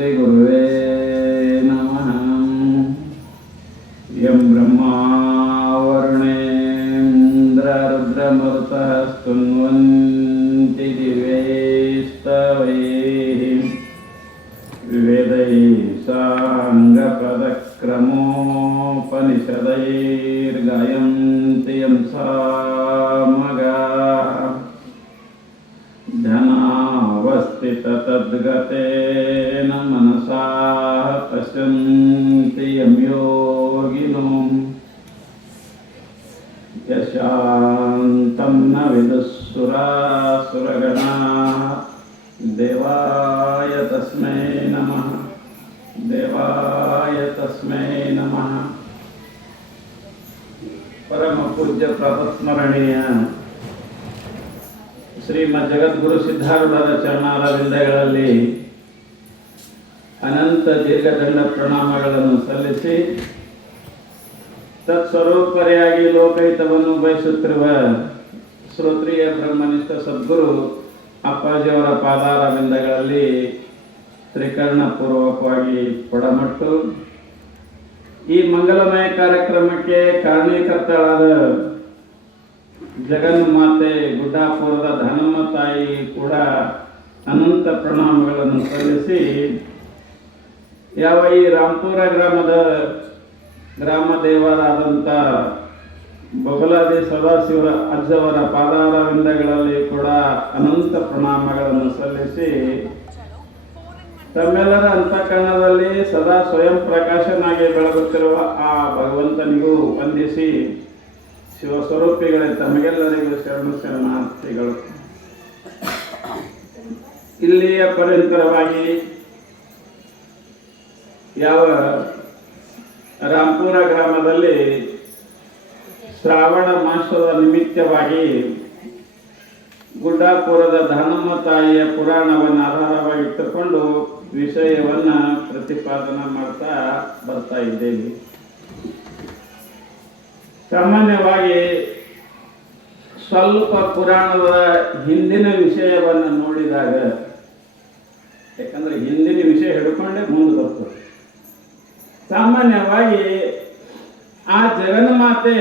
ಶ್ರೀ ಗುರುವೇ ನಮಃ. ಯಂ ಬ್ರಹ್ಮಾ ವರುಣೇಂದ್ರ ರುದ್ರಮರುತಃ ಸ್ತುನ್ವಂತಿ ದಿವ್ಯೈಸ್ತವೈಃ ವೇದೈಃ ಸಾಂಗಪದಕ್ರಮೋಪನಿಷದೈರ್ಗಾಯಂತಿ ಯಂ ಸಾಮಗಾಃ ಧ್ಯಾನಾವಸ್ಥಿತತದ್ಗತೇನ ಮನಸಾ ಪಶ್ಯಂತಿ ಯಂ ಯೋಗಿನೋ ಯಶಾಂತಂ ನ ವಿದುಃಸುರಾಸುರಗಣಾಃ ದೇವಾಯ ತಸ್ಮೈ ನಮಃ. ದೇವಾಯ ತಸ್ಮೈ ನಮಃ. ಪರಮ ಪೂಜ್ಯ ಪ್ರಪತ್ಸ್ಮರಣೀಯ ಶ್ರೀಮದ್ ಜಗದ್ಗುರು ಸಿದ್ಧಾರೂಢರ ಚರಣಾರವಿಂದಗಳಲ್ಲಿ ಅನಂತ ದೀರ್ಘದಂಡ ಪ್ರಣಾಮಗಳನ್ನು ಸಲ್ಲಿಸಿ ತತ್ಸ್ವರೂಪರಿಯಾಗಿ ಲೋಕಹಿತವನ್ನು ಬಯಸುತ್ತಿರುವ ಶ್ರೋತ್ರಿಯ ಬ್ರಹ್ಮನಿಷ್ಠ ಸದ್ಗುರು ಅಪ್ಪಾಜಿಯವರ ಪಾದಾರವಿಂದಗಳಲ್ಲಿ ತ್ರಿಕರಣಪೂರ್ವಕವಾಗಿ ಕೊಡಮಟ್ಟು ಈ ಮಂಗಲಮಯ ಕಾರ್ಯಕ್ರಮಕ್ಕೆ ಕಾರಣೀಕರ್ತಳಾದ ಜಗನ್ಮಾತೆ ಗುಡ್ಡಾಪುರದ ಧನಮ್ಮ ತಾಯಿ ಕೂಡ ಅನಂತ ಪ್ರಣಾಮಗಳನ್ನು ಸಲ್ಲಿಸಿ ಯಾವ ಈ ರಾಂಪುರ ಗ್ರಾಮದ ಗ್ರಾಮ ದೇವರಾದಂಥ ಬೊಗಲಾದಿ ಸದಾಶಿವರ ಅಜ್ಜವರ ಪಾದಾರವಿಂದಗಳಲ್ಲಿ ಕೂಡ ಅನಂತ ಪ್ರಣಾಮಗಳನ್ನು ಸಲ್ಲಿಸಿ ತಮ್ಮೆಲ್ಲರ ಅಂತಃಕರಣದಲ್ಲಿ ಸದಾ ಸ್ವಯಂ ಪ್ರಕಾಶನಾಗಿ ಬೆಳಗುತ್ತಿರುವ ಆ ಭಗವಂತನಿಗೂ ವಂದಿಸಿ ಶಿವಸ್ವರೂಪಿಗಳೇ ತಮಗೆಲ್ಲರಿಗೂ ಶರಣು ಶರಣಾರ್ಥಿಗಳು. ಇಲ್ಲಿಯ ಪರಂಪರವಾಗಿ ಯಾವ ರಾಂಪುರ ಗ್ರಾಮದಲ್ಲಿ ಶ್ರಾವಣ ಮಾಸದ ನಿಮಿತ್ತವಾಗಿ ಗುಡ್ಡಾಪುರದ ಧನಮ್ಮ ತಾಯಿಯ ಪುರಾಣವನ್ನು ಆಧಾರವಾಗಿಟ್ಟುಕೊಂಡು ವಿಷಯವನ್ನು ಪ್ರತಿಪಾದನೆ ಮಾಡ್ತಾ ಬರ್ತಾ ಇದ್ದೇವೆ. ಸಾಮಾನ್ಯವಾಗಿ ಸ್ವಲ್ಪ ಪುರಾಣದ ಹಿಂದಿನ ವಿಷಯವನ್ನು ನೋಡಿದಾಗ, ಯಾಕಂದ್ರೆ ಹಿಂದಿನ ವಿಷಯ ಹಿಡ್ಕೊಂಡೆ ಮುಂದೆ ಬರ್ತದೆ. ಸಾಮಾನ್ಯವಾಗಿ ಆ ಜಗನ್ಮಾತೆ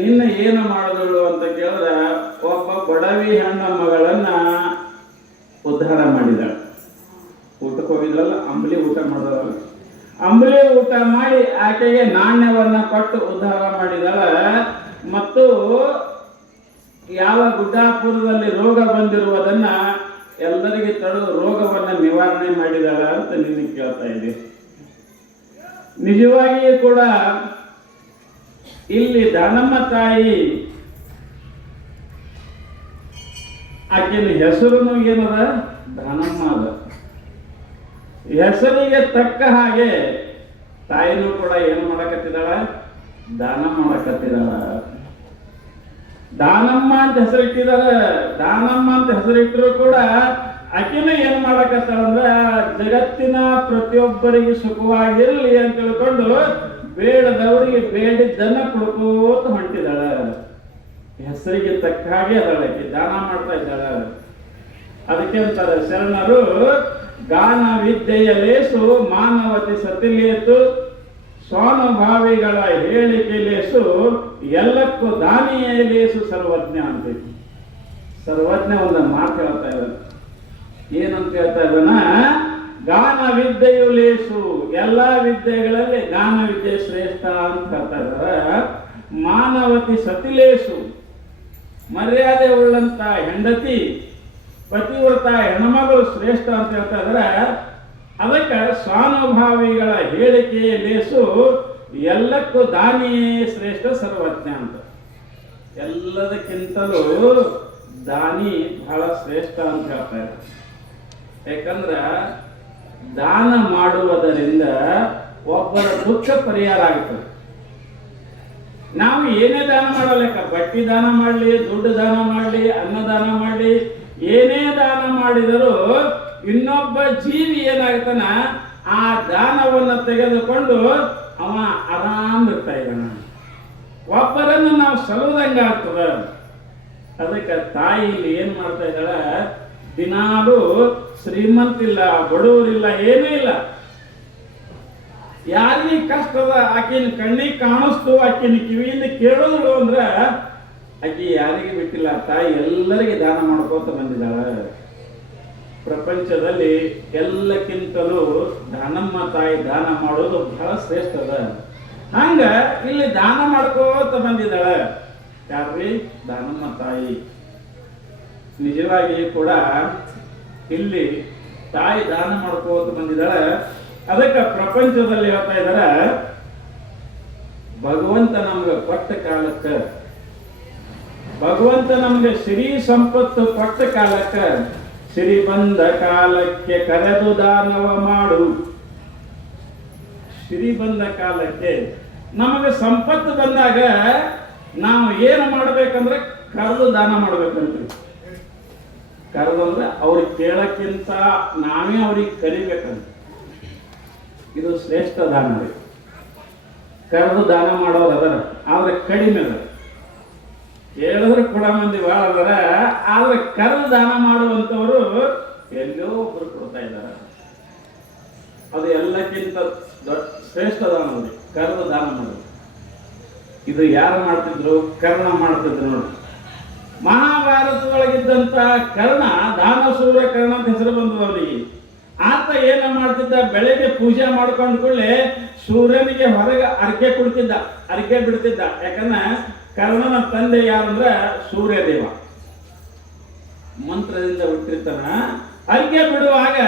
ನಿನ್ನ ಏನು ಮಾಡಿದಳು ಅಂತ ಕೇಳಿದ್ರೆ ಒಬ್ಬ ಬಡವಿ ಹೆಣ್ಣ ಮಗಳನ್ನ ಉದ್ಧಾರ ಮಾಡಿದಾಳೆ. ಊಟಕ್ಕೆ ಹೋಗಿದ್ರಲ್ಲ, ಅಂಬಲಿ ಊಟ ಮಾಡಿದವಲ್ಲ, ಅಂಬಲಿ ಊಟ ಮಾಡಿ ಆಕೆಗೆ ನಾಣ್ಯವನ್ನ ಕೊಟ್ಟು ಉದ್ಧಾರ ಮಾಡಿದಾಳ. ಮತ್ತು ಯಾವ ಗುಡ್ಡಾಪುರದಲ್ಲಿ ರೋಗ ಬಂದಿರುವುದನ್ನ ಎಲ್ಲರಿಗೆ ತಡೆದು ರೋಗವನ್ನ ನಿವಾರಣೆ ಮಾಡಿದಾಳ ಅಂತ ನಿನಗೆ ಕೇಳ್ತಾ ಇದೆ. ನಿಜವಾಗಿಯೂ ಕೂಡ ಇಲ್ಲಿ ದಾನಮ್ಮ ತಾಯಿ ಆಕೆನ ಹೆಸರು ಏನದ, ದಾನಮ್ಮ ಅದ. ಹೆಸರಿಗೆ ತಕ್ಕ ಹಾಗೆ ತಾಯಿನೂ ಕೂಡ ಏನು ಮಾಡಕತ್ತಿದಾಳ, ದಾನ ಮಾಡಕತ್ತಿದಾಳ. ದಾನಮ್ಮ ಅಂತ ಹೆಸರಿಟ್ಟಿದಾರ. ದಾನಮ್ಮ ಅಂತ ಹೆಸರಿಟ್ಟರು ಕೂಡ ಆಕೆನ ಏನ್ ಮಾಡಕತ್ತಾಳಂದ್ರ ಜಗತ್ತಿನ ಪ್ರತಿಯೊಬ್ಬರಿಗೆ ಸುಖವಾಗಿರಲಿ ಅಂತ ತಿಳ್ಕೊಂಡು ಬೇಡದವರಿಗೆ ಬೇಡಿದ್ದನ್ನ ಕೊಡ್ಕೋತ ಹೊಂಟಿದಾಳ. ಹೆಸರಿಗೆ ತಕ್ಕ ಹಾಗೆ ಅದಳಕ್ಕೆ ದಾನ ಮಾಡ್ತಾ ಇದ್ದಾಳ. ಅದಕ್ಕೆ ಅಂತಾರೆ ಶರಣರು, ಗಾನ ವಿದ್ಯೆಯ ಲೇಸು ಮಾನವತಿ ಸತಿಲೇತು, ಸ್ವಾನುಭಾವಿಗಳ ಹೇಳಿಕೆ ಲೇಸು ಎಲ್ಲಕ್ಕೂ ದಾನಿಯೇ ಲೇಸು ಸರ್ವಜ್ಞ ಅಂತ. ಸರ್ವಜ್ಞ ಒಂದು ಮಾತು ಹೇಳ್ತಾ ಇದ್ದಾನೆ. ಏನಂತ ಹೇಳ್ತಾ ಇದ್ದಾನ, ಗಾನ ವಿದ್ಯೆಯು ಲೇಸು, ಎಲ್ಲಾ ವಿದ್ಯೆಗಳಲ್ಲಿ ಗಾನ ವಿದ್ಯೆ ಶ್ರೇಷ್ಠ ಅಂತ ಹೇಳ್ತಾ ಇದಾರ. ಮಾನವತಿ ಸತಿಲೇಸು, ಮರ್ಯಾದೆ ಉಳ್ಳಂತ ಹೆಂಡತಿ ಪತಿವ್ರತ ಹೆಣ್ಮಗಳು ಶ್ರೇಷ್ಠ ಅಂತ ಹೇಳ್ತಾ ಇದಾರ. ಅದಕ್ಕೆ ಸ್ವಾನುಭಾವಿಗಳ ಹೇಳಿಕೆ ಲೇಸು ಎಲ್ಲಕ್ಕೂ ದಾನಿಯೇ ಶ್ರೇಷ್ಠ ಸರ್ವಜ್ಞ ಅಂತ. ಎಲ್ಲದಕ್ಕಿಂತಲೂ ದಾನಿ ಬಹಳ ಶ್ರೇಷ್ಠ ಅಂತ ಹೇಳ್ತಾ ಇದ್ದಾರೆ. ಯಾಕಂದ್ರ ದಾನ ಮಾಡುವುದರಿಂದ ಒಬ್ಬರ ದುಃಖ ಪರಿಹಾರ ಆಗುತ್ತದೆ. ನಾವು ಏನೇ ದಾನ ಮಾಡಲೇಕ, ಬಟ್ಟಿ ದಾನ ಮಾಡಲಿ, ದುಡ್ಡು ದಾನ ಮಾಡಲಿ, ಅನ್ನದಾನ ಮಾಡಲಿ, ಏನೇ ದಾನ ಮಾಡಿದರೂ ಇನ್ನೊಬ್ಬ ಜೀವಿ ಏನಾಗ್ತಾನ, ಆ ದಾನವನ್ನು ತೆಗೆದುಕೊಂಡು ಅವ ಆರಾಮ್ ಇರ್ತಾ ಇದ್ದಾನ. ಒಬ್ಬರನ್ನು ನಾವು ಸಲುದಂಗ ಆಗ್ತದ. ಅದಕ್ಕೆ ತಾಯಿ ಇಲ್ಲಿ ಏನ್ ಮಾಡ್ತಾ ಇದ್ದಾಳ, ದಿನಾಲು ಶ್ರೀಮಂತಿಲ್ಲ, ಬಡವರಿಲ್ಲ, ಏನೂ ಇಲ್ಲ. ಯಾರಿಗೆ ಕಷ್ಟ ಅದ ಆಕಿನ ಕಣ್ಣಿಗೆ ಕಾಣಿಸ್ತು, ಆಕಿನ ಕಿವಿಯಿಂದ ಕೇಳೋದು ಅಂದ್ರ ಆಕಿ ಯಾರಿಗೆ ಬಿಟ್ಟಿಲ್ಲ. ತಾಯಿ ಎಲ್ಲರಿಗೆ ದಾನ ಮಾಡ್ಕೋತ ಬಂದಿದ್ದಾಳ. ಪ್ರಪಂಚದಲ್ಲಿ ಎಲ್ಲಕ್ಕಿಂತಲೂ ದಾನಮ್ಮ ತಾಯಿ ದಾನ ಮಾಡೋದು ಬಹಳ ಶ್ರೇಷ್ಠ ಅದ. ಹಂಗ ಇಲ್ಲಿ ದಾನ ಮಾಡ್ಕೋತ ಬಂದಿದ್ದಾಳ. ಯಾರ್ರಿ? ದಾನಮ್ಮ ತಾಯಿ. ನಿಜವಾಗಿ ಕೂಡ ಇಲ್ಲಿ ತಾಯಿ ದಾನ ಮಾಡ್ಕೋತ ಬಂದಿದ್ದಾಳೆ. ಅದಕ್ಕೆ ಪ್ರಪಂಚದಲ್ಲಿ ಹೇಳ್ತಾ ಇದಾರ, ಭಗವಂತ ನಮ್ಗೆ ಕೊಟ್ಟ ಕಾಲಕ್ಕೆ, ಭಗವಂತ ನಮ್ಗೆ ಸಿರಿ ಸಂಪತ್ತು ಕೊಟ್ಟ ಕಾಲಕ್ಕೆ, ಸಿರಿ ಬಂದ ಕಾಲಕ್ಕೆ ಕರೆದು ದಾನವ ಮಾಡು. ಸಿರಿ ಬಂದ ಕಾಲಕ್ಕೆ ನಮಗೆ ಸಂಪತ್ತು ಬಂದಾಗ ನಾವು ಏನು ಮಾಡ್ಬೇಕಂದ್ರೆ ಕರೆದು ದಾನ ಮಾಡ್ಬೇಕಂತ್ರಿ. ಕರೆದಂದ್ರೆ ಅವ್ರಿಗೆ ಕೇಳಕ್ಕಿಂತ ನಾವೇ ಅವ್ರಿಗೆ ಕರಿಬೇಕಂತ. ಇದು ಶ್ರೇಷ್ಠ ದಾನ ರೀ. ಕರೆದು ದಾನ ಮಾಡೋರು ಅದರ, ಆದ್ರೆ ಕಡಿಮೆ ಅದ. ಹೇಳಿದ್ರೆ ಕೂಡ ಮಂದಿ ಭಾಳ ಅದರ, ಆದ್ರೆ ಕರೆದು ದಾನ ಮಾಡುವಂಥವರು ಎಲ್ಲೋ ಒಬ್ರು ಕೊಡ್ತಾ ಇದ್ದಾರೆ. ಅದು ಎಲ್ಲಕ್ಕಿಂತ ದೊಡ್ಡ ಶ್ರೇಷ್ಠ ದಾನ ರೀ, ಕರೆದು ದಾನ ಮಾಡೋದು. ಇದು ಯಾರು ಮಾಡ್ತಿದ್ರು? ಕರ್ಣ ಮಾಡ್ತಿದ್ರು ನೋಡಿ. ಮಹಾಭಾರತದೊಳಗಿದ್ದಂತ ಕರ್ಣ, ದಾನಶೂರ ಕರ್ಣ ಅಂತ ಹೆಸರು ಬಂದದ ಅವನಿಗೆ. ಆತ ಏನ ಮಾಡ್ತಿದ್ದ? ಬೆಳಗ್ಗೆ ಪೂಜೆ ಮಾಡ್ಕೊಂಡ್ ಕೂಡಲೇ ಸೂರ್ಯನಿಗೆ ಹೊರಗೆ ಅರ್ಕೆ ಕೊಡ್ತಿದ್ದ, ಅರ್ಕೆ ಬಿಡ್ತಿದ್ದ. ಯಾಕಂದ್ರೆ ಕರ್ಣನ ತಂದೆ ಯಾರಂದ್ರ ಸೂರ್ಯದೇವ, ಮಂತ್ರದಿಂದ ಹುಟ್ಟಿರ್ತಾನ. ಅರ್ಕೆ ಬಿಡುವಾಗ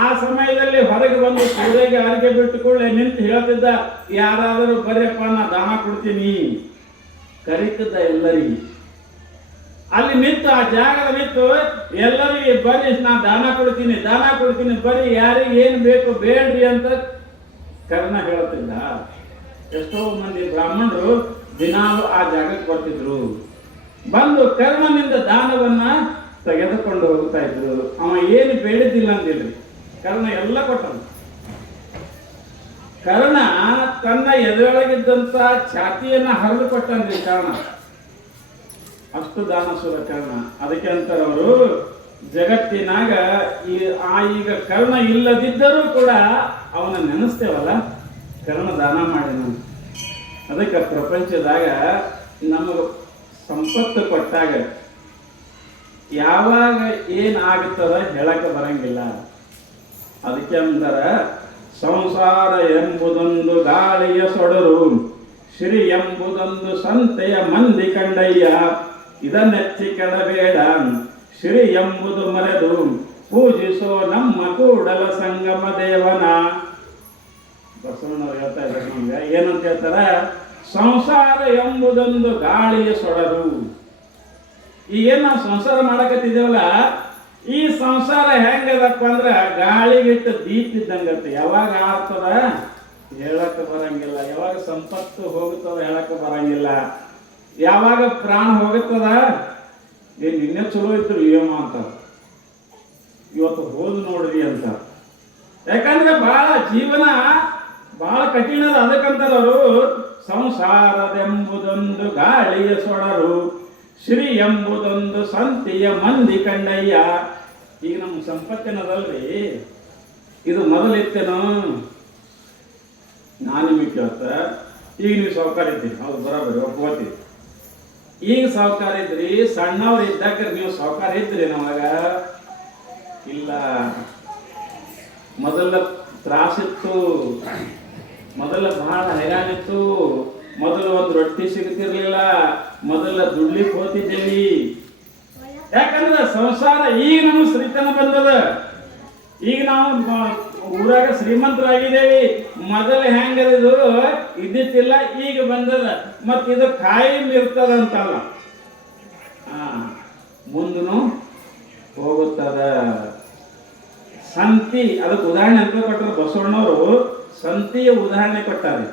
ಆ ಸಮಯದಲ್ಲಿ ಹೊರಗೆ ಬಂದು ಸೂರ್ಯಗೆ ಅರ್ಕೆ ಬಿಟ್ಟು ಕೂಡಲೇ ನಿಂತು ಹೇಳ್ತಿದ್ದ, ಯಾರಾದರೂ ಬರ್ಯಪ್ಪ ನಾ ದಾನ ಕೊಡ್ತೀನಿ. ಕರೀತಿದ್ದ ಎಲ್ಲರಿಗೆ. ಅಲ್ಲಿ ನಿಂತು, ಆ ಜಾಗದ ನಿಂತು ಎಲ್ಲರಿಗೆ ಬರ್ರಿ ನಾ ದಾನ ಕೊಡ್ತೀನಿ, ದಾನ ಕೊಡ್ತೀನಿ, ಬರ್ರಿ, ಯಾರಿಗೆ ಏನು ಬೇಕು ಬೇಡ್ರಿ ಅಂತ ಕರ್ಣ ಹೇಳ್ತಿದ್ದ. ಎಷ್ಟೋ ಮಂದಿ ಬ್ರಾಹ್ಮಣರು ದಿನಾಲು ಆ ಜಾಗಕ್ಕೆ ಬರ್ತಿದ್ರು. ಬಂದು ಕರ್ಣನಿಂದ ದಾನವನ್ನ ತೆಗೆದುಕೊಂಡು ಹೋಗ್ತಾ ಇದ್ರು. ಅವ ಏನು ಬೇಡಿದ್ದಿಲ್ಲ ಅಂತಿಲ್ರಿ, ಕರ್ಣ ಎಲ್ಲ ಕೊಟ್ಟನು. ಕರ್ಣ ತನ್ನ ಎದುರೊಳಗಿದ್ದಂತ ಛಾತಿಯನ್ನ ಹರಿದು ಕೊಟ್ಟನ್ರಿ ಕರ್ಣ. ಅಷ್ಟು ದಾನಶೂರ ಕರ್ಣ. ಅದಕ್ಕೆ ಅಂತಾರೆ ಅವರು, ಜಗತ್ತಿನಾಗ ಈಗ ಕರ್ಣ ಇಲ್ಲದಿದ್ದರೂ ಕೂಡ ಅವನ ನೆನೆಸ್ತೇವಲ್ಲ, ಕರ್ಣ ದಾನ ಮಾಡಿನ. ಅದಕ್ಕೆ ಪ್ರಪಂಚದಾಗ ನಮಗೆ ಸಂಪತ್ತು ಕೊಟ್ಟಾಗ ಯಾವಾಗ ಏನಾಗುತ್ತದ ಹೇಳಕ್ಕೆ ಬರಂಗಿಲ್ಲ. ಅದಕ್ಕೆ ಅಂತಾರ, ಸಂಸಾರ ಎಂಬುದೊಂದು ಗಾಳಿಯ ಸೊಡರು, ಶ್ರೀ ಎಂಬುದೊಂದು ಸಂತೆಯ ಮಂದಿ ಕಂಡಯ್ಯ. ಇದನ್ನೆಚ್ಚಿ ಕೆಡಬೇಡ, ಶ್ರೀ ಎಂಬುದು ಮರೆದು ಪೂಜಿಸೋ ನಮ್ಮ ಕೂಡಲ ಸಂಗಮ ದೇವನ. ಬಸವಣ್ಣವ್ರು ಹೇಳ್ತಾ ಇದ್ದಾರೆ ನಮ್ಗೆ. ಏನಂತ ಹೇಳ್ತಾರ? ಸಂಸಾರ ಎಂಬುದೊಂದು ಗಾಳಿಯ ಸೊಡರು. ಈಗೇನು ನಾವು ಸಂಸಾರ ಮಾಡಕತ್ತಿದ್ದೇವಲ್ಲ, ಈ ಸಂಸಾರ ಹೆಂಗದಪ್ಪ ಅಂದ್ರ ಗಾಳಿಗಿಟ್ಟು ದೀಪ ಇದ್ದಂಗತ್ತೆ. ಯಾವಾಗ ಆಗ್ತದ ಹೇಳಕ್ಕೆ ಬರಂಗಿಲ್ಲ, ಯಾವಾಗ ಸಂಪತ್ತು ಹೋಗುತ್ತದ ಹೇಳಕ್ಕೆ ಬರಂಗಿಲ್ಲ, ಯಾವಾಗ ಪ್ರಾಣ ಹೋಗುತ್ತದ ನಿನ್ನೆ ಚಲೋ ಇದ್ರು ಏಮ ಅಂತ ಇವತ್ತು ಹೋದ್ ನೋಡ್ರಿ ಅಂತ. ಯಾಕಂದ್ರೆ ಬಹಳ ಜೀವನ ಬಹಳ ಕಠಿಣ ಅದ. ಅದಕ್ಕಂತಾರ ಅವರು, ಸಂಸಾರದೆಂಬುದೊಂದು ಗಾಳಿಯ ಸೊಡರು, ಶ್ರೀ ಎಂಬುದೊಂದು ಸಂತೆಯ ಮಂದಿ ಕಂಡಯ್ಯ. ಈಗ ನಮ್ಮ ಸಂಪತ್ತಿನದಲ್ರಿ, ಇದು ಮೊದಲಿತ್ತೇನೋ ನಾನು ನಿಮಗೆ ಕೇಳ್ತ. ಈಗ ನೀವು ಸಾವುಕಾರ ಇದ್ದೀರಿ, ಹೌದು ಬರೋಬರಿ ಒಪ್ಕೋತೀವಿ. ಈಗ ಸಾವುಕಾರ ಇದ್ರಿ, ಸಣ್ಣವ್ರು ಇದ್ದಾಗ ನೀವು ಸಾವುಕಾರ ಇದ್ರಿ. ನವಾಗ ಇಲ್ಲ, ಮೊದಲ ತ್ರಾಸಿತ್ತು, ಮೊದಲ ಬಹಳ ಹೈರಾಣಿತ್ತು. ಮೊದಲು ಒಂದು ರೊಟ್ಟಿ ಸಿಗುತ್ತಿರ್ಲಿಲ್ಲ, ಮೊದಲ ದುಡ್ಲಿಕ್ಕೆ ಹೋಗ್ತಿದ್ದೇವಿ. ಯಾಕಂದ್ರೆ ಸಂಸಾರ ಈಗ ನಮ್ಗೆ ಶ್ರೀತನ ಬಂದದ. ಈಗ ನಾವು ಊರಾಗ ಶ್ರೀಮಂತರಾಗಿದ್ದೇವಿ. ಮೊದಲು ಹೆಂಗದು ಇದ್ದಿತ್ತಿಲ್ಲ, ಈಗ ಬಂದದ. ಮತ್ ಇದು ಕಾಯಂ ಇರ್ತದಂತಲ್ಲ, ಮುಂದನು ಹೋಗುತ್ತದ. ಸಂತಿ ಅದಕ್ಕೆ ಉದಾಹರಣೆ ಅಂತ ಕೊಟ್ಟರು ಬಸವಣ್ಣವರು. ಸಂತಿಯ ಉದಾಹರಣೆ ಕೊಟ್ಟಾರೆ.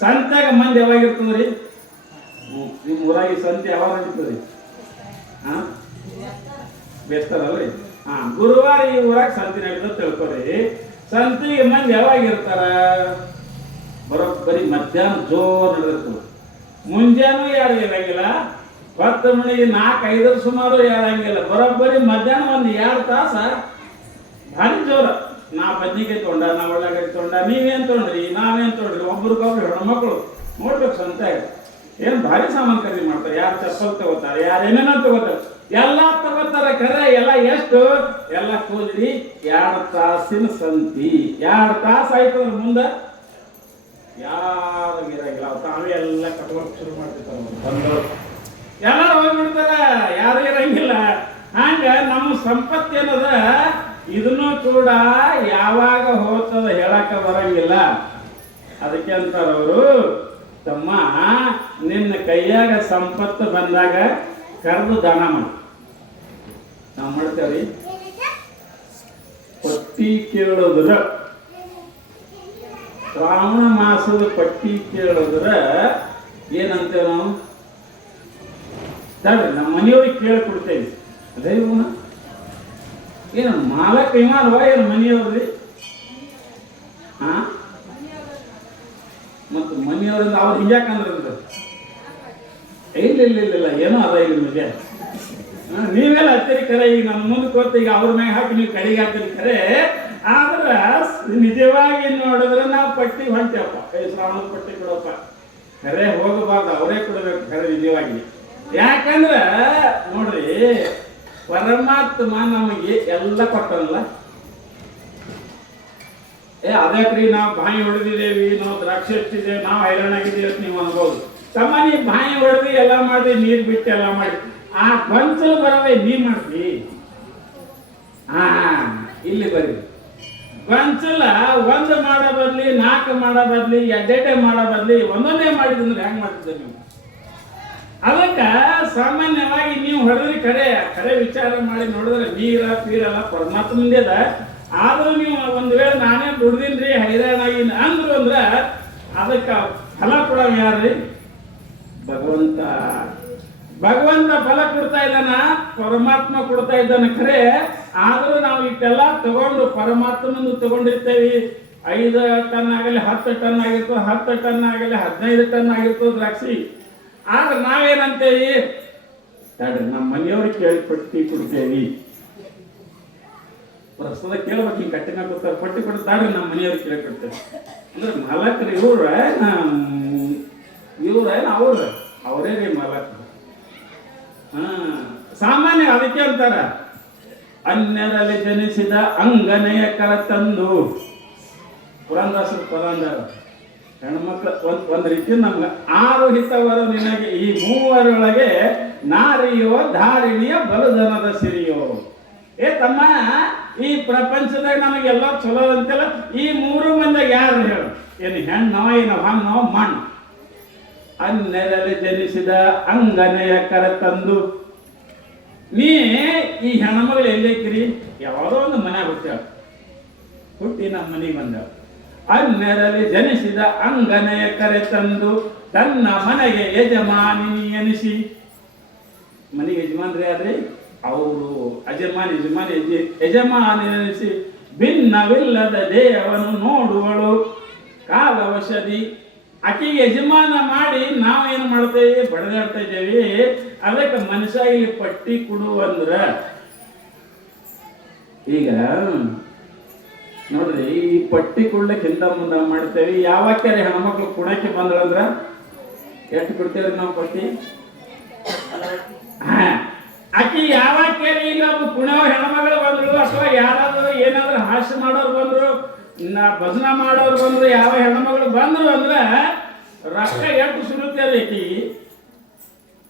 ಸಂತ್ಯಾಗ ಮಂದಿ ಯಾವಾಗಿರ್ತದ್ರಿ? ನಿಮ್ಮ ಊರಾಗಿ ಸಂತೆ ಯಾವಾಗ ನಡೀತದ್ರಿ? ಬೇಸ್ತಾರಲ್ರಿ? ಗುರುವಾರ ಈ ಊರಾಗ ಸಂತಿ ನಡೀತದ ತಿಳ್ಕೊರಿ. ಸಂತಿಗೆ ಮಂದಿ ಯಾವಾಗಿರ್ತಾರ? ಬರೋಬ್ಬರಿ ಮಧ್ಯಾಹ್ನ ಜೋರ್ ನಡೆದಿರ್ತದ. ಮುಂಜಾನು ಯಾರು ಇರಂಗಿಲ್ಲ, 10 ಮಣಿಗೆ 4-5 ಸುಮಾರು ಹೇಳಂಗಿಲ್ಲ. ಬರೋಬ್ಬರಿ ಮಧ್ಯಾಹ್ನ ಒಂದು 2 ತಾಸ ಭಾರಿ ಜೋರ. ನಾ ಬದ್ನಿಕಾಯಿ ತೊಗೊಂಡ, ನಾ ಉಳ್ಳಾಗಡ್ಡಿ ತೊಗೊಂಡ, ನೀವೇನು ತೊಗೊಂಡ್ರಿ, ನಾವೇನು ತೊಗೊಂಡ್ರಿ, ಒಬ್ರಿಗೊಬ್ರು ಹೆಣ್ಮಕ್ಳು ನೋಡ್ಬೇಕು ಸಂತೆ ಏನು ಭಾರಿ ಸಾಮಾನು ಖರೀದಿ ಮಾಡ್ತಾರೆ. ಯಾರು ಚಪ್ಪಲ್ ತಗೋತಾರೆ, ಯಾರು ಏನೇನೋ ತಗೋತಾರೆ, ಎಲ್ಲ ತಗೋತಾರೆ. ಖರೆ ಎಲ್ಲ ಎಷ್ಟು ಎಲ್ಲ ಕೂದ್ರಿ 2 ತಾಸಿನ ಸಂತಿ. 2 ತಾಸು ಆಯ್ತು ಅಂದ್ರೆ ಮುಂದೆ ಯಾರು ಇರಂಗಿಲ್ಲ. ತಾವೇ ಎಲ್ಲ ಕಟ್ಕೊಂಡು ಶುರು ಮಾಡ್ತಿರ್ತಾರೆ, ಬಂದವರು ಎಲ್ಲರೂ ಹೋಗ್ಬಿಡ್ತಾರ, ಯಾರು ಇರಂಗಿಲ್ಲ. ಹಂಗ ನಮ್ಮ ಸಂಪತ್ತು ಏನದ ಇದನ್ನು ಕೂಡ ಯಾವಾಗ ಹೋಗ್ತದ ಹೇಳಕ ಬರಂಗಿಲ್ಲ. ಅದಕ್ಕೆ ಅಂತಾರ ಅವರು, ತಮ್ಮ ನಿನ್ನ ಕೈಯಾಗ ಸಂಪತ್ತು ಬಂದಾಗ ಕರೆದು ದಾನ ಮಾಡಿ. ನಾವು ಮಾಡ್ತೇವ್ರಿ ಪಟ್ಟಿ ಕೇಳೋದ್ರ, ಶ್ರಾವಣ ಮಾಸದ ಪಟ್ಟಿ ಕೇಳೋದ್ರ ಏನಂತೇವೆ ನಾವು, ನಮ್ಮ ಮನೆಯವ್ರಿಗೆ ಕೇಳಿಕೊಡ್ತೇವೆ. ಅದೇ ಇವನ ಏನು ಮಾಲಕ ಇಮಾಲ್ವಾ ಏನು ಮನೆಯವ್ರಿ? ಹಾ, ಮತ್ತು ಮನೆಯವರಿಂದ ಅವ್ರು ಹಿಂಗ್ಯಾಕಂದ್ರೆ ಇಲ್ಲ ಏನೋ ಅದ ಇಲ್ಲ ನಿಮಗೆ. ನೀವೆಲ್ಲ ಹತ್ತಿರಿ ಖರೆ, ಈಗ ನಮ್ಮ ಮುಂದಕ್ಕೆ ಹೋಗ್ತ ಈಗ ಅವ್ರ ಮ್ಯಾಗ ಹಾಕಿ ನೀವು ಕಡೆಗೆ ಹಾಕಿರಿ ಖರೆ. ಆದ್ರೆ ನಿಜವಾಗಿ ನೋಡಿದ್ರೆ ನಾವು ಪಟ್ಟಿ ಹೊಂಟೇವಪ್ಪ, ಶ್ರಾವಣದ ಪಟ್ಟಿ ಕೊಡಪ್ಪ ಖರೆ ಹೋಗಬಾರ್ದು, ಅವರೇ ಕೊಡಬೇಕು ಖರೆ ನಿಜವಾಗಿ. ಯಾಕಂದ್ರೆ ನೋಡ್ರಿ, ಪರಮಾತ್ಮ ನಮಗೆ ಎಲ್ಲ ಕೊಟ್ಟನಲ್ಲ. ಅದಕ್ರಿ ನಾವು ಬಾಯಿ ಹೊಡೆದಿದ್ದೇವಿ, ನಾವು ದ್ರಾಕ್ಷಿ ಹಚ್ಚಿದ್ದೇವೆ, ನಾವು ಹೈರಾಣಾಗಿದ್ದೀವಿ ಅಂತ ನೀವು ಅನ್ಬೋದು. ತಮ್ಮ ನೀ ಬಾಯಿ ಹೊಡೆದು ಎಲ್ಲ ಮಾಡಿ, ನೀರು ಬಿಟ್ಟು ಎಲ್ಲ ಮಾಡಿ, ಆ ಗೊಂಚಲು ಬರದೆ ನೀ ಮಾಡ್ತಿ. ಇಲ್ಲಿ ಬರ್ರಿ, ಗೊಂಚಲ 1 ಮಾಡೋ ಬದ್ಲಿ 4 ಮಾಡೋ ಬದ್ಲಿ 2 ಮಾಡೋ ಬದ್ಲಿ ಒಂದೊಂದೇ ಮಾಡಿದ್ರೆ ಹೆಂಗ್ ಮಾಡ್ತಿದ್ದೆ ನೀವು? ಅದಕ್ಕೆ ಸಾಮಾನ್ಯವಾಗಿ ನೀವು ಹೊಡೆದ್ರಿ ಖರೆ ವಿಚಾರ ಮಾಡಿ ನೋಡಿದ್ರೆ ನೀರ ಪೀರಲ್ಲ ಪರಮಾತ್ಮಂದೇದ. ಆದ್ರೂ ನೀವು ಒಂದು ವೇಳೆ ನಾನೇ ದುಡ್ದಿನ್ರಿ ಹೈರಾಣಾಗಿ ಅಂದ್ರು ಅಂದ್ರೆ ಅದಕ್ಕೆ ಫಲ ಕೊಡೋ ಯಾರ್ರಿ? ಭಗವಂತ. ಭಗವಂತ ಫಲ ಕೊಡ್ತಾ ಇದ್ದಾನ, ಪರಮಾತ್ಮ ಕೊಡ್ತಾ ಇದ್ದಾನ ಖರೆ. ಆದ್ರೂ ನಾವು ಇಷ್ಟೆಲ್ಲ ತಗೊಂಡು ಪರಮಾತ್ಮನನ್ನು ತಗೊಂಡಿರ್ತೇವಿ. 5 ಟನ್ ಆಗಲಿ 10 ಟನ್ ಆಗಿರ್ತದೆ, 10 ಟನ್ ಆಗಲಿ 15 ಟನ್ ಆಗಿರ್ತದೆ ದ್ರಾಕ್ಷಿ. ಆದ್ರೆ ನಾವೇನಂತೇವಿ, ತಡ್ರಿ ನಮ್ಮ ಮನೆಯವ್ರಿಗೆ ಕೇಳಿ ಪಟ್ಟಿ ಕೊಡ್ತೇವಿ. ಪ್ರಸ್ತುತ ಕೇಳ್ಬೇಕು, ಹಿಂಗೆ ಕಟ್ಟಿನ ಕೊಡ್ತಾರೆ, ಪಟ್ಟಿ ಕೊಡ್ತಾರೆ, ನಮ್ಮ ಮನೆಯವ್ರಿಗೆ ಕೇಳಿ ಕೊಡ್ತೇವೆ ಅಂದ್ರೆ ಮಾಲಕ್ರಿ ಇವ್ರೇನು ಅವರೇ ರೀ ಮಾಲಕ್ರು. ಸಾಮಾನ್ಯ ಅದಕ್ಕೆ ಅಂತಾರ, ಅನ್ಯರಲ್ಲಿ ಜನಿಸಿದ ಅಂಗನೆಯ ಕರ ತಂದು. ಪುರಂದಾಸರು ಪರಂದಾರ ಹೆಣ್ಮಕ್ಳು ಒಂದ್ ರೀತಿ ನಮ್ಗೆ 6 ಹಿತವರು ನಿನಗೆ, ಈ 3 ನಾರಿಯೋ ಧಾರಿಣಿಯ ಬಲುಧನದ ಸಿರಿಯೋ. ತಮ್ಮ, ಈ ಪ್ರಪಂಚದಾಗ ನಮಗೆಲ್ಲ ಚಲೋ ಅಂತೆಲ್ಲ ಈ 3 ಮಂದಿಗೆ ಯಾರು ಹೇಳು? ಏನು ಹೆಣ್ಣೋ, ಏನು ಹಣ್ಣೋ, ಮಣ್ಣು. ಅನ್ಯರಲ್ಲಿ ಜನಿಸಿದ ಅಂಗನೆಯ ಕರ ತಂದು. ನೀ ಈ ಹೆಣ್ಮಗಳು ಎಲ್ಲೈತಿರಿ? ಯಾವುದೋ ಒಂದು ಮನೆ ಹುಟ್ಟಿ ನಮ್ಮ ಮನೆಗೆ ಬಂದ. ಅನ್ಯರಲ್ಲಿ ಜನಿಸಿದ ಅಂಗನೆಯ ಕರೆ ತಂದು ತನ್ನ ಮನೆಗೆ ಯಜಮಾನಿ ಎನಿಸಿ. ಮನೆಗೆ ಯಜಮಾನ್ರಿ ಆದ್ರೆ ಅವರು ಯಜಮಾನಿ ಎನಿಸಿ ಭಿನ್ನವಿಲ್ಲದ ದೇವನು ನೋಡುವಳು ಕಾಲವಶದಿ. ಆಕೆಗೆ ಯಜಮಾನ ಮಾಡಿ ನಾವೇನು ಮಾಡ್ತೇವೆ? ಬಡದಾಡ್ತಾ ಇದ್ದೇವೆ. ಅದಕ್ಕೆ ಮನುಷ್ಯ ಇಲ್ಲಿ ಪಟ್ಟಿ ಕೊಡುವಂದ್ರ, ಈಗ ನೋಡ್ರಿ, ಈ ಪಟ್ಟಿ ಕೊಡ್ಲಿಕ್ಕೆ ಹಿಂದ ಮುಂದೆ ಮಾಡ್ತೇವೆ. ಯಾವಾಗ ಹೆಣ್ಮಕ್ಳು ಕುಣಕ್ಕೆ ಬಂದ್ರಂದ್ರ ಎಷ್ಟು ಕೊಡ್ತೇವ್ರಿ ನಾವು ಪಟ್ಟಿ? ಆಕಿ ಯಾವಾಗ ಇಲ್ಲ ಕುಣವ ಹೆಣ್ಮಗಳು ಬಂದ್ರು, ಅಥವಾ ಯಾರಾದ್ರೂ ಏನಾದ್ರು ಹಾಸ್ಯ ಮಾಡೋರು ಬಂದ್ರು, ಭಜನ ಮಾಡೋರು ಬಂದ್ರು, ಯಾವ ಹೆಣ್ಮಗಳು ಬಂದ್ರು ಅಂದ್ರ ರೊಕ್ಕ ಎಷ್ಟು ಸುರುತ್ತೇವೆ? ಆಕಿ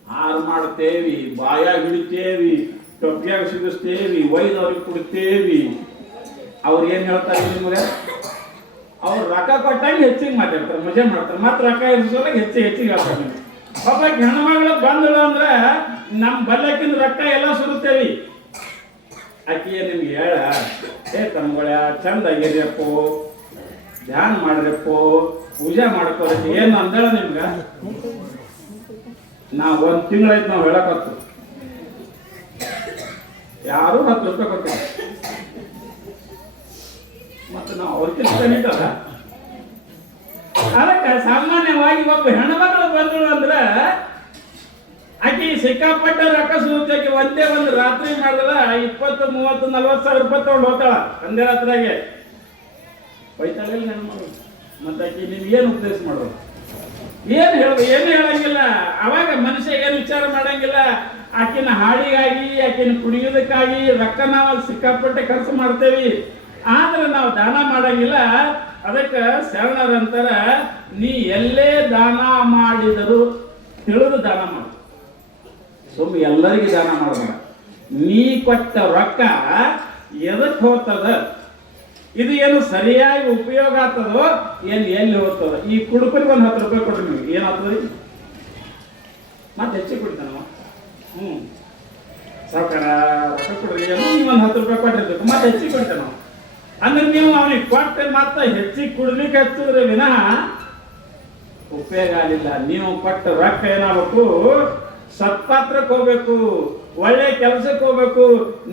ಹಾರು ಮಾಡ್ತೇವಿ, ಬಾಯಾಗ ಹಿಡಿತೇವಿ, ಟೊಪ್ಪಿಯಾಗ ಸಿಗಿಸ್ತೇವಿ, ಒಯ್ದವ್ರಿಗೆ ಕೊಡ್ತೇವಿ. ಅವ್ರು ಏನ್ ಹೇಳ್ತಾರೆ ನಿಮ್ಗೆ? ಅವ್ರು ರೊಕ್ಕ ಕೊಟ್ಟಂಗೆ ಹೆಚ್ಚಿಗೆ ಮಾತಾಡ್ತಾರೆ, ಮಜಾ ಮಾಡ್ತಾರೆ. ಮತ್ತೆ ರೊಕ್ಕ ಇರಿಸೋದಾಗ ಹೆಚ್ಚಿಗೆ ಹೇಳ್ತಾರೆ. ಒಬ್ಬ ಹೆಣ್ಮಗಳು ಬಂದಳು ಅಂದ್ರೆ ನಮ್ಮ ಬಲ್ಲಕ್ಕಿಂದ ರೊಕ್ಕ ಎಲ್ಲ ಸುರುತ್ತೇವಿ. ಆಕಿಯ ನಿಮ್ಗೆ ಹೇಳ, ತಮ್ಗಳ ಚಂದಾಗಿರ್ಯಪ್ಪೋ, ಧ್ಯಾನ ಮಾಡ್ರಪ್ಪೋ, ಪೂಜೆ ಮಾಡ್ಕೋಬೇಕು ಏನು ಅಂದೇಳ ನಿಮ್ಗ? ನಾವು 1 ತಿಂಗಳಾಯ್ತು ನಾವು ಹೇಳಕತ್ತು, ಯಾರು 10 ರೂಪಾಯಿ ಕೊಡ್ತಾರೆ. ಮತ್ತೆ ನಾವು ಅವ್ರಿಗೆ ಅದಕ್ಕೆ ಸಾಮಾನ್ಯವಾಗಿ ಒಬ್ಬ ಹೆಣ್ಮಗಳು ಬಂದಳು ಅಂದ್ರೆ ಆಕಿ ಸಿಕ್ಕಾಪಟ್ಟೆ ರೊಕ್ಕ ಸುತ್ತಾಕಿ ಒಂದೇ ಒಂದು ರಾತ್ರಿ ಮಾಡಿದಲ್ಲ 20, 30, 40 ಸಾವಿರ ರೂಪಾಯಿ ತಗೊಂಡು ಹೋಗ್ತಾಳ ಒಂದೇ ರಾತ್ರಿಯಾಗೆ ಬೈತಾಳೆಲ್ಲ ನೆನ ಮಾಡೋದು. ಮತ್ತೆ ಆಕಿ ನಿಮ್ಗೇನು ಉಪದೇಶ ಮಾಡೋದು? ಏನು ಹೇಳೋದು? ಏನು ಹೇಳಂಗಿಲ್ಲ. ಅವಾಗ ಮನುಷ್ಯ ಏನು ವಿಚಾರ ಮಾಡಂಗಿಲ್ಲ. ಆಕಿನ ಹಾಡಿಗಾಗಿ ಆಕಿನ ಕುಡಿಯೋದಕ್ಕಾಗಿ ರೊಕ್ಕ ನಾವು ಸಿಕ್ಕಾಪಟ್ಟೆ ಖರ್ಚು ಮಾಡ್ತೇವಿ, ಆದ್ರೆ ನಾವು ದಾನ ಮಾಡಂಗಿಲ್ಲ. ಅದಕ್ಕೆ ಶರಣರಂತರ ನೀ ಎಲ್ಲೇ ದಾನ ಮಾಡಿದರೂ ತಿಳಿದು ದಾನ ಮಾಡು, ಸುಮ್ಮ ಎಲ್ಲರಿಗೆ ದಾನ ಮಾಡಬೇಡ. ನೀ ಕೊಟ್ಟ ರೊಕ್ಕ ಎದಕ್ಕೆ ಹೋಗ್ತದ, ಇದು ಏನು ಸರಿಯಾಗಿ ಉಪಯೋಗ ಆಗ್ತದೋ ಏನು ಎಲ್ಲಿ ಹೋಗ್ತದ? ಈ ಕುಡುಕರಿಗೆ ಒಂದು 10 ರೂಪಾಯಿ ಕೊಡ್ರಿ, ನೀವು ಏನಾಗ್ತದ್ರಿ? ಮತ್ತೆ ಹೆಚ್ಚಿಗೆ ಕುಡಿತಾನವ. ಸಾವುಕಾರ ರೊಕ್ಕ ಕೊಡ್ರಿ, ನೀವು ಒಂದು 10 ರೂಪಾಯಿ ಕೊಟ್ಟಿರ್ಬೇಕು, ಮತ್ತೆ ಹೆಚ್ಚಿಗೆ ಕುಡಿತಾನವ. ಅಂದ್ರೆ ನೀವು ಅವನಿಗೆ ಕೊಟ್ಟೆ ಮತ್ತೆ ಹೆಚ್ಚಿಗೆ ಕುಡ್ಲಿಕ್ಕೆ ಹಚ್ಚಿದ್ರೆ ವಿನಃ ಉಪಯೋಗ ಆಗಲಿಲ್ಲ. ನೀವು ಕೊಟ್ಟ ರೊಕ್ಕ ಏನಾಗಬೇಕು? ಸತ್ಪಾತ್ರಕ್ಕೆ ಹೋಗ್ಬೇಕು, ಒಳ್ಳೆ ಕೆಲಸಕ್ಕೆ ಹೋಗ್ಬೇಕು.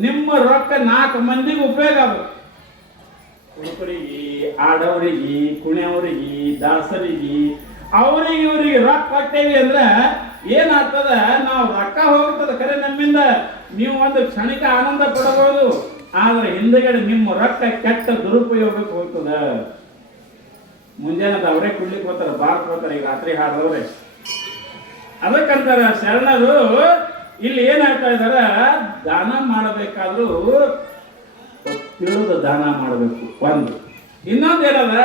ನಿಮ್ಮ ರೊಕ್ಕ 4 ಮಂದಿಗೆ ಉಪಯೋಗ ಆಗ್ಬೇಕು. ಹುಡುಗರಿಗೆ, ಆಡವರಿಗೆ, ಕುಣಿಯವರಿಗೆ, ದಾಸರಿಗೆ, ಅವ್ರಿಗೆ ಇವ್ರಿಗೆ ರೊಕ್ಕ ಕೊಟ್ಟೇವಿ ಅಂದ್ರೆ ಏನಾಗ್ತದ? ನಾವು ರೊಕ್ಕ ಹೋಗ್ತದ ಖರೆ ನಮ್ಮಿಂದ, ನೀವು ಒಂದು ಕ್ಷಣಿಕ ಆನಂದ ಪಡಬಹುದು, ಆದ್ರೆ ಹಿಂದಗಡೆ ನಿಮ್ಮ ರೊಕ್ಕ ಕೆಟ್ಟ ದುರುಪಯೋಗಕ್ಕೆ ಹೋಗ್ತದ. ಮುಂಜಾನೆ ಅವರೇ ಕುಡ್ಲಿಕ್ಕೆ ಹೋಗ್ತಾರೆ, ಬಾರ್ಕ್ ಹೋಗ್ತಾರೆ, ಈಗ ರಾತ್ರಿ ಹಾಡದವ್ರೆ. ಅದಕ್ಕಂತಾರ ಶರಣರು ಇಲ್ಲಿ ಏನ್ ಹೇಳ್ತಾ ಇದಾರ? ದಾನ ಮಾಡಬೇಕಾದ್ರೂ ತಿಳಿದು ದಾನ ಮಾಡಬೇಕು. ಒಂದು ಇನ್ನೊಂದೇನದ,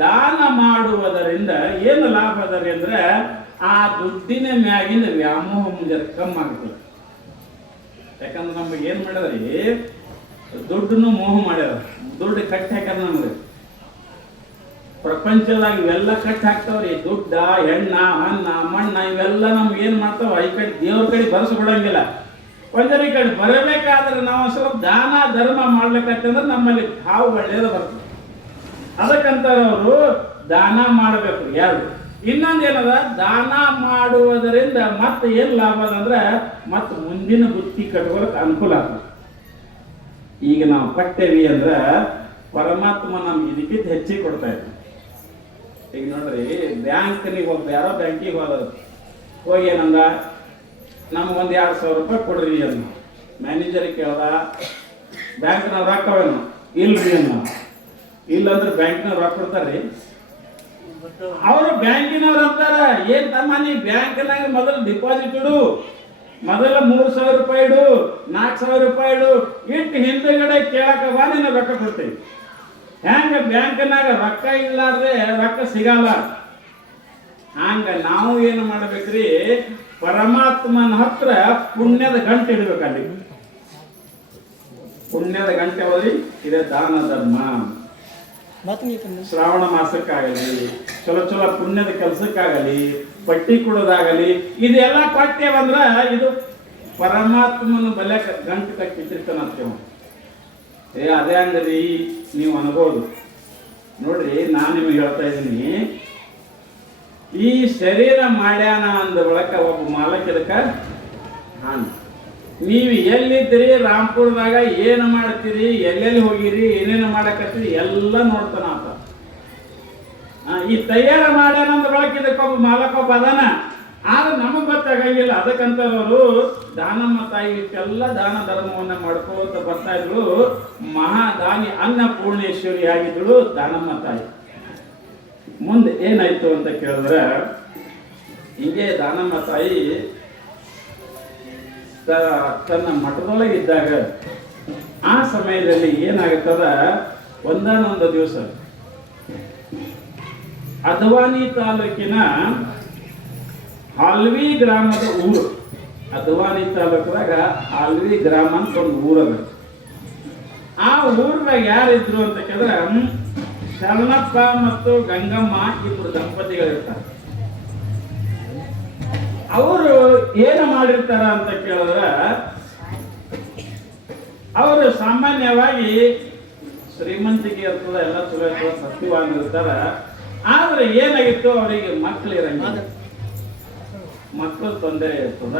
ದಾನ ಮಾಡುವುದರಿಂದ ಏನು ಲಾಭ ಅದರಿ ಅಂದ್ರೆ ಆ ದುಡ್ಡಿನ ಮ್ಯಾಗಿನ ವ್ಯಾಮೋಹ ಮುಂಜಾನೆ ಕಮ್ಮಿ ಆಗ್ತದೆ. ಯಾಕಂದ್ರೆ ನಮಗೆ ಏನ್ ಮಾಡ್ಯಾದ್ರಿ? ದುಡ್ಡನ್ನು ಮೋಹ ಮಾಡ್ಯಾರ. ದುಡ್ಡು ಕಟ್ಟಿ ಹಾಕ್ಯಾರ ನಮ್ಗೆ. ಪ್ರಪಂಚದಾಗ ಇವೆಲ್ಲ ಕಟ್ಟಿ ಹಾಕ್ತಾವ್ರಿ. ದುಡ್ಡ, ಹೆಣ್ಣ, ಅನ್ನ, ಮಣ್ಣ ಇವೆಲ್ಲ ನಮ್ಗೆ ಏನ್ ಮಾಡ್ತಾವ? ಈ ಕಡೆ ದೇವ್ರ ಕಡೆ ಬರ್ಸ್ಕೊಡಂಗಿಲ್ಲ. ಒಂದರ ಈ ಕಡೆ ಬರಬೇಕಾದ್ರೆ ನಾವು ಸ್ವಲ್ಪ ದಾನ ಧರ್ಮ ಮಾಡ್ಲಿಕ್ಕಂತಂದ್ರೆ ನಮ್ಮಲ್ಲಿ ಹಾವು ಒಳ್ಳೆಯದು ಬರ್ತದೆ. ಅದಕ್ಕಂತಾರ ಅವರು ದಾನ ಮಾಡಬೇಕು. ಯಾರು? ಇನ್ನೊಂದೇನದ, ದಾನ ಮಾಡುವುದರಿಂದ ಮತ್ತೆ ಏನ್ ಲಾಭ ಅಂದ್ರೆ ಮತ್ತೆ ಮುಂದಿನ ಬುತ್ತಿ ಕಟ್ಕೊಳ್ಳೋಕೆ ಅನುಕೂಲ ಆಗ್ತದೆ. ಈಗ ನಾವು ಕಟ್ಟೇವಿ ಅಂದ್ರೆ ಪರಮಾತ್ಮ ನಮ್ಗೆ ಇದಕ್ಕಿಂತ ಹೆಚ್ಚಿಗೆ ಕೊಡ್ತಾ ಇದ್ದ. ಈಗ ನೋಡ್ರಿ, ಬ್ಯಾಂಕ್ನಿಗೆ ಒಬ್ಬ ಯಾರೋ ಬ್ಯಾಂಕಿಗೆ ಹೋಗಿ ಏನಂದ, ನಮಗೊಂದು 2,000 ರೂಪಾಯಿ ಕೊಡ್ರಿ ಅನ್ನ. ಮ್ಯಾನೇಜರಿಗೆ ಕೇಳ್ದ, ಬ್ಯಾಂಕ್ನಾಗ ರೊಕ್ಕವೇನು? ಇಲ್ರಿ ಅನ್ನ. ಇಲ್ಲಂದ್ರೆ ಬ್ಯಾಂಕ್ನಾಗ ರೊಕ್ಕ ಕೊಡ್ತಾರ್ರಿ. ಅವರು ಬ್ಯಾಂಕಿನವ್ರು ಅಂತಾರ, ಏನ್ ತಮ್ಮ ನೀ ಬ್ಯಾಂಕ್ನಾಗ ಮೊದಲು ಡಿಪಾಸಿಟ್ ಇಡು, ಮೊದಲ 3,000 ರೂಪಾಯಿ ಇಡು, 4,000 ರೂಪಾಯಿ ಇಡು, ಇಟ್ಟು ಹಿಂದಗಡೆ ಕೇಳಕ ಬಾ, ನೀನು ರೊಕ್ಕ ಕೊಡ್ತೀವಿ. ಹೆಂಗ ಬ್ಯಾಂಕ್ನಾಗ ರೊಕ್ಕ ಇಲ್ಲಾರ್ದೆ ರೊಕ್ಕ ಸಿಗಲ್ಲ, ಹಂಗ ನಾವು ಏನು ಮಾಡ್ಬೇಕ್ರಿ? ಪರಮಾತ್ಮನ ಹತ್ರ ಪುಣ್ಯದ ಗಂಟೆ ಇಡ್ಬೇಕು. ಅಲ್ಲಿ ಪುಣ್ಯದ ಗಂಟೆ ಹೋದ್ರಿ, ಇದೇ ದಾನ ಧರ್ಮ. ಶ್ರಾವಣ ಮಾಸಕ್ಕಾಗಲಿ, ಚಲೋ ಚಲೋ ಪುಣ್ಯದ ಕೆಲಸಕ್ಕಾಗಲಿ, ಪಟ್ಟಿ ಕೊಡೋದಾಗಲಿ, ಇದೆಲ್ಲ ಕೊಟ್ಟೇವಂದ್ರ ಇದು ಪರಮಾತ್ಮನ ಬಲೆ ಗಂಟು ಕಟ್ಟಿರ್ತಾನಂತೇವ. ಅದೇ ಅಂದ್ರಿ ನೀವು ಅನ್ಬೋದು. ನೋಡ್ರಿ, ನಾನು ನಿಮಗೆ ಹೇಳ್ತಾ ಇದ್ದೀನಿ, ಈ ಶರೀರ ಮಾಡ್ಯಾನ ಅಂದ ಬಳಕ ಒಬ್ಬ ಮಾಲಕ್ ಇದಕ್ಕ ಹಾನ್. ನೀವು ಎಲ್ಲಿದ್ದೀರಿ, ರಾಮ್ಪುರದಾಗ ಏನು ಮಾಡ್ತೀರಿ, ಎಲ್ಲೆಲ್ಲಿ ಹೋಗಿರಿ, ಏನೇನು ಮಾಡಕತ್ತೀರಿ ಎಲ್ಲ ನೋಡ್ತಾನ ಆತ. ಈ ತಯಾರ ಮಾಡ್ಯಾನ ಅಂದ ಬಳಕ ಇದಕ್ಕೊಬ್ಬ ಮಾಲಕೊಬ್ಬ ಅದಾನ, ಆದ್ರೆ ನಮಗ್ ಗೊತ್ತಾಗಂಗಿಲ್ಲ. ಅದಕ್ಕಂತವರು ದಾನಮ್ಮ ತಾಯಿ ಇಷ್ಟೆಲ್ಲ ದಾನ ಧರ್ಮವನ್ನ ಮಾಡ್ಕೋತ ಬರ್ತಾ ಇದ್ರು. ಮಹಾದಾನಿ ಅನ್ನಪೂರ್ಣೇಶ್ವರಿ ಆಗಿದ್ರು ದಾನಮ್ಮ ತಾಯಿ. ಮುಂದೆ ಏನಾಯ್ತು ಅಂತ ಕೇಳಿದ್ರೆ, ಹಿಂಗೆ ದಾನಮ್ಮ ತಾಯಿ ತನ್ನ ಮಠದೊಳಗೆ ಇದ್ದಾಗ ಆ ಸಮಯದಲ್ಲಿ ಏನಾಗುತ್ತದ, ಒಂದಾನೊಂದು ದಿವಸ ಅದ್ವಾನಿ ತಾಲೂಕಿನ ಹಾಲ್ವಿ ಗ್ರಾಮದ ಊರು, ಅದ್ವಾನಿ ತಾಲೂಕದಾಗ ಹಾಲ್ವಿ ಗ್ರಾಮ ಅಂತ ಒಂದು ಊರದ. ಆ ಊರಾಗ ಯಾರಿದ್ರು ಅಂತ ಕೇಳಿದ್ರೆ ಶರಣಪ್ಪ ಮತ್ತು ಗಂಗಮ್ಮ ಇಬ್ಬರು ದಂಪತಿಗಳಿರ್ತಾರೆ. ಅವರು ಏನು ಮಾಡಿರ್ತಾರ ಅಂತ ಕೇಳಿದ್ರೆ, ಅವರು ಸಾಮಾನ್ಯವಾಗಿ ಶ್ರೀಮಂತಿಕೆ ಇರ್ತದ, ಎಲ್ಲ ಚಲೋ ಇರ್ತದ, ಸತ್ಯವಾಗಿರ್ತಾರ. ಆದ್ರೆ ಏನಾಗಿತ್ತು, ಅವರಿಗೆ ಮಕ್ಕಳು ಇರಂಗಿಲ್ಲ, ಮಕ್ಕಳು ತೊಂದರೆ ಇರ್ತದ.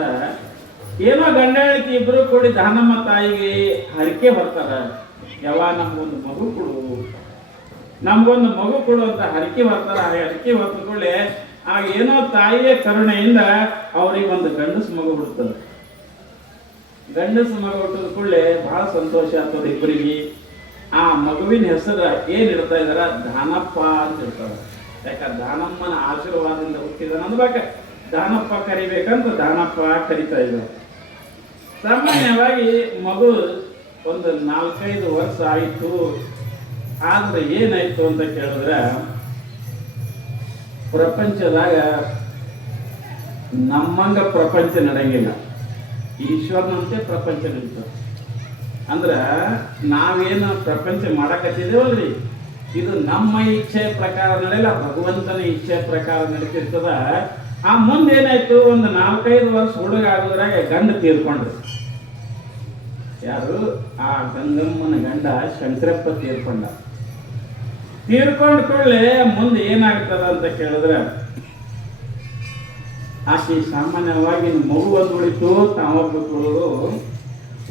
ಏನೋ ಗಂಡ ಹೆಂಡತಿ ಇಬ್ರು ಕೂಡಿ ದಾನಮ್ಮ ತಾಯಿಗೆ ಹರಕೆ ಬರ್ತಾರ, ಯಾವ ನಮ್ಗೊಂದು ಮಗು ಕೊಡು, ನಮ್ಗೊಂದು ಮಗು ಕೊಡು ಅಂತ ಹರಕೆ ಬರ್ತಾರ. ಹರಕೆ ಹೊತ್ತುಕೊಳ್ಳಿ ಏನೋ ತಾಯಿಯ ಕರುಣೆಯಿಂದ ಅವ್ರಿಗೆ ಒಂದು ಗಂಡಸು ಮಗು ಬಿಡ್ತದೆ. ಗಂಡಸು ಮಗು ಹುಟ್ಟಿದ ಕೂಡಲೇ ಬಹಳ ಸಂತೋಷ ಆಗ್ತದೆ ಇಬ್ಬರಿಗೆ. ಆ ಮಗುವಿನ ಹೆಸರು ಏನ್ ಇಡ್ತಾ ಇದಾರ, ದಾನಪ್ಪ ಅಂತ ಇರ್ತಾರೆ. ಯಾಕಂದ್ರೆ ದಾನಮ್ಮನ ಆಶೀರ್ವಾದದಿಂದ ಹುಟ್ಟಿದಾನ ಅಂದ್ಬೇಕ, ದಾನಪ್ಪ ಕರಿಬೇಕಂತ ದಾನಪ್ಪ ಕರಿತಾ ಇದ್ದಾರೆ. ಸಾಮಾನ್ಯವಾಗಿ ಮಗು ಒಂದು 4-5 ವರ್ಷ ಆಯಿತು. ಆದ್ರೆ ಏನಾಯ್ತು ಅಂತ ಕೇಳಿದ್ರೆ, ಪ್ರಪಂಚದಾಗ ನಮ್ಮಂಗ ಪ್ರಪಂಚ ನಡೆಯಂಗಿಲ್ಲ, ಈಶ್ವರನಂತೆ ಪ್ರಪಂಚ ನಡೀತದೆ. ಅಂದ್ರ ನಾವೇನು ಪ್ರಪಂಚ ಮಾಡಕತ್ತಿದೇವಲ್ರಿ, ಇದು ನಮ್ಮ ಇಚ್ಛೆ ಪ್ರಕಾರ ನಡೆಯಲ್ಲ, ಭಗವಂತನ ಇಚ್ಛೆ ಪ್ರಕಾರ ನಡೀತಿರ್ತದ. ಆ ಮುಂದೇನಾಯ್ತು, ಒಂದು 4-5 ವರ್ಷ ಹುಡುಗ ಆಗೋದ್ರಾಗ ಗಂಡ ತೀರ್ಕೊಂಡ್ರಿ. ಯಾರು? ಆ ಗಂಗಮ್ಮನ ಗಂಡ ಶಂಕರಪ್ಪ ತೀರ್ಕೊಂಡ. ತೀರ್ಕೊಂಡ ಕೂಡಲೇ ಮುಂದೆ ಏನಾಗ್ತದ ಅಂತ ಕೇಳಿದ್ರೆ, ಆಕೆ ಸಾಮಾನ್ಯವಾಗಿ ಮಗು ಒಂದು ಉಳಿತು, ತಾವೊಬ್ಬ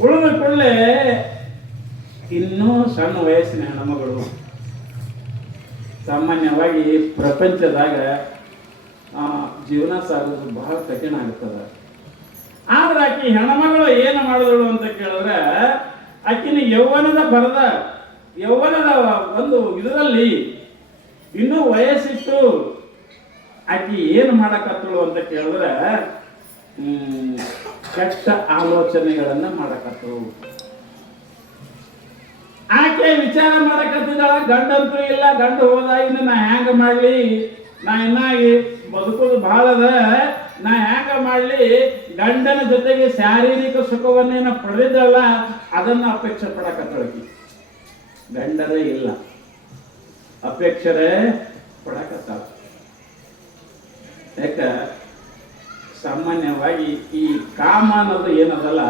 ಉಳಿದ ಕೂಡಲೇ ಇನ್ನೂ ಸಣ್ಣ ವಯಸ್ಸಿನ ಹೆಣ್ಮಗಳು. ಸಾಮಾನ್ಯವಾಗಿ ಪ್ರಪಂಚದಾಗ ಜೀವನ ಸಾಗೋದು ಬಹಳ ಕಠಿಣ ಆಗ್ತದೆ. ಆದ್ರೆ ಆಕಿ ಹೆಣ್ಮಗಳು ಏನು ಮಾಡಿದಳು ಅಂತ ಕೇಳಿದ್ರೆ, ಆಕಿನ ಯೌವನದ ಒಂದು ಇದರಲ್ಲಿ ಇನ್ನೂ ವಯಸ್ಸಿತ್ತು. ಆಕಿ ಏನು ಮಾಡಕತ್ತಳು ಅಂತ ಕೇಳಿದ್ರೆ, ಕೆಟ್ಟ ಆಲೋಚನೆಗಳನ್ನ ಮಾಡಕತ್ತಳು. ಆಕೆ ವಿಚಾರ ಮಾಡಕತ್ತಿದ್ದಾಳ, ಗಂಡಂತೂ ಇಲ್ಲ, ಗಂಡ ಹೋದ, ಇನ್ನು ನಾ ಹ್ಯಾಂಗ ಮಾಡ್ಲಿ, ನಾ ಇನ್ನಾಗಿ ಬದುಕೋದು ಬಹಳ ಅದ, ನಾ ಹ್ಯಾಂಗ ಮಾಡ್ಲಿ, ಗಂಡನ ಜೊತೆಗೆ ಶಾರೀರಿಕ ಸುಖವನ್ನೇನ ಪಡೆದಿದ್ದಲ್ಲ ಅದನ್ನ ಅಪೇಕ್ಷೆ ಪಡಕತ್ತಳಕಿ. ಗಂಡರೇ ಇಲ್ಲ, ಅಪೇಕ್ಷರೇ ಪಡಕತ್ತಾಳ. ಯಾಕ ಸಾಮಾನ್ಯವಾಗಿ ಈ ಕಾಮ ಅನ್ನೋದು ಏನದಲ್ಲ,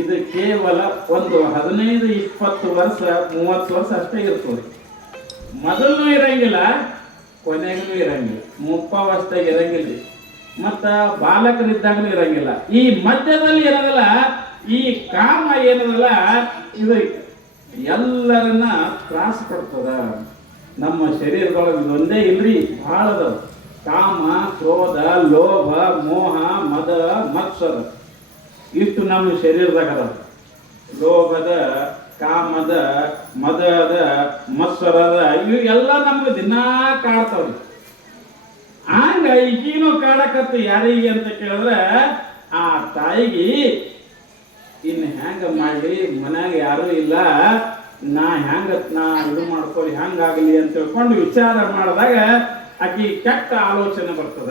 ಇದು ಕೇವಲ ಒಂದು 15-20 ವರ್ಷ 30 ವರ್ಷ ಅಷ್ಟೇ ಇರ್ತದೆ. ಮೊದಲೂ ಇರಂಗಿಲ್ಲ, ಕೊನೆಗೂ ಇರಂಗಿಲ್ಲ, ಮುಪ್ಪಾವಸ್ಥೆಗೆ ಇರಂಗಿಲ್ಲ, ಮತ್ತ ಬಾಲಕರಿದ್ದಾಗಲೂ ಇರಂಗಿಲ್ಲ. ಈ ಮಧ್ಯದಲ್ಲಿ ಏನದಲ್ಲ, ಈ ಕಾಮ ಏನದಲ್ಲ, ಇದು ಎಲ್ಲರನ್ನ ತ್ರಾಸ ಪಡ್ತದ. ನಮ್ಮ ಶರೀರದೊಳಗೆ ಇದೊಂದೇ ಇಲ್ರಿ, ಬಹಳ ಅದಾವ. ಕಾಮ, ಕ್ರೋಧ, ಲೋಭ, ಮೋಹ, ಮದ, ಮತ್ಸರ, ಇಷ್ಟು ನಮ್ಮ ಶರೀರದಾಗ ಅದಾವ. ಲೋಭದ, ಕಾಮದ, ಮದದ, ಮತ್ಸರದ, ಇವು ಎಲ್ಲ ನಮ್ಗೆ ದಿನಾ ಕಾಡ್ತಾವ್ರಿ. ಹಂಗ ಈಗೀನು ಕಾಡಕತ್ತ ಯಾರಿಗೆ ಅಂತ ಕೇಳಿದ್ರೆ, ಆ ತಾಯಿಗೆ ಇನ್ನು ಹ್ಯಾಂಗ ಮಾಡ್ಲಿ, ಮನ್ಯಾಗ ಯಾರು ಇಲ್ಲ, ನಾ ಇದು ಮಾಡ್ಕೊಳ್ಳಿ, ಹ್ಯಾಂಗಾಗಲಿ ಅಂತ ತಿಳ್ಕೊಂಡು ವಿಚಾರ ಮಾಡಿದಾಗ ಆಕಿ ಕೆಟ್ಟ ಆಲೋಚನೆ ಬರ್ತದ.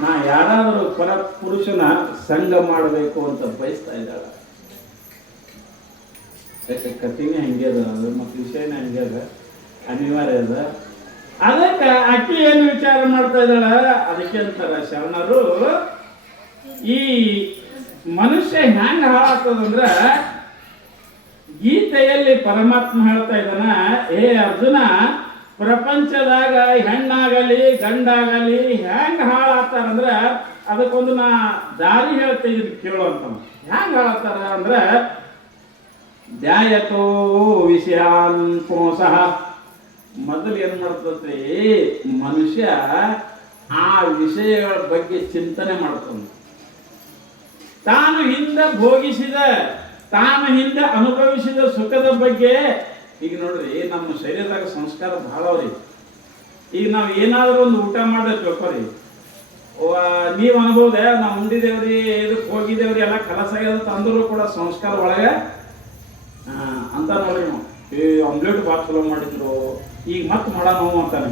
ನಾ ಯಾರಾದರೂ ಪರ ಪುರುಷನ ಸಂಘ ಮಾಡಬೇಕು ಅಂತ ಬಯಸ್ತಾ ಇದ್ದಾಳ. ಯಾಕೆ ಕಥೆನೇ ಹಂಗೆ ಅದ, ಮತ್ತು ವಿಷಯನೇ ಹಂಗೆ ಅದ, ಅನಿವಾರ್ಯ ಅದ. ಅದಕ್ಕೆ ಆಕಿ ಏನು ವಿಚಾರ ಮಾಡ್ತಾ ಇದ್ದಾಳ, ಅದಕ್ಕೆ ಅಂತಾರ ಶರಣರು, ಈ ಮನುಷ್ಯ ಹೆಂಗ ಹಾಳಾಗ್ತದಂದ್ರ, ಗೀತೆಯಲ್ಲಿ ಪರಮಾತ್ಮ ಹೇಳ್ತಾ ಇದ್ದಾನ, ಹೇ ಅರ್ಜುನ, ಪ್ರಪಂಚದಾಗ ಹೆಣ್ಣಾಗಲಿ ಗಂಡಾಗಲಿ ಹೆಂಗ ಹಾಳಾಗ್ತಾರಂದ್ರ ಅದಕ್ಕೊಂದು ನಾ ದಾರಿ ಹೇಳ್ತೇನೆ ಕೇಳುವಂತ. ಹೆಂಗ ಹಾಳಾಗ್ತಾರ ಅಂದ್ರ, ಧ್ಯಾಯತೋ ವಿಷಯಾನ್ ಪುಂಸಃ. ಮೊದಲು ಏನ್ ಮಾಡ್ತದ್ರಿ, ಮನುಷ್ಯ ಆ ವಿಷಯಗಳ ಬಗ್ಗೆ ಚಿಂತನೆ ಮಾಡ್ತಾನೆ. ತಾನು ಹಿಂದೆ ಭೋಗಿಸಿದ, ತಾನು ಹಿಂದೆ ಅನುಭವಿಸಿದ ಸುಖದ ಬಗ್ಗೆ. ಈಗ ನೋಡ್ರಿ, ನಮ್ಮ ಶರೀರದಾಗ ಸಂಸ್ಕಾರ ಬಹಳ ಅವ್ರಿ. ಈಗ ನಾವು ಏನಾದ್ರೂ ಒಂದು ಊಟ ಮಾಡಿದ್ರೆ ತಿಳ್ಕೊರಿ, ನೀವು ಅನ್ಬೋದೆ, ನಾವು ಉಂಡಿದೇವ್ರಿ, ಇದಕ್ಕೆ ಹೋಗಿದ್ದೇವ್ರಿ, ಎಲ್ಲ ಕೆಲಸ ತಂದ್ರು ಕೂಡ ಸಂಸ್ಕಾರ ಒಳಗೆ ಅಂತ ನೋಡ್ರಿ. ನಾವು ಆಮ್ಲೆಟ್ ಭಾಳ ಚಲೋ ಮಾಡಿದ್ರು, ಈಗ ಮತ್ತೆ ಮಾಡೋಣ ಅಂತಾನೆ.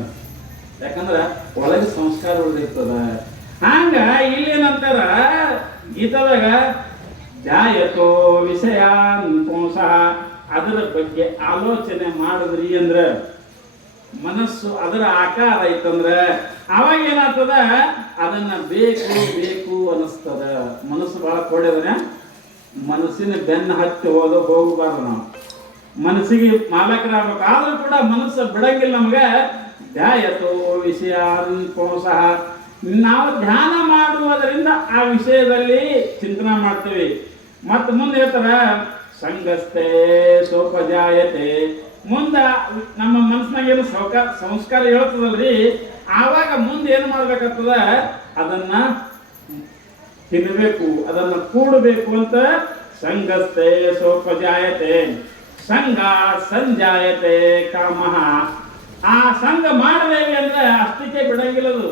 ಯಾಕಂದ್ರೆ ಒಳಗೆ ಸಂಸ್ಕಾರ ಉಳಿದಿರ್ತದ. ಹಂಗ ಇಲ್ಲೇನಂತಾರ ಗೀತದಾಗ, ಧ್ಯಾಯತೋ ವಿಷಯಾನ್ ಪುಂಸಃ. ಅದರ ಬಗ್ಗೆ ಆಲೋಚನೆ ಮಾಡಿದ್ರಿ ಅಂದ್ರೆ, ಮನಸ್ಸು ಅದರ ಆಕಾರ ಐತಂದ್ರ ಅವಾಗ ಏನಾಗ್ತದ, ಅದನ್ನ ಬೇಕು ಬೇಕು ಅನಿಸ್ತದ. ಮನಸ್ಸು ಬಹಳ ಕೊಡೋದನ್ನ, ಮನಸ್ಸಿನ ಬೆನ್ನ ಹತ್ತಿ ಹೋಗಬಾರ್ದು. ನಾವು ಮನಸ್ಸಿಗೆ ಮಾಲಕರಾಗಬೇಕು. ಆದ್ರೂ ಕೂಡ ಮನಸ್ಸು ಬಿಡಂಗಿಲ್ಲ ನಮ್ಗೆ. ಧ್ಯಾಯತೋ ವಿಷಯಾನ್ ಪುಂಸಃ. ನಾವು ಧ್ಯಾನ ಮಾಡುವುದರಿಂದ ಆ ವಿಷಯದಲ್ಲಿ ಚಿಂತನೆ ಮಾಡ್ತೀವಿ. ಮತ್ತೆ ಮುಂದೆ ಹೇಳ್ತಾರ, ಸಂಗಸ್ಥೆ ಸೋಪಜಾಯತೆ. ಮುಂದ ನಮ್ಮ ಮನಸ್ಸಿನಾಗ ಏನು ಸಂಸ್ಕಾರ ಹೇಳ್ತದಲ್ರಿ, ಆವಾಗ ಮುಂದೆ ಏನು ಮಾಡ್ಬೇಕಾಗ್ತದ, ಅದನ್ನ ತಿನ್ನಬೇಕು, ಅದನ್ನ ಕೂಡಬೇಕು ಅಂತ ಸಂಗಸ್ಥೆ ಸೋಪಜಾಯತೆ ಸಂಘ ಸಂಜಾಯತೆ ಕಾಮಃ. ಆ ಸಂಘ ಮಾಡದೇವಿ ಅಂದ್ರೆ ಅಷ್ಟಕ್ಕೆ ಬಿಡಂಗಿಲ್ಲದು,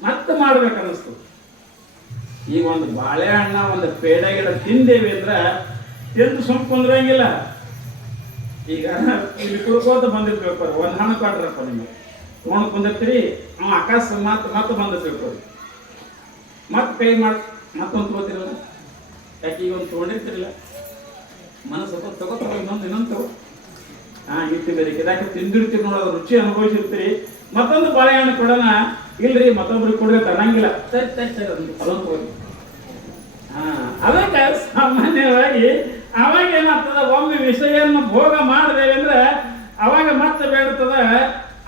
ಮತ್ತೆ ಮಾಡ್ಬೇಕನ್ನಿಸ್ತು. ಈಗ ಒಂದು ಬಾಳೆಹಣ್ಣ ಒಂದು ಪೇಡೆ ಗಿಡ ತಿಂದೇವಿ ಅಂದ್ರೆ ತಿಂದು ಸುಮ್ ಕುಂದ್ರಂಗಿಲ್ಲ. ಈಗ ಇಲ್ಲಿ ಕುಡ್ಕೋತ ಬಂದಿರ್ಬೇಕು, ಒಂದು ಹಣ್ಣು ಕೊಟ್ರಪ್ಪ ನಿಮಗೆ ತೊಗೊಂಡು ಕುಂದಿರ್ತೀರಿ, ಅವ ಅಕಸ್ಮಾತ್ ಮತ್ತೆ ಬಂದಿರ್ಬೇಕು, ಮತ್ತೆ ಕೈ ಮಾಡಿ ಮತ್ತೊಂದು ತಗೋತಿರಲ್ಲ. ಯಾಕೆ ಈಗ ಒಂದು ತೊಗೊಂಡಿರ್ತಿರಲ್ಲ, ಮನಸ್ಸು ತಗೋತಾವ ಇನ್ನೊಂದು ತಗೋ ಇಟ್ಟು ಬೇರೆ ಯಾಕೆ ತಿಂದಿರ್ತೀರಿ ನೋಡೋದು, ರುಚಿ ಅನುಭವಿಸಿರ್ತೀರಿ. ಮತ್ತೊಂದು ಬಾಳೆಹಣ್ಣು ಕೊಡೋಣ, ಇಲ್ರಿ ಮತ್ತೊಬ್ರಿಗೆ ಕೊಡ್ಬೇಕು ಅನ್ನಂಗಿಲ್ಲ, ಅದೊಂದು ತಗೋರಿ. ಅದಕ್ಕೆ ಸಾಮಾನ್ಯವಾಗಿ ಅವಾಗ ಏನಾಗ್ತದ, ಒಮ್ಮೆ ವಿಷಯನ್ನು ಭೋಗ ಮಾಡಿದೇವೆ ಅಂದ್ರೆ ಅವಾಗ ಮತ್ತೆ ಬೇಡ್ತದ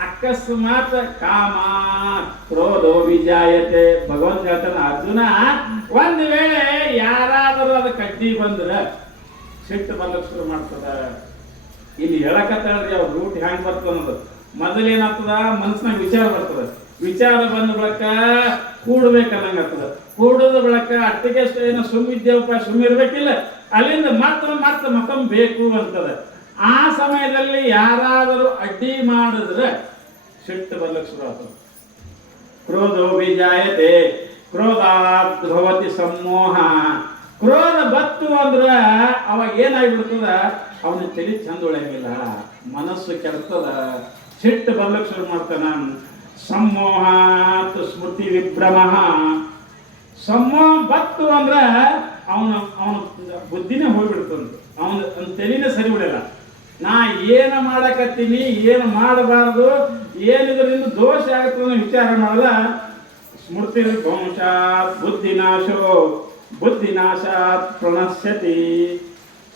ಅಕಸ್ಮಾತ್ ಕಾಮ ಕ್ರೋಧೋ ವಿಜಾಯತೆ. ಭಗವಂತ ಹೇಳ್ತಾನ, ಅರ್ಜುನ ಒಂದು ವೇಳೆ ಯಾರಾದರೂ ಅದು ಕಡ್ಡಿ ಬಂದ್ರೆ ಸಿಟ್ಟು ಬರ್ಲಿಕ್ಕೆ ಶುರು ಮಾಡ್ತದ. ಇಲ್ಲಿ ಹೇಳಕತ್ತಾಳ್ರಿ ಅವ್ರ ರೂಟ್ ಹ್ಯಾಂಗ್ ಬರ್ತದ ಅನ್ನೋದು. ಮೊದಲೇನಾಗ್ತದ, ಮನಸ್ಸಿನಾಗ ವಿಚಾರ ಬರ್ತದ, ವಿಚಾರ ಬಂದ ಬಳಕ ಕೂಡ್ಬೇಕನ್ನಂಗಾಗ್ತದ, ಕೂಡದ ಬಳಕ ಅಟ್ಟಿಗೆ ಏನೋ ಸುಮ್ಮಿದ್ದೇವಪ್ಪ ಸುಮ್ಮಿರ್ಬೇಕಿಲ್ಲ, ಅಲ್ಲಿಂದ ಮತ್ತೊಮ್ಮೆ ಬೇಕು ಅಂತದ. ಆ ಸಮಯದಲ್ಲಿ ಯಾರಾದರೂ ಅಡ್ಡಿ ಮಾಡಿದ್ರೆ ಸಿಟ್ಟು ಬರ್ಲಿಕ್ಕೆ ಶುರು ಆಗ್ತದೆ. ಕ್ರೋಧೋ ವಿಜಾಯತೆ ಕ್ರೋಧಾತ್ ಭವತಿ ಸಮೋಹ. ಕ್ರೋಧ ಬತ್ತು ಅಂದ್ರ ಅವಾಗ ಏನಾಗ್ಬಿಡ್ತದ, ಅವನ ತಲೆ ಚಂದ ಉಳಿಯಂಗಿಲ್ಲ, ಮನಸ್ಸು ಕೆಡ್ತದ, ಸಿಟ್ಟು ಬರ್ಲಿಕ್ಕೆ ಶುರು ಮಾಡ್ತಾನ. ಸಮೋಹಾತ್ ಸ್ಮೃತಿ ವಿಭ್ರಮ. ಸಮೋಹ ಬತ್ತು ಅಂದ್ರ ಅವನ ಬುದ್ಧಿನೇ ಹೋಗ್ಬಿಡ್ತಂತ, ಅವನ ತಲೆನೇ ಸರಿ ಬಿಡಲ್ಲ. ನಾ ಏನು ಮಾಡಕತ್ತೀನಿ, ಏನು ಮಾಡಬಾರ್ದು, ಏನಿದ್ರಿಂದ ದೋಷ ಆಗುತ್ತದೆ ವಿಚಾರ ಮಾಡಲ್ಲ. ಸ್ಮೃತಿ ಧ್ವಂಸಾತ್ ಬುದ್ಧಿನಾಶಾತ್ ಪ್ರಣಶ್ಯತಿ.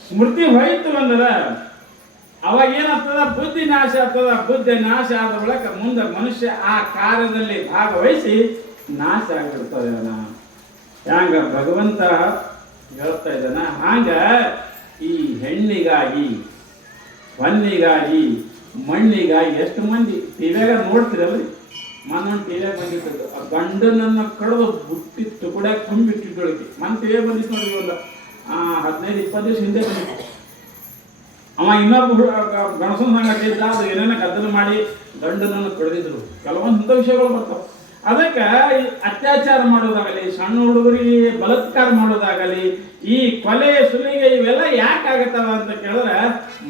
ಸ್ಮೃತಿ ಹೋಯ್ತು ಅಂದ್ರೆ ಅವಾಗ ಏನಾಗ್ತದ, ಬುದ್ಧಿ ನಾಶ ಆಗ್ತದ. ಬುದ್ಧಿ ನಾಶ ಆದ ಬಳಿಕ ಮುಂದೆ ಮನುಷ್ಯ ಆ ಕಾರ್ಯದಲ್ಲಿ ಭಾಗವಹಿಸಿ ನಾಶ ಆಗಿಬಿಡ್ತದೆ. ಹ್ಯಾಂಗ ಭಗವಂತ ಹೇಳ್ತಾ ಇದ್ದಾನ, ಹಾಂಗ ಈ ಹೆಣ್ಣಿಗಾಗಿ ಹೊನ್ನಿಗಾಗಿ ಮಣ್ಣಿಗಾಗಿ ಎಷ್ಟು ಮಂದಿ ಟಿವಿಯಾಗ ನೋಡ್ತಿರಲ್ರಿ, ಮನೊಂದು ಟಿವಿಯಾಗ ಬಂದಿತ್ತು, ಆ ಗಂಡನನ್ನು ಕಳೆದು ಬುಟ್ಟಿತ್ತು ಕೂಡ ತುಂಬಿಟ್ಟಿದ್ದೊಳಗೆ. ಮನ್ ಟಿವಿಯಾಗ ಬಂದಿತ್ತು ನೋಡಿ, ಒಂದು 15-20 ದಿವಸ ಹಿಂದೆ ಬಂದಿತ್ತು. ಅವ ಇನ್ನೊಬ್ಬ ಗಣಸನ ಸಂಘ ಇದ್ದ, ಅದು ಏನೇನೋ ಗದ್ದಲ ಮಾಡಿ ಗಂಡನನ್ನು ಕಳೆದಿದ್ರು. ಕೆಲವೊಂದು ವಿಷಯಗಳು ಬರ್ತಾವೆ. ಅದಕ್ಕೆ ಅತ್ಯಾಚಾರ ಮಾಡೋದಾಗಲಿ, ಸಣ್ಣ ಹುಡುಗರಿಗೆ ಬಲಾತ್ಕಾರ ಮಾಡೋದಾಗಲಿ, ಈ ಕೊಲೆ ಸುಲಿಗೆ ಇವೆಲ್ಲ ಯಾಕಾಗತ್ತವ ಅಂತ ಕೇಳಿದ್ರೆ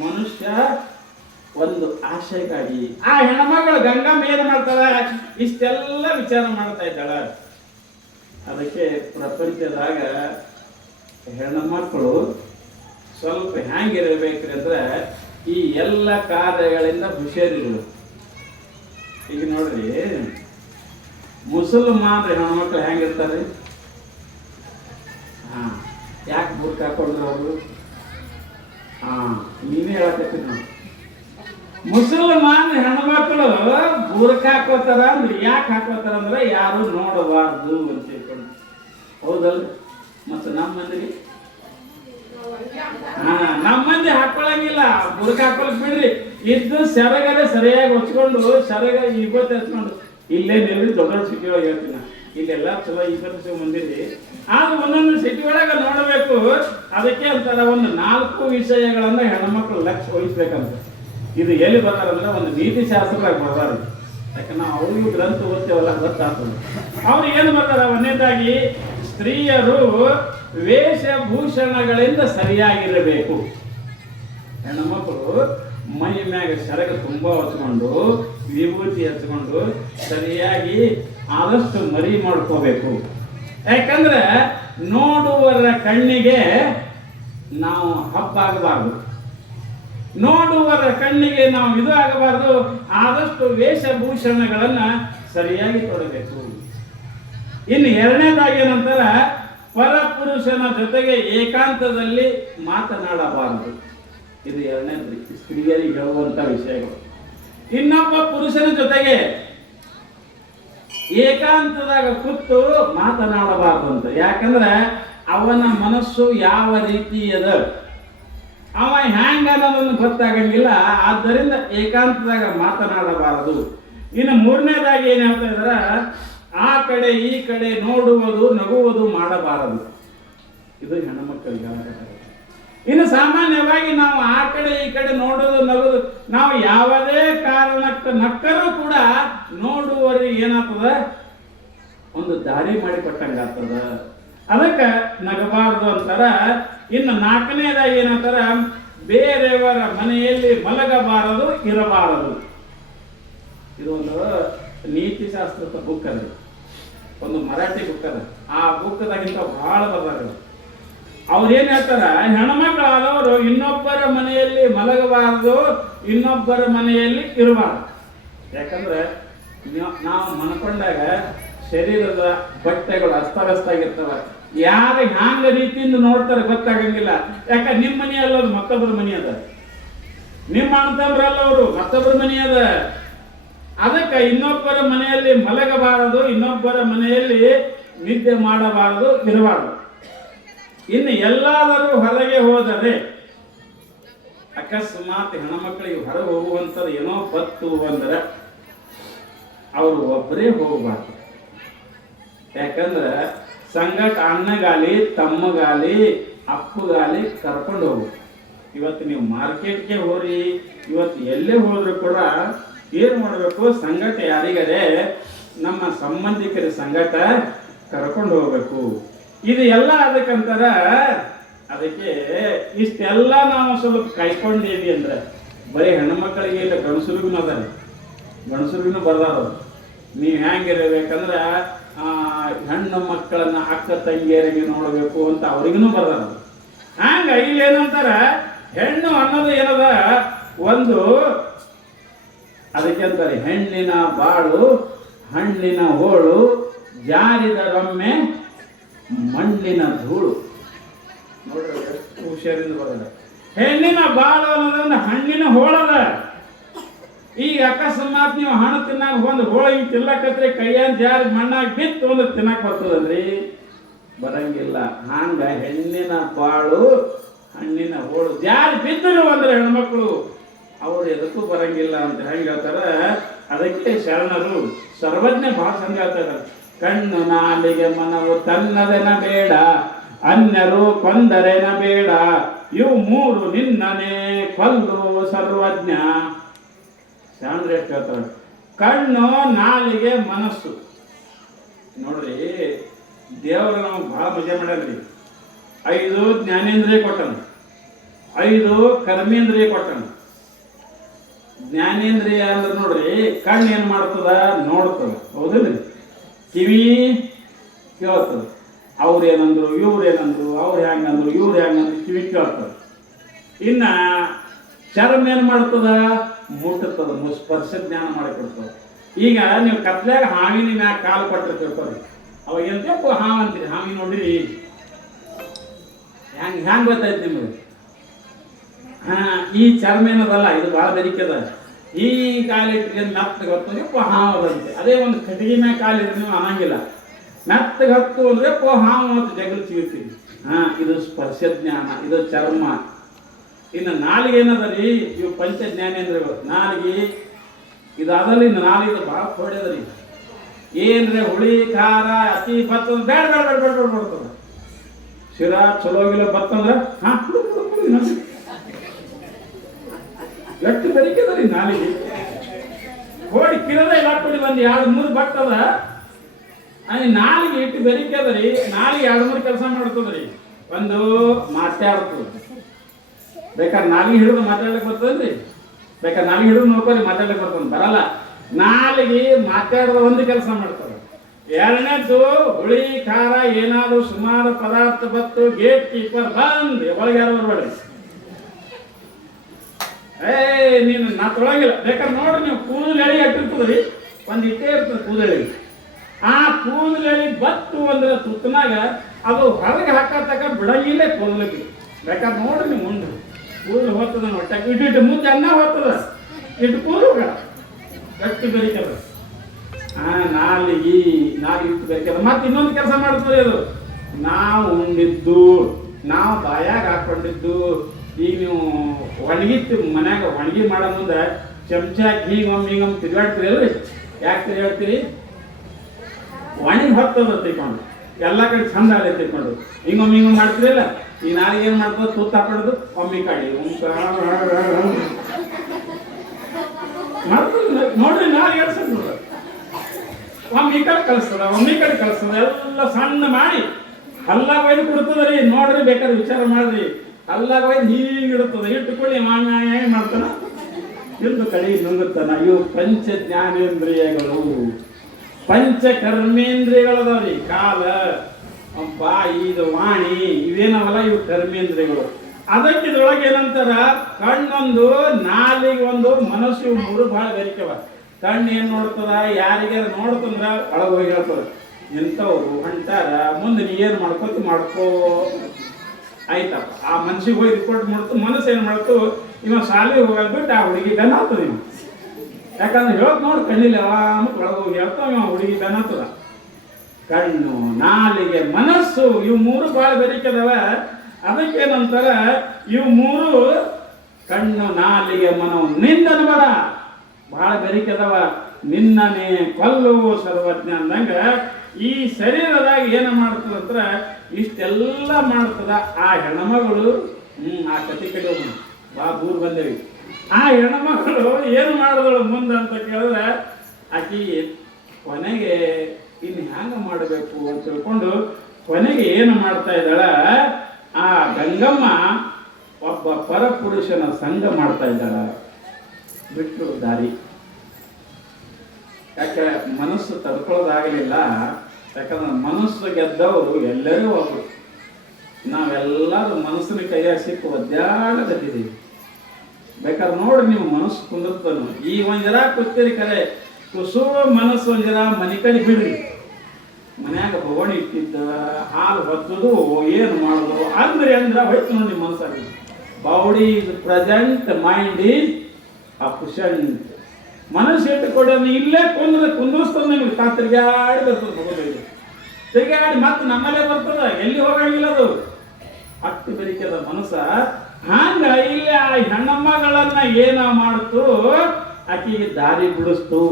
ಮನುಷ್ಯ ಒಂದು ಆಶಯಕ್ಕಾಗಿ. ಆ ಹೆಣ್ಮಗಳು ಗಂಗಮ್ಮ ಏನು ಮಾಡ್ತಾಳೆ, ಇಷ್ಟೆಲ್ಲ ವಿಚಾರ ಮಾಡ್ತಾ ಇದ್ದಾಳೆ. ಅದಕ್ಕೆ ಪ್ರಪಂಚದಾಗ ಹೆಣ್ಮಕ್ಕಳು ಸ್ವಲ್ಪ ಹ್ಯಾಂಗಿರಬೇಕ್ರಿ ಅಂದ್ರೆ ಈ ಎಲ್ಲ ಕಾರ್ಯಗಳಿಂದ ಹುಷಾರಿರು. ಈಗ ನೋಡ್ರಿ, ಮುಸಲ್ಮಾನ್ರ ಹೆಣ್ಮಕ್ಳು ಹೆಂಗಿರ್ತಾರೆ, ಯಾಕೆ ಬುರ್ಕ ಹಾಕೊಂಡ್ರು ಅವರು? ನೀವೇ ಹೇಳಕತ್ತೀರಿ ನಾವು. ಮುಸಲ್ಮಾನ್ ಹೆಣ್ಮಕ್ಳು ಬುರ್ಕ ಹಾಕೋತಾರ ಅಂದ್ರೆ ಯಾಕೆ ಹಾಕೋತಾರ ಅಂದ್ರೆ ಯಾರು ನೋಡಬಾರ್ದು ಅಂತ ತಿಳ್ಕೊಂಡು, ಹೌದಲ್ರಿ? ಮತ್ತು ನಮ್ಮ ಮಂದಿಗೆ ನಮ್ಮ ಮಂದಿ ಹಾಕೊಳಂಗಿಲ್ಲ, ಬುರ್ಕ ಹಾಕೊಳಕ್ ಬಿಡ್ರಿ. ಇದ್ದು ಸೆರಗಡೆ ಸರಿಯಾಗಿ ಹೊಚ್ಕೊಂಡು ಸೆರಗ ಇವತ್ತು ಹಚ್ಕೊಂಡು ಇಲ್ಲೇ ನಿಲ್ರಿ. ದೊಡ್ಡ ದೊಡ್ಡ ಸಿಟಿ ಒಳಗೆ ಹೇಳ್ತೀನಿ, ಇಲ್ಲೆಲ್ಲ ಚಲೋ 20 ಮಂದಿರಿ. ಆದ್ರೂ ಒಂದೊಂದು ಸಿಟಿ ಒಳಗೆ ನೋಡಬೇಕು. ಅದಕ್ಕೆ ಅಂತಾರ, ಒಂದು 4 ವಿಷಯಗಳನ್ನ ಹೆಣ್ಮಕ್ಳು ಲಕ್ಷ್ಯ ವಹಿಸ್ಬೇಕಂತ. ಇದು ಎಲ್ಲಿ ಬರ್ತಾರಂದ್ರೆ ಒಂದು ನೀತಿ ಶಾಸ್ತ್ರದಾಗ ಬರ್ತಾರ. ಯಾಕಂದ್ರೆ ನಾವು ಅವ್ರಿಗೂ ಗ್ರಂಥ ಓದ್ತೇವಲ್ಲ, ಗೊತ್ತಾಗ್ತದೆ. ಅವ್ರು ಏನು ಬರ್ತಾರ, ಒಂದನೇದಾಗಿ ಸ್ತ್ರೀಯರು ವೇಷಭೂಷಣಗಳಿಂದ ಸರಿಯಾಗಿರಬೇಕು. ಹೆಣ್ಮಕ್ಳು ಮೈ ಮ್ಯಾಗ ಸೆರಗ ತುಂಬಾ ಹಚ್ಕೊಂಡು ವಿಭೂತಿ ಹಚ್ಕೊಂಡು ಸರಿಯಾಗಿ ಆದಷ್ಟು ಮರಿ ಮಾಡ್ಕೋಬೇಕು. ಯಾಕಂದ್ರೆ ನೋಡುವರ ಕಣ್ಣಿಗೆ ನಾವು ಹಬ್ಬಾಗಬಾರ್ದು, ನೋಡುವರ ಕಣ್ಣಿಗೆ ನಾವು ಇದು ಆಗಬಾರ್ದು. ಆದಷ್ಟು ವೇಷಭೂಷಣಗಳನ್ನ ಸರಿಯಾಗಿ ತೊಡಬೇಕು. ಇನ್ನು ಎರಡನೇದಾಗಿ ಏನಂತಾರ, ಪರಪುರುಷನ ಜೊತೆಗೆ ಏಕಾಂತದಲ್ಲಿ ಮಾತನಾಡಬಾರದು. ಇದು ಎರಡನೇದ್ರಿ, ಸ್ತ್ರೀಯರಿಗೆ ಹೇಳುವಂತ ವಿಷಯಗಳು. ಇನ್ನೊಬ್ಬ ಪುರುಷನ ಜೊತೆಗೆ ಏಕಾಂತದಾಗ ಕೂತು ಮಾತನಾಡಬಾರದು ಅಂತ. ಯಾಕಂದ್ರೆ ಅವನ ಮನಸ್ಸು ಯಾವ ರೀತಿ ಅದ, ಅವ ಹ್ಯಾಂಗ ಅನ್ನೋದನ್ನು ಗೊತ್ತಾಗಂಗಿಲ್ಲ. ಆದ್ದರಿಂದ ಏಕಾಂತದಾಗ ಮಾತನಾಡಬಾರದು. ಇನ್ನು ಮೂರನೇದಾಗಿ ಏನ್ ಹೇಳ್ತಾ ಇದಾರ, ಆ ಕಡೆ ಈ ಕಡೆ ನೋಡುವುದು ನಗುವುದು ಮಾಡಬಾರದು. ಇದು ಹೆಣ್ಣು ಮಕ್ಕಳಿಗೆ. ಇನ್ನು ಸಾಮಾನ್ಯವಾಗಿ ನಾವು ಆ ಕಡೆ ಈ ಕಡೆ ನೋಡೋದು ನಗೋದು, ನಾವು ಯಾವುದೇ ಕಾರಣಕ್ಕೆ ನಕ್ಕರೂ ಕೂಡ ನೋಡುವವರಿಗೆ ಏನಾಗ್ತದ, ಒಂದು ದಾರಿ ಮಾಡಿ ಕೊಟ್ಟಂಗಾಗ್ತದ. ಅದಕ್ಕೆ ನಗಬಾರದು ಅಂತಾರ. ಇನ್ನು ನಾಲ್ಕನೇದಾಗಿ ಏನಂತಾರ, ಬೇರೆಯವರ ಮನೆಯಲ್ಲಿ ಮಲಗಬಾರದು, ಇರಬಾರದು. ಇದು ಒಂದು ನೀತಿಶಾಸ್ತ್ರದ ಬುಕ್ ಅದ, ಒಂದು ಮರಾಠಿ ಬುಕ್ ಅದ. ಆ ಬುಕ್ದಾಗಿಂತ ಬಹಳ ಬರ್ದಾರ. ಅವ್ರು ಏನ್ ಹೇಳ್ತಾರ, ಹೆಣ್ಮಕ್ಳಾದವರು ಇನ್ನೊಬ್ಬರ ಮನೆಯಲ್ಲಿ ಮಲಗಬಾರದು, ಇನ್ನೊಬ್ಬರ ಮನೆಯಲ್ಲಿ ಇರಬಾರದು. ಯಾಕಂದ್ರೆ ನಾವು ಮನ್ಕೊಂಡಾಗ ಶರೀರದ ಬಟ್ಟೆಗಳು ಅಸ್ತವ್ಯಸ್ತ ಆಗಿರ್ತವೆ. ಯಾರು ಹ್ಯಾಂಗ ರೀತಿಯಿಂದ ನೋಡ್ತಾರೆ ಗೊತ್ತಾಗಂಗಿಲ್ಲ. ಯಾಕ ನಿಮ್ಮ ಮನೆ ಅಲ್ಲದು ಮತ್ತೊಬ್ಬರ ಮನೆ ಅದ, ನಿಮ್ಮ ಅಣ್ಣತಂಬ್ರಲ್ಲ ಅವರು ಮತ್ತೊಬ್ಬರ ಮನೆ ಅದ. ಅದಕ್ಕೆ ಇನ್ನೊಬ್ಬರ ಮನೆಯಲ್ಲಿ ಮಲಗಬಾರದು, ಇನ್ನೊಬ್ಬರ ಮನೆಯಲ್ಲಿ ನಿದ್ದೆ ಮಾಡಬಾರದು, ಇರಬಾರದು. ಇನ್ನು ಎಲ್ಲಾದರೂ ಹೊರಗೆ ಹೋದರೆ, ಅಕಸ್ಮಾತ್ ಹೆಣ್ಮಕ್ಳಿಗೆ ಹೊರಗೆ ಹೋಗುವಂಥದ್ದು ಏನೋ ಬತ್ತು ಅಂದ್ರೆ ಅವರು ಒಬ್ಬರೇ ಹೋಗಬಾರ್ದು. ಯಾಕಂದ್ರೆ ಸಂಗಟ ಅಣ್ಣಗಾಲಿ ತಮ್ಮಗಾಲಿ ಅಪ್ಪಗಾಲಿ ಕರ್ಕೊಂಡು ಹೋಗು. ಇವತ್ತು ನೀವು ಮಾರ್ಕೆಟ್ಗೆ ಹೋರಿ, ಇವತ್ತು ಎಲ್ಲೇ ಹೋದ್ರು ಕೂಡ ಏನು ಮಾಡಬೇಕು, ಸಂಗಟ ಯಾರಿಗದೆ ನಮ್ಮ ಸಂಬಂಧಿಕರ ಸಂಗಟ ಕರ್ಕೊಂಡು ಹೋಗ್ಬೇಕು. ಇದು ಎಲ್ಲ ಅದಕ್ಕಂತಾರ. ಅದಕ್ಕೆ ಇಷ್ಟೆಲ್ಲ ನಾವು ಸ್ವಲ್ಪ ಕಾಯ್ಕೊಂಡೇವಿ ಅಂದ್ರೆ ಬರೀ ಹೆಣ್ಮಕ್ಳಿಗೆ ಇಲ್ಲ, ಗಣಸರಿಗೂ ಅದ, ಗಣಸರಿಗೂ ಬರ್ದಾರ. ನೀವು ಹೆಂಗಿರ್ಬೇಕಂದ್ರೆ ಹೆಣ್ಣು ಮಕ್ಕಳನ್ನ ಅಕ್ಕ ತಂಗಿಯರಿಗೆ ನೋಡಬೇಕು ಅಂತ ಅವ್ರಿಗೂ ಬರ್ದಾರ. ಹಂಗ ಇಲ್ಲಿ ಏನಂತಾರ, ಹೆಣ್ಣು ಅನ್ನೋದು ಏನದ ಒಂದು, ಅದಕ್ಕೆ ಅಂತಾರೆ ಹೆಣ್ಣಿನ ಬಾಳು ಹಣ್ಣಿನ ಹೋಳು, ಜಾರಿದ ರೊಮ್ಮೆ ಮಣ್ಣಿನ ಧೂಳು. ನೋಡ್ರಿ ಎಷ್ಟು ಹುಷಾರಿಂದ ಬರೋದ. ಹೆಣ್ಣಿನ ಬಾಳು ಅನ್ನೋದ್ರಿಂದ ಹಣ್ಣಿನ ಹೋಳದ. ಈಗ ಅಕಸ್ಮಾತ್ ನೀವು ಹಣ್ಣು ತಿನ್ನಾಗ ಒಂದು ಹೋಳಿಗೆ ತಿನ್ನಕತ್ರಿ, ಕೈಯಾನ್ ಜಾರಿ ಮಣ್ಣಾಗಿ ಬಿತ್ತು ಒಂದು ತಿನ್ನಕ್ ಬರ್ತದಲ್ರಿ, ಬರಂಗಿಲ್ಲ. ಹಂಗ ಹೆಣ್ಣಿನ ಬಾಳು ಹಣ್ಣಿನ ಹೋಳು ಜಾರಿ ಬಿದ್ದರು ಅಂದ್ರೆ ಹೆಣ್ಮಕ್ಳು ಅವ್ರು ಎದಕ್ಕೂ ಬರಂಗಿಲ್ಲ ಅಂತ ಹೆಂಗೆ ಹೇಳ್ತಾರ. ಅದಕ್ಕೆ ಶರಣರು ಸರ್ವಜ್ಞ ಭಾಳ ಸಂಗ ಹೇಳ್ತಾರೆ, ಕಣ್ಣು ನಾಲಿಗೆ ಮನವು ತನ್ನದೆನ ಬೇಡ, ಅನ್ಯರು ಕೊಂದರೆನ ಬೇಡ, ಇವು ಮೂರು ನಿನ್ನನೆ ಕೊಲ್ಲು ಸರ್ವಜ್ಞ. ಶರಣರು ಎಷ್ಟು ಹೇಳ್ತಾರೆ, ಕಣ್ಣು ನಾಲಿಗೆ ಮನಸ್ಸು. ನೋಡ್ರಿ, ದೇವರು ನಮಗೆ ಭಾಳ ಮಜಾ ಮಾಡ್ಯಾರ್ರಿ. 5 ಜ್ಞಾನೇಂದ್ರಿಯ ಕೊಟ್ಟನು, 5 ಕರ್ಮೇಂದ್ರಿಯ ಕೊಟ್ಟನು. ಜ್ಞಾನೇಂದ್ರಿಯ ಅಂದ್ರೆ ನೋಡ್ರಿ, ಕಣ್ಣು ಏನು ಮಾಡ್ತದ, ನೋಡ್ತದ, ಹೌದಿಲ್ಲ? ಕಿವಿ ಕೇಳ್ತದ, ಅವ್ರು ಏನಂದ್ರು ಇವ್ರು ಏನಂದ್ರು, ಅವ್ರು ಹೆಂಗಂದ್ರು ಇವ್ರು ಹೆಂಗಂದ್ರು ಕಿವಿ ಕೇಳ್ತದ. ಇನ್ನ ಚರ್ಮ ಏನು ಮಾಡ್ತದ, ಮುಟ್ಟುತ್ತದ, ಸ್ಪರ್ಶ ಜ್ಞಾನ ಮಾಡಿಕೊಡ್ತದ. ಈಗ ನೀವು ಕತ್ಲಾಗ ಹಾವಿನ ಮ್ಯಾಗ ಕಾಲು ಕೊಟ್ಟಿರ್ತೀವಿ, ಅವಾಗ ಎಂತಪ್ಪ ಹಾವು ಅಂತೀರಿ, ಹಾವಿ ನೋಡಿರಿ ಹ್ಯಾಂಗ್ ಗೊತ್ತಾಯ್ತು ನಿಮ್ಗೆ? ಈ ಚರ್ಮ ಏನದಲ್ಲ, ಇದು ಭಾಳ ಬೆರಿಕೆದ. ಈ ಕಾಲಿಟ್ಟಿಗೆ ಮೆತ್ತಗೆ ಹತ್ತು ಹಾವು ಅದಂತೆ. ಅದೇ ಒಂದು ಕಟ್ಟಿಗೆ ಮ್ಯಾಗ ಕಾಲಿಟ್ರೆ ನೀವು ಅನ್ನಂಗಿಲ್ಲ. ಮೆತ್ತಗೆ ಹತ್ತು ಅಂದ್ರೆ ಹಾವು ಮತ್ತು ಜಗಲ್ ಸಿಗುತ್ತೀವಿ. ಇದು ಸ್ಪರ್ಶ ಜ್ಞಾನ, ಇದು ಚರ್ಮ. ಇನ್ನು ನಾಲಿಗೆ ಏನದ ರೀ, ಇವು ಪಂಚ ಜ್ಞಾನೇಂದ್ರಗಳು. ನಾಲಿಗೆ ಇದಾದಲ್ಲಿ ಇನ್ನು ನಾಲಿಗೆ ಭಾಳ ಹೊಡೆದ್ರಿ. ಏನ್ರೆ ಹುಳಿ ಖಾರ ಅತಿ ಬತ್ತಂದ್ರೆ ಬೇಡ ಬೇಡ ಬೇಡ ಬೇಡ ಬರ್ತದ. ಶಿರಾ ಚಲೋಗಿಲ್ಲ ಬತ್ತಂದ್ರೆ ಎಷ್ಟು ಬೆರಿಕೆದರಿ ನಾಲಿಗೆ. ಹೋಡಿ ಕಿರದ ಇಲ್ಲ ಕೊಡಿ, ಒಂದು 2-3 ಬರ್ತದ. ಅಲ್ಲಿ ನಾಲಿಗೆ ಇಟ್ಟು ಬೆರಿಕೆದರಿ. ನಾಲಿಗೆ 2-3 ಕೆಲಸ ಮಾಡ್ತದ್ರಿ. ಒಂದು ಮಾತಾಡ್ತದ, ಬೇಕಾದ್ರೆ ನಾಲಿಗೆ ಹಿಡಿದು ಮಾತಾಡ್ಲಿಕ್ಕೆ ಬರ್ತದ್ರಿ, ಬೇಕಾದ್ರೆ ನಾಲಿಗೆ ಹಿಡಿದು ನೋಡ್ಕೋರಿ ಮಾತಾಡ್ಲಿಕ್ಕೆ ಬರ್ತದ. ಬರಲ್ಲ. ನಾಲಿಗೆ ಮಾತಾಡದ ಒಂದು ಕೆಲಸ ಮಾಡ್ತದೆ. ಎರಡನೇದ್ದು ಹುಳಿ ಖಾರ ಏನಾದ್ರು ಸುಮಾರು ಪದಾರ್ಥ ಬತ್ತು, ಗೇಟ್ ಕೀಪರ್ ಬಂದ್ ಒಳಗೆ ಯಾರು ಬರ್ಬೇಡ್ರಿ. ನೀನು ನಾ ತೊಳಗಿಲ್ಲ, ಬೇಕಾದ್ರೆ ನೋಡ್ರಿ ನೀವು ಕೂದಲು ಎಳಿ ಇಟ್ಟಿರ್ತದ್ರಿ, ಒಂದು ಇಟ್ಟೇ ಇರ್ತದೆ ಕೂದಲಿ. ಆ ಕೂದಲು ಎಳಿ ಬತ್ತು ಅಂದ್ರೆ ತುತ್ತನಾಗ ಅದು ಹೊರಗೆ ಹಾಕತಕ್ಕ ಬಿಡಂಗಿಲ್ಲ ಕೂದಲಿಗೆ. ಬೇಕಾದ್ರೆ ನೋಡ್ರಿ ನೀವು ಮುಂದೆ ಕೂದಲು ಹೋಗ್ತದ, ಹೊಟ್ಟೆ ಇಟ್ಟು ಮುಂದೆ ಅನ್ನ ಹೋಗ್ತದ, ಇಟ್ಟು ಕೂದಲು ಗಟ್ಟಿ ಬೆರಿಕದ. ನಾಲಿಗೆ ಇಟ್ಟು ಬೆರಿಕದ. ಮತ್ತೆ ಇನ್ನೊಂದು ಕೆಲಸ ಮಾಡ್ತದೆ ಅದು, ನಾವು ಉಂಡಿದ್ದು, ನಾವು ಬಾಯಾಗ ಹಾಕೊಂಡಿದ್ದು. ಈಗ ನೀವು ಒಣಗಿತ್ತು ಮನ್ಯಾಗ ಒಣಗಿ ಮಾಡೋ ಮುಂದೆ ಚಮಚ ಹಿಂಗೊಮ್ಮೆ ತಿರುಗಾಡ್ತೀರಿ. ಯಾಕೆ ತಿರುಗಾಡ್ತೀರಿ? ಒಣಗಿ ಹೊತ್ತದ ತಿಳ್ಕೊಂಡು ಎಲ್ಲ ಕಡೆ ಚಂದ ಆಗಲಿ ತಿಳ್ಕೊಂಡು ಹಿಂಗೊಮ್ಮೆ ಮಾಡ್ತೀರಲ್ಲ. ಈ ನಾಳೆ ಏನು ಮಾಡ್ತದೆ? ತೂತ್ ಹಾಕೊಳ್ಳೋದು ಒಮ್ಮೆ ಕಾಡಿ ಮಾಡ್ತದೆ ನೋಡ್ರಿ. ನಾಳೆ ಹೇಳ್ಸದ್ ನೋಡ್ರಿ, ಒಮ್ಮೆ ಕಡೆ ಕಳಿಸ್ತದ, ಒಮ್ಮೆ ಕಡೆ ಕಳಿಸ್ತದ, ಎಲ್ಲ ಸಣ್ಣ ಮಾಡಿ ಹಲ್ಲಾಗ ಒಯ್ದು ಕೊಡ್ತದ ರೀ. ನೋಡ್ರಿ, ಬೇಕಾದ್ರೆ ವಿಚಾರ ಮಾಡ್ರಿ. ಹಲ್ಲಾಗ ಒಯ್ದು ಹೀಗಿಡುತ್ತದೆ, ಇಟ್ಟುಕೊಳ್ಳಿ ಹೆಂಗ್ ಮಾಡ್ತಾನ, ಇಲ್ದು ಕಡೆ ನುಂಗುತ್ತಾನ. ಇವು ಪಂಚ ಜ್ಞಾನೇಂದ್ರಿಯಗಳು, ಪಂಚ ಕರ್ಮೇಂದ್ರಿಯಗಳದಾವ್ರಿ. ಕಾಲ, ಬಾಯಿ, ಇದು ವಾಣಿ, ಇವೇನವಲ್ಲ ಇವು ಕರ್ಮೇಂದ್ರಿಯಗಳು. ಅದಕ್ಕೆ ಇದ್ರೊಳಗೆ ಏನಂತಾರ, ಕಣ್ಣೊಂದು, ನಾಲಿಗೆ ಒಂದು, ಮನಸ್ಸು, ಇವು ಮೂರು ಬಹಳ ಬೆರಿಕವ. ಕಣ್ಣು ಏನ್ ನೋಡ್ತದ, ಯಾರಿಗಾರ ನೋಡ್ತಂದ್ರ ಒಳಗೆ ಹೋಗಿ ಹೇಳ್ತದ, ಇಂಥವ್ರು ಹೊಂಟಾರ, ಮುಂದೆ ನೀ ಏನು ಮಾಡ್ಕೋ ಆಯ್ತಪ್ಪ. ಆ ಮನ್ಸಿಗೆ ಹೋಗಿ ರಿಪೋರ್ಟ್ ಮಾಡ್ತು, ಮನಸ್ಸು ಏನು ಮಾಡ್ತು, ಇವ ಶಾಲೆಗೆ ಹೋಗೋದು ಬಿಟ್ಟು ಆ ಹುಡುಗಿ ಗನ್ ಆಗ್ತದ. ಇವ ಯಾಕಂದ್ರೆ ಹೇಳಕ್ ನೋಡಿ ಕಣ್ಣಿಲ್ಲ ಮತ್ತು ಒಳಗೆ ಹೋಗಿ ಹೇಳ್ತಾವ, ಇವ ಹುಡುಗಿ ಗನ್ ಆಗ್ತದ. ಕಣ್ಣು, ನಾಲಿಗೆ, ಮನಸ್ಸು, ಇವು ಮೂರು ಬಹಳ ಬೆರಿಕದವ. ಅದಕ್ಕೇನಂತಾರ, ಇವು ಮೂರು ಕಣ್ಣು, ನಾಲಿಗೆ, ಮನವು ನಿಂದನ್ಬರ ಬಹಳ ಬೆರಿಕದವ. ನಿನ್ನನೇ ಕೊಲ್ಲುವು ಸರ್ವಜ್ಞ ಅಂದಂಗ ಈ ಶರೀರದಾಗ ಏನು ಮಾಡ್ತದಂದ್ರ ಇಷ್ಟೆಲ್ಲ ಮಾಡ್ತದ. ಆ ಹೆಣ್ಮಗಳು ಆ ಕತಿ ಕಡೆ ಬಾ ದೂರ ಬಂದೇವಿ. ಆ ಹೆಣ್ಮಗಳು ಏನು ಮಾಡಿದಳು ಮುಂದೆ ಅಂತ ಕೇಳಿದ್ರೆ, ಆಕಿ ಕೊನೆಗೆ ಇನ್ನು ಹ್ಯಾಂಗ ಮಾಡಬೇಕು ಅಂತ ತಿಳ್ಕೊಂಡು ಕೊನೆಗೆ ಏನು ಮಾಡ್ತಾ ಇದ್ದಾಳ, ಆ ಗಂಗಮ್ಮ ಒಬ್ಬ ಪರಪುರುಷನ ಸಂಘ ಮಾಡ್ತಾ ಇದ್ದಾಳ. ಬಿಟ್ಟು ದಾರಿ. ಯಾಕೆ ಮನಸ್ಸು ತಡ್ಕೊಳ್ಳೋದಾಗಲಿಲ್ಲ. ಯಾಕಂದ್ರೆ ಮನಸ್ಸು ಗೆದ್ದವರು ಎಲ್ಲರೂ ಒಬ್ಬರು. ನಾವೆಲ್ಲರೂ ಮನಸ್ಸಿನ ಕೈಯಾಗ ಸಿಕ್ಕು ಒದ್ದಾಡಕತ್ತಿದ್ದೀವಿ. ಬೇಕಾದ್ರೆ ನೋಡಿ ನೀವು ಮನಸ್ಸು ಕುಂದಿರ್ತಾನು. ಈ ಒಂದ್ ಜರ ಕೂತೀರಿ ಕರೆ ಕುಸುವ ಮನಸ್ಸು ಒಂದ್ ಜರ ಮನೆ ಕಡೆ ಬಿಡ್ರಿ. ಮನ್ಯಾಗ ಭಗವಣಿ ಇಟ್ಟಿದ್ದ ಹಾಲು ಹೊತ್ತದು ಏನು ಮಾಡೋದು ಅಂದ್ರೆ ಹೋಯ್ತು ನೋಡಿ ನಿಮ್ಮ ಮನಸ್ಸಾಗಿ. Body is present, mind is absent. ಮನಸ್ಸು ಇಟ್ಟುಕೊಡ ಇಲ್ಲೇ ಕುಂದ್ರಿಸ್ತದ. ನಿಮ್ಗೆ ತಿರುಗಾಡಿ ಬರ್ತದೆ, ಭಗವದ್ಗೀತೆ ತಿರುಗಾಡಿ ಮತ್ತೆ ನಮ್ಮಲ್ಲೇ ಬರ್ತದ, ಎಲ್ಲಿ ಹೋಗಂಗಿಲ್ಲ ಅದು. ಅಷ್ಟು ಬೆರಿಕದ ಮನಸ್ಸ. ಹಂಗ ಇಲ್ಲಿ ಆ ಹೆಣ್ಣಮ್ಮಗಳನ್ನ ಏನ ಮಾಡ್ತು, ಆಕಿಗೆ ದಾರಿ ಬಿಡಿಸ್ತು.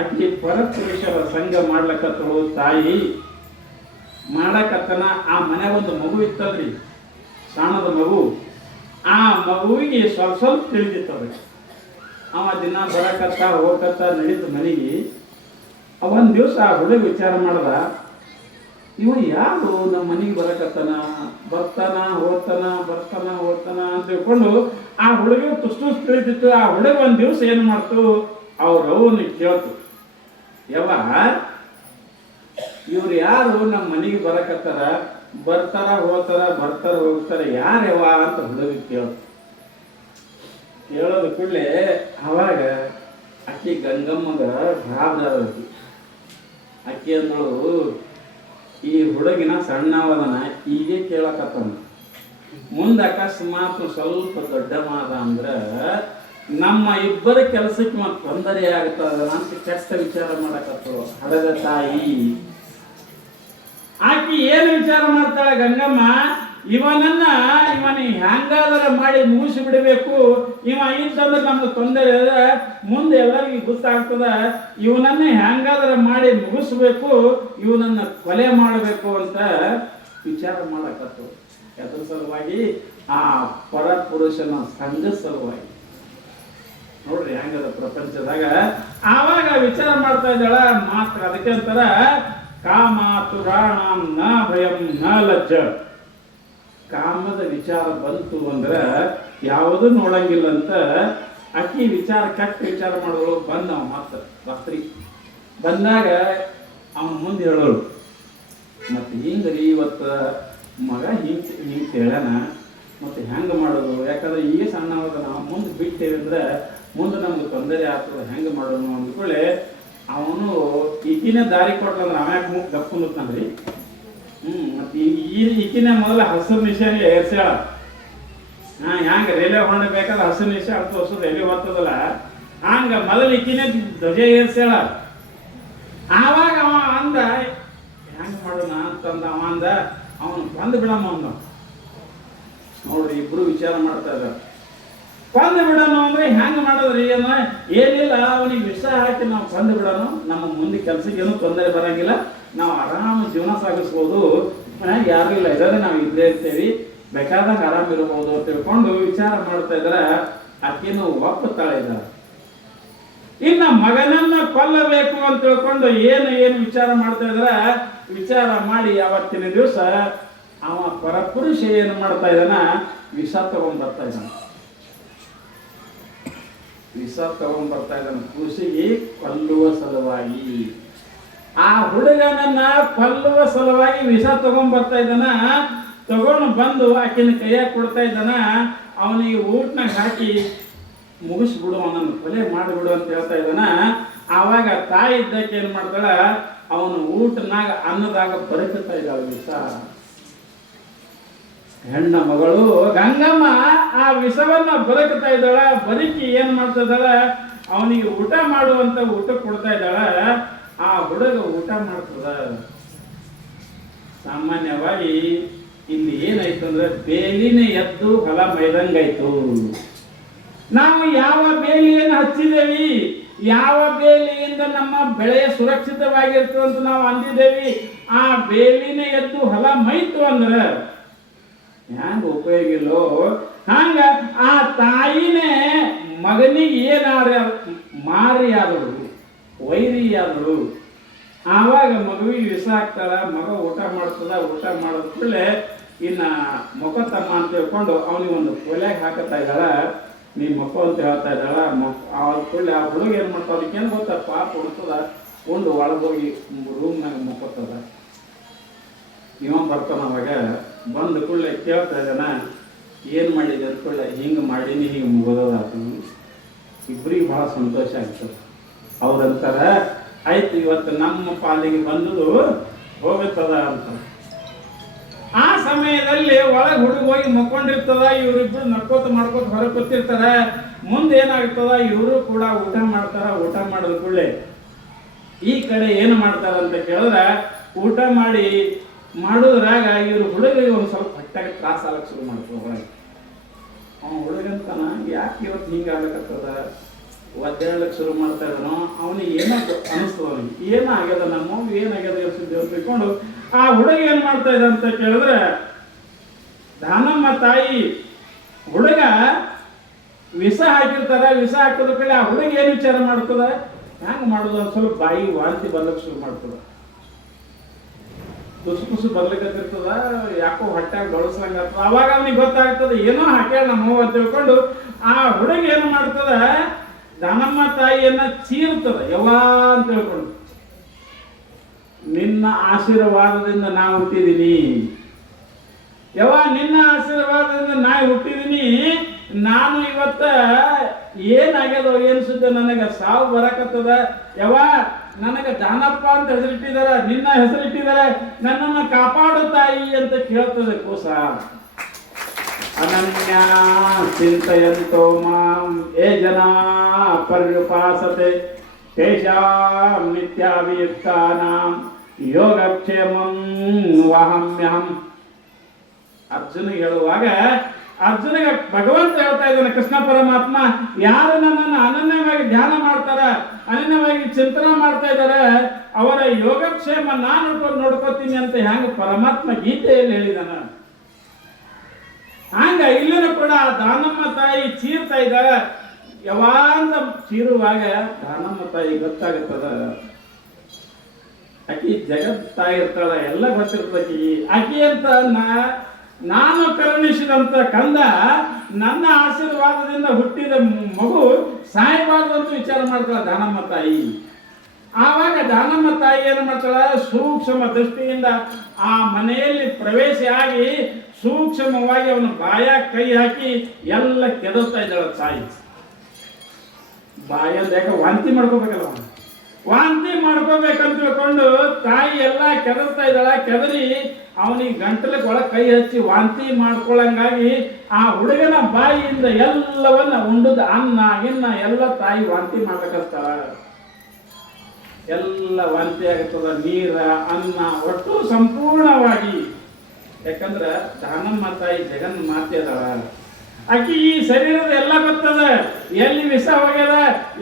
ಆಕಿ ಪರಪುರುಷರ ಸಂಘ ಮಾಡ್ಲಕತ್ತಳು. ತಾಯಿ ಮಾಡಕತ್ತನ. ಆ ಮನೆ ಒಂದು ಮಗು ಇತ್ತದ್ರಿ, ಸಣ್ಣದ ಮಗು. ಆ ಮಗುವಿಗೆ ಸ್ವಲ್ಪ ತಿಳಿದಿತ್ತದ. ಅವ ದಿನ ಬರಕತ್ತ ಹೋಗಕತ್ತ ನಡೀತು ಮನೆಗೆ. ಒಂದ್ ದಿವಸ ಆ ಹುಡುಗ ವಿಚಾರ ಮಾಡ್ದ, ಇವ ಯಾರು ನಮ್ಮ ಮನೆಗೆ ಬರಕತ್ತಾನ, ಬರ್ತಾನ ಹೋಗ್ತಾನ ಅಂತ ತಿಳ್ಕೊಂಡು ಆ ಹುಡುಗ ತುಷ್ಟು ತಿಳಿದಿತ್ತು. ಆ ಹುಡುಗ ಒಂದ್ ದಿವಸ ಏನ್ ಮಾಡ್ತು, ಅವ್ರವ್ವನ ಕೇಳ್ತು, ಯವ್ವ ಇವ್ರು ಯಾರು ನಮ್ಮ ಮನೆಗೆ ಬರಕತ್ತಾರ, ಬರ್ತಾರ ಹೋಗ್ತಾರ, ಯಾರ್ಯವ ಅಂತ ಹುಡುಗ ಕೇಳ್ತು. ಹೇಳೋದು ಕೂಡಲೇ ಅವಾಗ ಅಕ್ಕಿ ಗಂಗಮ್ಮಗ ಗಾಬರಿ. ಅಕ್ಕಿ ಅಂದಳು, ಈ ಹುಡುಗಿನ ಸಣ್ಣವದನ ಹೀಗೆ ಕೇಳಕತ್ತಾನ. ಮುಂದೆ ಅಕಸ್ಮಾತ್ ಸ್ವಲ್ಪ ದೊಡ್ಡ ಮಾದ ಅಂದ್ರ ನಮ್ಮ ಇಬ್ಬರ ಕೆಲಸಕ್ಕೆ ಮತ್ತೆ ತೊಂದರೆ ಆಗ್ತದ ಅಂತ ಕೆಟ್ಟ ವಿಚಾರ ಮಾಡಕತ್ತಳು ಹಡದ ತಾಯಿ. ಆಕಿ ಏನು ವಿಚಾರ ಮಾಡ್ತಾಳೆ ಗಂಗಮ್ಮ, ಇವನನ್ನ ಹ್ಯಾಂಗಾದರ ಮಾಡಿ ಮುಗಿಸಿ ಬಿಡಬೇಕು. ಇವ ಇತ್ತಂದ್ರೆ ನಮ್ಗೆ ತೊಂದರೆ ಮುಂದೆ ಎಲ್ಲರಿಗೂ ಗೊತ್ತಾಗ್ತದ. ಇವನನ್ನ ಹ್ಯಾಂಗಾದರ ಮಾಡಿ ಮುಗಿಸ್ಬೇಕು, ಇವನನ್ನ ಕೊಲೆ ಮಾಡಬೇಕು ಅಂತ ವಿಚಾರ ಮಾಡಕತ್ತು. ಅದ್ರ ಸಲುವಾಗಿ ಆ ಪರಪುರುಷನ ಸಂಘ ಸಲುವಾಗಿ ನೋಡ್ರಿ ಹೆಂಗದ ಪ್ರಪಂಚದಾಗ. ಆವಾಗ ವಿಚಾರ ಮಾಡ್ತಾ ಇದ್ದಾಳ ಮಾತ್ರ. ಅದಕ್ಕೆ ಅಂತಾರ ಕಾಮಾತುರಾಣಂ ನ ಭಯಂ ನ ಲಜ್ಜ. ಕಾಮದ ವಿಚಾರ ಬಂತು ಅಂದ್ರ ಯಾವುದು ನೋಡಂಗಿಲ್ಲ ಅಂತ ಅಕ್ಕಿ ವಿಚಾರ ಕೆಟ್ಟ ವಿಚಾರ ಮಾಡೋಳು. ಬಂದವ ಮತ್ತ ಭಕ್ತರಿ ಬಂದಾಗ ಅವನ ಮುಂದೆ ಹೇಳೋಳು, ಮತ್ತೆ ಹಿಂಗ್ರಿ ಇವತ್ತು ಮಗ ಹಿಂಗೆ ಕೇಳೋಣ, ಮತ್ತೆ ಹೆಂಗೆ ಮಾಡೋದು? ಯಾಕಂದ್ರೆ ಈಗ ಸಣ್ಣವಾಗ ನಾವು ಮುಂದೆ ಬಿಟ್ಟೇವೆ ಅಂದ್ರೆ ಮುಂದೆ ನಮ್ಗೆ ತೊಂದರೆ ಆಗ್ತದೆ, ಹೆಂಗೆ ಮಾಡೋಣ ಅಂದ್ಕೊಳ್ಳೆ ಅವನು ಈಕಿನೇ ದಾರಿ ಕೊಟ್ಲಂದ್ರೆ ಅವ್ಯಾಕ ಮುಖ ಗಪ್ಪಂದ್ರಿ. ಮತ್ತೆ ಈಕಿನ ಮೊದಲ ಹಸಿರು ನಿಶಾನೆ ಏರ್ಸ್ಯಾಳ. ಹ್ಯಾಂಗ ರೈಲ್ವೆ ಹೊಂಡ ಬೇಕಾದ್ರೆ ಹಸಿರು ನಿಶೆ ಹತ್ತು ವರ್ಷ ರೈಲ್ವೆ ಬರ್ತದಲ್ಲ, ಹಂಗ ಮೊದಲು ಈಕಿನೇ ಧ್ವಜ ಏರ್ಸ್ಯಾಳ. ಆವಾಗ ಅವ ಅಂದ ಹೆಂಗ ಮಾಡೋಣ ಅಂತಂದ. ಅವ ಅಂದ ಅವನು ಬಂದು ಬಿಡಮ್ಮ ಅಂದ. ನೋಡ್ರಿ ಇಬ್ರು ವಿಚಾರ ಮಾಡ್ತಾ ಇದ್ದಾರೆ. ಕೊಂದು ಬಿಡೋಣ ಅಂದ್ರೆ ಹೆಂಗೆ ಮಾಡೋದ್ರಿ ಏನಿಲ್ಲ, ಅವನಿಗೆ ವಿಷ ಹಾಕಿ ನಾವು ಕೊಂದು ಬಿಡೋಣ, ನಮ್ಮ ಮುಂದೆ ಕೆಲ್ಸಕ್ಕೆ ಏನೂ ತೊಂದರೆ ಬರಂಗಿಲ್ಲ, ನಾವು ಆರಾಮ ಜೀವನ ಸಾಗಿಸ್ಬೋದು, ಯಾರು ಇಲ್ಲ ಇರೋದೇ ನಾವು ಇದ್ದೇ ಇರ್ತೇವಿ, ಬೇಕಾದಾಗ ಆರಾಮ ಇರಬಹುದು ಅಂತ ತಿಳ್ಕೊಂಡು ವಿಚಾರ ಮಾಡ್ತಾ ಇದ್ರೆ ಆಕೆನೂ ಒಪ್ಪುತ್ತಾಳೆ ಇದ್ದಾರೆ. ಇನ್ನು ಮಗನನ್ನ ಕೊಲ್ಲಬೇಕು ಅಂತ ತಿಳ್ಕೊಂಡು ಏನು ವಿಚಾರ ಮಾಡ್ತಾ ಇದ್ರ, ವಿಚಾರ ಮಾಡಿ ಅವತ್ತಿನ ದಿವಸ ಅವ ಪರಪುರುಷ ಏನು ಮಾಡ್ತಾ ಇದ್ದಾನ, ವಿಷ ತಗೊಂಡ್ ಬರ್ತಾ ಇದ್ದಾನೆ. ವಿಷ ತಗೊಂಡ್ ಬರ್ತಾ ಇದ್ದಾನೆ ಕೃಷಿಗೆ ಕೊಲ್ಲುವ ಸಲುವಾಗಿ. ಆ ಹುಡುಗನನ್ನ ಕೊಲ್ಲುವ ಸಲುವಾಗಿ ವಿಷ ತಗೊಂಡ್ ಬರ್ತಾ ಇದ್ದಾನ. ತಗೊಂಡು ಬಂದು ಆಕಿನ ಕೈಯಾಗ ಕೊಡ್ತಾ ಇದ್ದಾನ. ಅವನಿಗೆ ಊಟನಾಗ ಹಾಕಿ ಮುಗಿಸ್ಬಿಡು, ಅವನನ್ನು ಕೊಲೆ ಮಾಡಿಬಿಡು ಅಂತ ಹೇಳ್ತಾ ಇದ್ದಾನ. ಆವಾಗ ತಾಯಿ ಇದ್ದಕ್ಕೆ ಏನ್ ಮಾಡ್ತಾಳ, ಅವನು ಊಟನಾಗ ಅನ್ನದಾಗ ಬರಕತ್ತಾ ಇದ್ದಾಳ ವಿಷ. ಹೆಣ್ಣ ಮಗಳು ಗಂಗಮ್ಮ ಆ ವಿಷವನ್ನ ಬದುಕ್ತಾ ಇದ್ದಾಳ. ಬದುಕಿ ಏನ್ ಮಾಡ್ತಾ ಇದ್ದಾಳ, ಅವನಿಗೆ ಊಟ ಮಾಡುವಂತ ಊಟ ಕೊಡ್ತಾ ಇದ್ದಾಳ. ಆ ಹುಡುಗ ಊಟ ಮಾಡ್ತದ. ಸಾಮಾನ್ಯವಾಗಿ ಇಲ್ಲಿ ಏನಾಯ್ತು ಅಂದ್ರೆ, ಬೇಲಿನೇ ಎದ್ದು ಹೊಲ ಮೈದಂಗಾಯ್ತು. ನಾವು ಯಾವ ಬೇಲಿಯನ್ನು ಹಚ್ಚಿದೇವಿ, ಯಾವ ಬೇಲಿಯಿಂದ ನಮ್ಮ ಬೆಳೆ ಸುರಕ್ಷಿತವಾಗಿರ್ತದೆ ಅಂತ ನಾವು ಅಂದಿದ್ದೇವಿ, ಆ ಬೇಲಿನೇ ಎದ್ದು ಹೊಲ ಮೈತು ಅಂದ್ರೆ ಹ್ಯಾಂಗ ಉಪಯೋಗ ಇಲ್ಲೋ ಹಂಗ ಆ ತಾಯಿನೇ ಮಗನಿಗೆ ಏನಾರ ಮಾರಿ ಆದಳು, ವೈರಿ ಆದಳು. ಆವಾಗ ಮಗುವಿಗೆ ವಿಷ ಹಾಕ್ತಾಳ. ಮಗ ಊಟ ಮಾಡ್ತದ. ಊಟ ಮಾಡೋದ್ ಕೂಡಲೇ ಇನ್ನ ಮೊಕತಮ್ಮ ಅಂತ ಹೇಳ್ಕೊಂಡು ಅವನಿಗೆ ಒಂದು ಕೊಲೆಗೆ ಹಾಕತ್ತಾ ಇದ್ದಾಳ. ನೀ ಮಕ್ಕ ಅಂತ ಹೇಳ್ತಾ ಇದ್ದಾಳ. ಅವ್ರ ಕೂಡಲೇ ಆ ಹುಡುಗ ಏನ್ ಮಾಡ್ತಾವ, ಅದಕ್ಕೇನು ಗೊತ್ತಾ, ಪಾಪ ಉಣ್ತದ, ಉಂಡು ಒಳಗೋಗಿ ರೂಮ್ನಾಗ ಮುಕ್ಕೋತದ. ಇವ ಬರ್ತಾನ. ಅವಾಗ ಬಂದ ಕೂಡಲೇ ಕೇಳ್ತಾ ಇದ್ದಾನ, ಏನು ಮಾಡಿದೆ ಅಂದ್ಕೊಳ್ಳೆ, ಹಿಂಗೆ ಮಾಡೀನಿ, ಹಿಂಗೆ ಮುಗೋದಾತು. ಇಬ್ಬರಿಗೆ ಭಾಳ ಸಂತೋಷ ಆಗ್ತದೆ. ಅವ್ರಂತಾರ, ಆಯ್ತು ಇವತ್ತು ನಮ್ಮ ಪಾಲಿಗೆ ಬಂದದು ಹೋಗುತ್ತದ ಅಂತ. ಆ ಸಮಯದಲ್ಲಿ ಒಳಗೆ ಹುಡುಗ ಹೋಗಿ ಮಕ್ಕೊಂಡಿರ್ತದ. ಇವರಿಬ್ರು ನಡ್ಕೋತ ಮಾಡ್ಕೋತ ಹೊರಗೆ ಕೂತಿರ್ತಾರ. ಮುಂದೆ ಏನಾಗ್ತದ, ಇವರು ಕೂಡ ಊಟ ಮಾಡ್ತಾರ. ಊಟ ಮಾಡಿದ ಕೂಡಲೇ ಈ ಕಡೆ ಏನು ಮಾಡ್ತಾರ ಅಂತ ಕೇಳಿದ್ರೆ, ಊಟ ಮಾಡೋದ್ರಾಗ ಇವ್ರು ಹುಡುಗಿಗೆ ಒಂದು ಸ್ವಲ್ಪ ಹೊಟ್ಟೆಗೆ ತ್ರಾಸ ಆಗಕ್ಕೆ ಶುರು ಮಾಡ್ತಾರೆ. ಹೊರಗೆ ಹುಡುಗಂತಾನ, ಯಾಕೆ ಇವತ್ತು ಹಿಂಗೆ ಆಗ್ಲಕತ್ತದ, ಒದ್ದಾಡ್ಲಿಕ್ಕೆ ಶುರು ಮಾಡ್ತಾ ಇದ್ದಾನೋ, ಅವನಿಗೆ ಏನೋ ಅನಿಸ್ತದ, ಅವನಿಗೆ ಏನಾಗ್ಯದ, ನಮ್ಮ ಏನಾಗ್ಯದ ಯೋಚಿಸಿದ್ವಿ ಅಂತ ತಿಳ್ಕೊಂಡು ಆ ಹುಡುಗ ಏನ್ ಮಾಡ್ತಾ ಇದ್ದ ಅಂತ ಕೇಳಿದ್ರೆ, ದಾನಮ್ಮ ತಾಯಿ ಹುಡುಗ ವಿಷ ಹಾಕಿರ್ತಾರ. ವಿಷ ಹಾಕಿದ ಕಡೆ ಆ ಹುಡುಗ ಏನು ವಿಚಾರ ಮಾಡ್ತದ, ಹ್ಯಾಂಗ ಮಾಡೋದು ಒಂದು ಸ್ವಲ್ಪ ಬಾಯಿ ವಾಂತಿ ಬರ್ಲಿಕ್ಕೆ ಶುರು ಮಾಡ್ತದ. ತುಸು ಬರ್ಲಿಕ್ಕತ್ತಿರ್ತದ, ಯಾಕೋ ಹೊಟ್ಟೆಗೆ ಬಳಸ್ಲಂಗಾಗ್ತದ. ಅವಾಗ ಅವನಿಗೆ ಗೊತ್ತಾಗ್ತದ, ಏನೋ ಹಾಕ್ಯಾಳ ನಮ್ಮವ್ವ ಅಂತ ತಿಳ್ಕೊಂಡು ಆ ಹುಡುಗ ಏನು ಮಾಡ್ತದ, ದಾನಮ್ಮ ತಾಯಿಯನ್ನ ಚೀರ್ತದ. ಯವ್ವಾ ಅಂತ ತಿಳ್ಕೊಂಡು, ನಿನ್ನ ಆಶೀರ್ವಾದದಿಂದ ನಾ ಹುಟ್ಟಿದೀನಿ, ಯವ್ವ ನಿನ್ನ ಆಶೀರ್ವಾದದಿಂದ ನಾ ಹುಟ್ಟಿದೀನಿ, ನಾನು ಇವತ್ತ ಏನಾಗ್ಯದೋ ಏನು ಸುದ್ದ, ನನಗೆ ಸಾವು ಬರಕತ್ತದ, ಯವ್ವ ನನಗೆ ದಾನಪ್ಪ ಅಂತ ಹೆಸರಿಟ್ಟಿದಾರ, ನಿನ್ನ ಹೆಸರಿಟ್ಟಿದ್ದಾರೆ, ನನ್ನನ್ನು ಕಾಪಾಡು ತಾಯಿ ಅಂತ ಕೇಳ್ತದೆ ಕೂಸ. ಅನನ್ಯ ಚಿಂತಯಂತೋ ಮಾಂ ಯೇ ಜನಾ ಪರ್ಯುಪಾಸತೆ ತೇಷಾಂ ನಿತ್ಯಾಭಿಯುಕ್ತಾನಾಂ ಯೋಗಕ್ಷೇಮಂ ವಹಾಮ್ಯಹಂ. ಅರ್ಜುನಿಗೆ ಹೇಳುವಾಗ ಅರ್ಜುನಿಗೆ ಭಗವಂತ ಹೇಳ್ತಾ ಇದ್ದಾನೆ, ಕೃಷ್ಣ ಪರಮಾತ್ಮ, ಯಾರು ನನ್ನನ್ನು ಅನನ್ಯವಾಗಿ ಧ್ಯಾನ ಮಾಡ್ತಾರ, ಅನನ್ಯವಾಗಿ ಚಿಂತನೆ ಮಾಡ್ತಾ ಇದ್ದಾರೆ, ಅವರ ಯೋಗಕ್ಷೇಮ ನಾನು ನೋಡ್ಕೋತೀನಿ ಅಂತ ಹೆಂಗ ಪರಮಾತ್ಮ ಗೀತೆಯಲ್ಲಿ ಹೇಳಿದಾನ, ಹಂಗ ಇಲ್ಲಿನೂ ಕೂಡ ದಾನಮ್ಮ ತಾಯಿ ಚೀರ್ತಾ ಇದ್ದಾರೆ. ಯಾವಾಂತ ಚೀರುವಾಗ ದಾನಮ್ಮ ತಾಯಿ ಗೊತ್ತಾಗುತ್ತದ, ಆಕಿ ಜಗತ್ ತಾಯಿ ಇರ್ತಾಳ, ಎಲ್ಲ ಗೊತ್ತಿರ್ತದ. ಆಕಿ ಅಂತ ನಾನು ಕರುಣಿಸಿದಂತ ಕಂದ, ನನ್ನ ಆಶೀರ್ವಾದದಿಂದ ಹುಟ್ಟಿದ ಮಗು ಸಾಯಬಾರ್ದು ಅಂತ ವಿಚಾರ ಮಾಡ್ತಾಳ ದಾನಮ್ಮ ತಾಯಿ. ಆವಾಗ ದಾನಮ್ಮ ತಾಯಿ ಏನು ಮಾಡ್ತಾಳ, ಸೂಕ್ಷ್ಮ ದೃಷ್ಟಿಯಿಂದ ಆ ಮನೆಯಲ್ಲಿ ಪ್ರವೇಶ ಆಗಿ ಸೂಕ್ಷ್ಮವಾಗಿ ಅವನ ಬಾಯ ಕೈ ಹಾಕಿ ಎಲ್ಲ ಕೆದರ್ತಾ ಇದ್ದಾಳ ತಾಯಿ. ಬಾಯಲ್ಲಿ ಯಾಕೆ ವಾಂತಿ ಮಾಡ್ಕೋಬೇಕಲ್ಲ, ವಾಂತಿ ಮಾಡ್ಕೋಬೇಕಂತ ತಿಳ್ಕೊಂಡು ತಾಯಿ ಎಲ್ಲ ಕೆದರ್ತಾ ಇದ್ದಾಳ. ಕೆದರಿ ಅವನಿಗೆ ಗಂಟಲಕ್ಕೆ ಒಳಗೆ ಕೈ ಹಚ್ಚಿ ವಾಂತಿ ಮಾಡ್ಕೊಳ್ಳಂಗಾಗಿ ಆ ಹುಡುಗನ ಬಾಯಿಯಿಂದ ಎಲ್ಲವನ್ನ ಉಂಡದ ಅನ್ನ ಗಿನ್ನ ಎಲ್ಲ ತಾಯಿ ವಾಂತಿ ಮಾಡ್ಬೇಕಂತಾಳ. ಎಲ್ಲ ವಾಂತಿ ಆಗುತ್ತದ, ನೀರ ಅನ್ನ ಒಟ್ಟು ಸಂಪೂರ್ಣವಾಗಿ. ಯಾಕಂದ್ರೆ ದಾನಮ್ಮ ತಾಯಿ ಜಗನ್ ಮಾತೆ ಅದಾಳ. ಆಕಿ ಈ ಶರೀರದ ಎಲ್ಲ ಗೊತ್ತದ, ಎಲ್ಲಿ ವಿಷ ಹೋಗ್ಯದ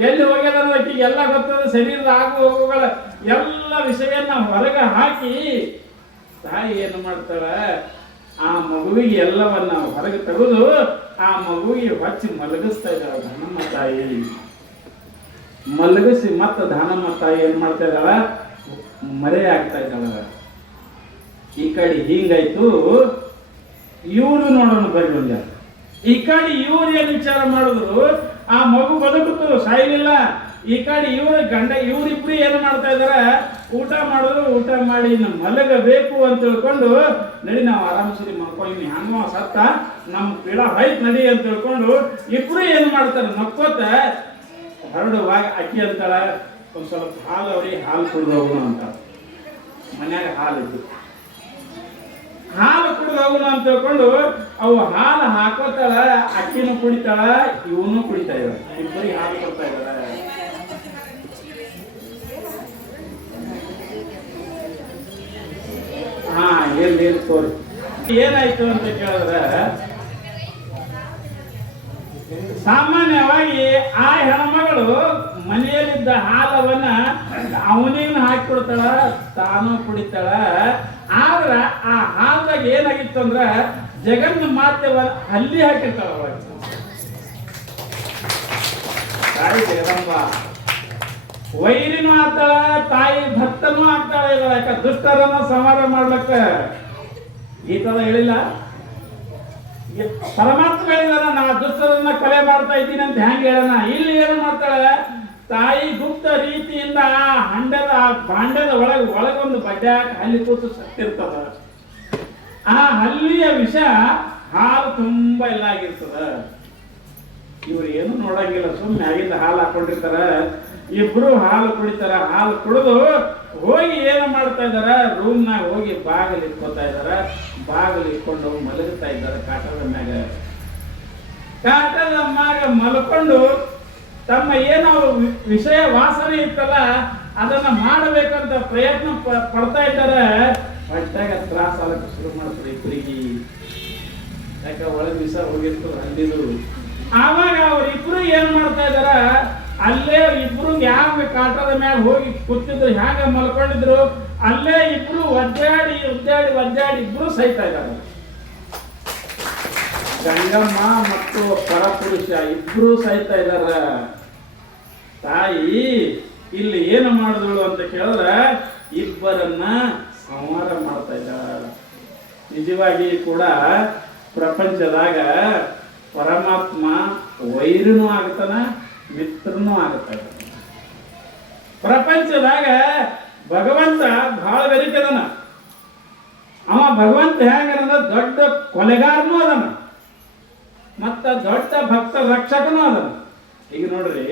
ಎಲ್ಲಿ ಹೋಗ್ಯದ ಅನ್ನೋದು ಆಕಿಗೆ ಎಲ್ಲ ಗೊತ್ತದ. ಶರೀರದ ಆಗು ಹೋಗುಗಳ ಎಲ್ಲ ವಿಷಯನ್ನ ಹೊರಗೆ ಹಾಕಿ ತಾಯಿ ಏನು ಮಾಡ್ತಾಳ, ಆ ಮಗುವಿಗೆ ಎಲ್ಲವನ್ನ ಹೊರಗೆ ತೆಗೆದು ಆ ಮಗುವಿಗೆ ಹಚ್ಚಿ ಮಲಗಿಸ್ತಾ ಇದ್ದಾಳ ದಾನಮ್ಮ ತಾಯಿ. ಮಲಗಿಸಿ ಮತ್ತ ದಾನಮ್ಮ ತಾಯಿ ಏನ್ ಮಾಡ್ತಾ ಇದ್ದಾಳ, ಮರೆ ಆಗ್ತಾ ಇದ್ದಾಳ. ಈ ಕಡೆ ಹಿಂಗಾಯ್ತು. ಇವರು ನೋಡೋಣ ಬರ್ರಿ ಒಂದ. ಈ ಕಡೆ ಇವ್ರು ಏನ್ ವಿಚಾರ ಮಾಡಿದ್ರು, ಆ ಮಗು ಬದುಕಿತು, ಸಾಯಲಿಲ್ಲ. ಈ ಕಡೆ ಇವ್ರ ಗಂಡ ಇವರಿಬ್ರು ಏನು ಮಾಡ್ತಾ ಇದಾರ, ಊಟ ಮಾಡಿದ್ರು, ಊಟ ಮಾಡಿ ಮಲಗಬೇಕು ಅಂತ ತಿಳ್ಕೊಂಡು ನಡಿ ನಾವು ಆರಾಮ್ಸರಿ ಮಲ್ಕೊಂಡು ಹಂಗ ಸತ್ತ ನಮ್ಮ ಪೀಡ ಹೋಯ್ತು ನಡಿ ಅಂತ ತಿಳ್ಕೊಂಡು ಇಬ್ರು ಏನು ಮಾಡ್ತಾರೆ, ನಕ್ಕೋತ ಹೊರಡುವಾಗ ಅಕ್ಕಿ ಅಂತಾಳ, ಒಂದ್ ಸ್ವಲ್ಪ ಹಾಲು ಅವ್ರಿಗೆ ಹಾಲು ಕುಡಿದು ಹೋಗೋಣ ಅಂತ. ಮನ್ಯಾಗ ಹಾಲಿದ್ದು ಹಾಲು ಕುಡಿದು ಹೋಗೋಣ ಅಂತ ತಿಳ್ಕೊಂಡು ಅವು ಹಾಲು ಹಾಕೋತಾಳ, ಅಕ್ಕಿನೂ ಕುಡಿತಾಳ, ಇವನು ಕುಡಿತಾ ಇದ್ದಾಳೆ, ಇಬ್ಬರಿಗೆ ಹಾಲು ಕೊಡ್ತಾ ಇದ್ದಾಳೆ. ಹಾ ಏನ್ ತೋರಿ ಏನಾಯ್ತು ಅಂತ ಕೇಳಿದ್ರೆ, ಸಾಮಾನ್ಯವಾಗಿ ಆ ಹೆಣ್ಮಗಳು ಮನೆಯಲ್ಲಿದ್ದ ಹಾಲವನ್ನ ಅವನಿಗೂ ಹಾಕಿಕೊಡ್ತಾಳ, ತಾನು ಕುಡಿತಾಳ. ಆದ್ರ ಆ ಹಾಲ್ದಾಗ ಏನಾಗಿತ್ತು ಅಂದ್ರ ಜಗನ್ನ ಮಾತೆವ ಹಲ್ಲಿ ಹಾಕಿರ್ತಾಳ ಅವಾಗ. ತಾಯಿ ಜಗದಂಬ ವೈರಿನೂ ಆಗ್ತಾಳ, ತಾಯಿ ಭಕ್ತನೂ ಆಗ್ತಾಳ. ಯಾಕ ದುಷ್ಟರನ್ನ ಸಂಹಾರ ಮಾಡ್ಲಕ್ಕ ಈ ತರ ಹೇಳಿಲ್ಲ. ಪರಮಾತ್ಮ ಹೇಳಿದಾನ, ನಾ ದುಷ್ಟರನ್ನ ಕೊಲೆ ಮಾಡ್ತಾ ಇದ್ದೀನಿ ಅಂತ ಹೆಂಗ್ ಹೇಳೋಣ. ಇಲ್ಲಿ ಏನು ಮಾಡ್ತಾಳೆ, ತಾಯಿ ಗುಪ್ತ ರೀತಿಯಿಂದ ಭಾಂಡದ ಒಳಗೊಂದು ಬಡ್ಯಾಕ ಹಲ್ಲಿ ಕೂತು ಸತ್ತಿರ್ತದ. ಆ ಹಲ್ಲಿಯ ವಿಷ ಹಾಲು ತುಂಬಾ ಎಲ್ಲ ಆಗಿರ್ತದ. ಇವ್ರು ಏನು ನೋಡಂಗಿಲ್ಲ, ಸುಮ್ಮನೆ ಆಗಿಂದ ಹಾಲು ಹಾಕೊಂಡಿರ್ತಾರ. ಇಬ್ರು ಹಾಲು ಕುಡಿತಾರ. ಹಾಲು ಕುಡಿದು ಹೋಗಿ ಏನು ಮಾಡ್ತಾ ಇದಾರ, ರೂಮ್ನಾಗ ಹೋಗಿ ಬಾಗಿಲು ಇಟ್ಕೋತಾ ಇದಾರ. ಬಾಗಿಲು ಇಟ್ಕೊಂಡು ಮಲಗುತ್ತಾ ಇದ್ದಾರೆ ಕಾಟದ ಮ್ಯಾಗ. ಕಾಟದ ಮ್ಯಾಗ ಮಲ್ಕೊಂಡು ತಮ್ಮ ಏನೋ ವಿಷಯ ವಾಸನೆ ಇತ್ತಲ್ಲ ಅದನ್ನ ಮಾಡಬೇಕಂತ ಪ್ರಯತ್ನ ಪಡ್ತಾ ಇದ್ದಾರೆ. ಹೊಟ್ಟಾಗ ತ್ರಾಸ ಆಗಕ್ಕೆ ಶುರು ಮಾಡ್ತಾರೆ ಇಬ್ಬರಿಗೆ. ಯಾಕ ಒಳಗೆ ವಿಷ ಹೋಗಿರ್ತದೆ ಅಲ್ಲಿದು. ಆವಾಗ ಅವ್ರಿಬ್ರು ಏನ್ ಮಾಡ್ತಾ ಇದಾರ, ಅಲ್ಲೇ ಇಬ್ರು ಯಾವ ಕಾಟದ ಮ್ಯಾಗ ಹೋಗಿ ಕೂತಿದ್ರು, ಹ್ಯಾಂಗ ಮಲ್ಕೊಂಡಿದ್ರು, ಅಲ್ಲೇ ಇಬ್ರು ಒದ್ದಾಡಿ ಇಬ್ರು ಸಹಿತಾ ಇದ್ದಾರೆ. ಗಂಗಮ್ಮ ಮತ್ತು ಪರಪುರುಷ ಇಬ್ರು ಸಹಿತಾ ಇದಾರ. ತಾಯಿ ಇಲ್ಲಿ ಏನು ಮಾಡಿದಳು ಅಂತ ಕೇಳಿದ್ರೆ ಇಬ್ಬರನ್ನ ಸಂಹಾರ ಮಾಡ್ತಾ ಇದ್ದಾಳ. ನಿಜವಾಗಿ ಕೂಡ ಪ್ರಪಂಚದಾಗ ಪರಮಾತ್ಮ ವೈರಿನೂ ಆಗ್ತಾನ, ಮಿತ್ರನೂ ಆಗ್ತಾ ಇದ್ದಾನ. ಪ್ರಪಂಚದಾಗ ಭಗವಂತ ಬಹಳ ಬೆರಿಕದನ. ಅವ ಭಗವಂತ ಹೆಂಗನ ದೊಡ್ಡ ಕೊಲೆಗಾರನೂ ಅದನ, ಮತ್ತ ದೊಡ್ಡ ಭಕ್ತ ರಕ್ಷಕನೂ ಅದನ. ಈಗ ನೋಡ್ರಿ,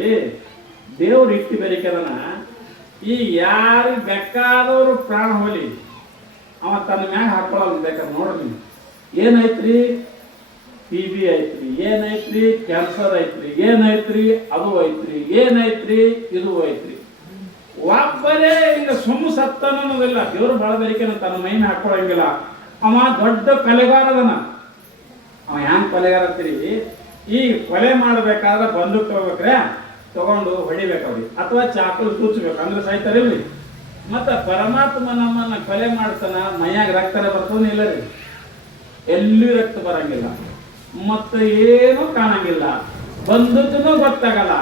ದೇವ್ರು ಇಟ್ಟು ಬೆರಿಕದನ. ಈಗ ಯಾರಿಗೆ ಬೇಕಾದವರು ಪ್ರಾಣ ಹೋಲಿ ಅವ ತನ್ನ ಮ್ಯಾಗ ಹಾಕೊಳ್ಳೋದು ಬೇಕಾದ್ರೆ ನೋಡ್ರಿ. ಏನೈತ್ರಿ, TB ಐತ್ರಿ, ಏನೈತ್ರಿ, ಕ್ಯಾನ್ಸರ್ ಐತ್ರಿ, ಏನೈತ್ರಿ, ಅದು ಐತ್ರಿ, ಏನೈತ್ರಿ, ಇದು ಐತ್ರಿ. ಒಬ್ಬರೇ ಈಗ ಸುಮ್ಮ ಸತ್ತ ಅನ್ನೋದಿಲ್ಲ. ದೇವ್ರು ಬಹಳ ಬೆರಿಕೆನ ತನ್ನ ಮೈನ ಹಾಕೊಳಂಗಿಲ್ಲ. ಅವ ದೊಡ್ಡ ಕೊಲೆಗಾರದನ. ಅವ ಹ್ಯಾಂಗ್ ಕೊಲೆಗಾರ ಅಂತೀರಿ, ಈ ಕೊಲೆ ಮಾಡ್ಬೇಕಾದ್ರೆ ಬಂದೂಕ್ ತಗೋಬೇಕ್ರೆ ತಗೊಂಡು ಹೊಡಿಬೇಕವ್ರಿ, ಅಥವಾ ಚಾಕಲ್ ತೂಚ್ಬೇಕು, ಅಂದ್ರೆ ಸಾಯ್ತಾರಿಲ್ರಿ. ಮತ್ತ ಪರಮಾತ್ಮ ನಮ್ಮನ್ನ ಕೊಲೆ ಮಾಡ್ತಾನ, ಮೈಯಾಗ ರಕ್ತನೇ ಬರ್ತದ ಇಲ್ಲ ರೀ, ಎಲ್ಲಿ ರಕ್ತ ಬರಂಗಿಲ್ಲ, ಮತ್ತ ಏನು ಕಾಣಂಗಿಲ್ಲ, ಬಂದದ್ದೂ ಗೊತ್ತಾಗಲ್ಲ,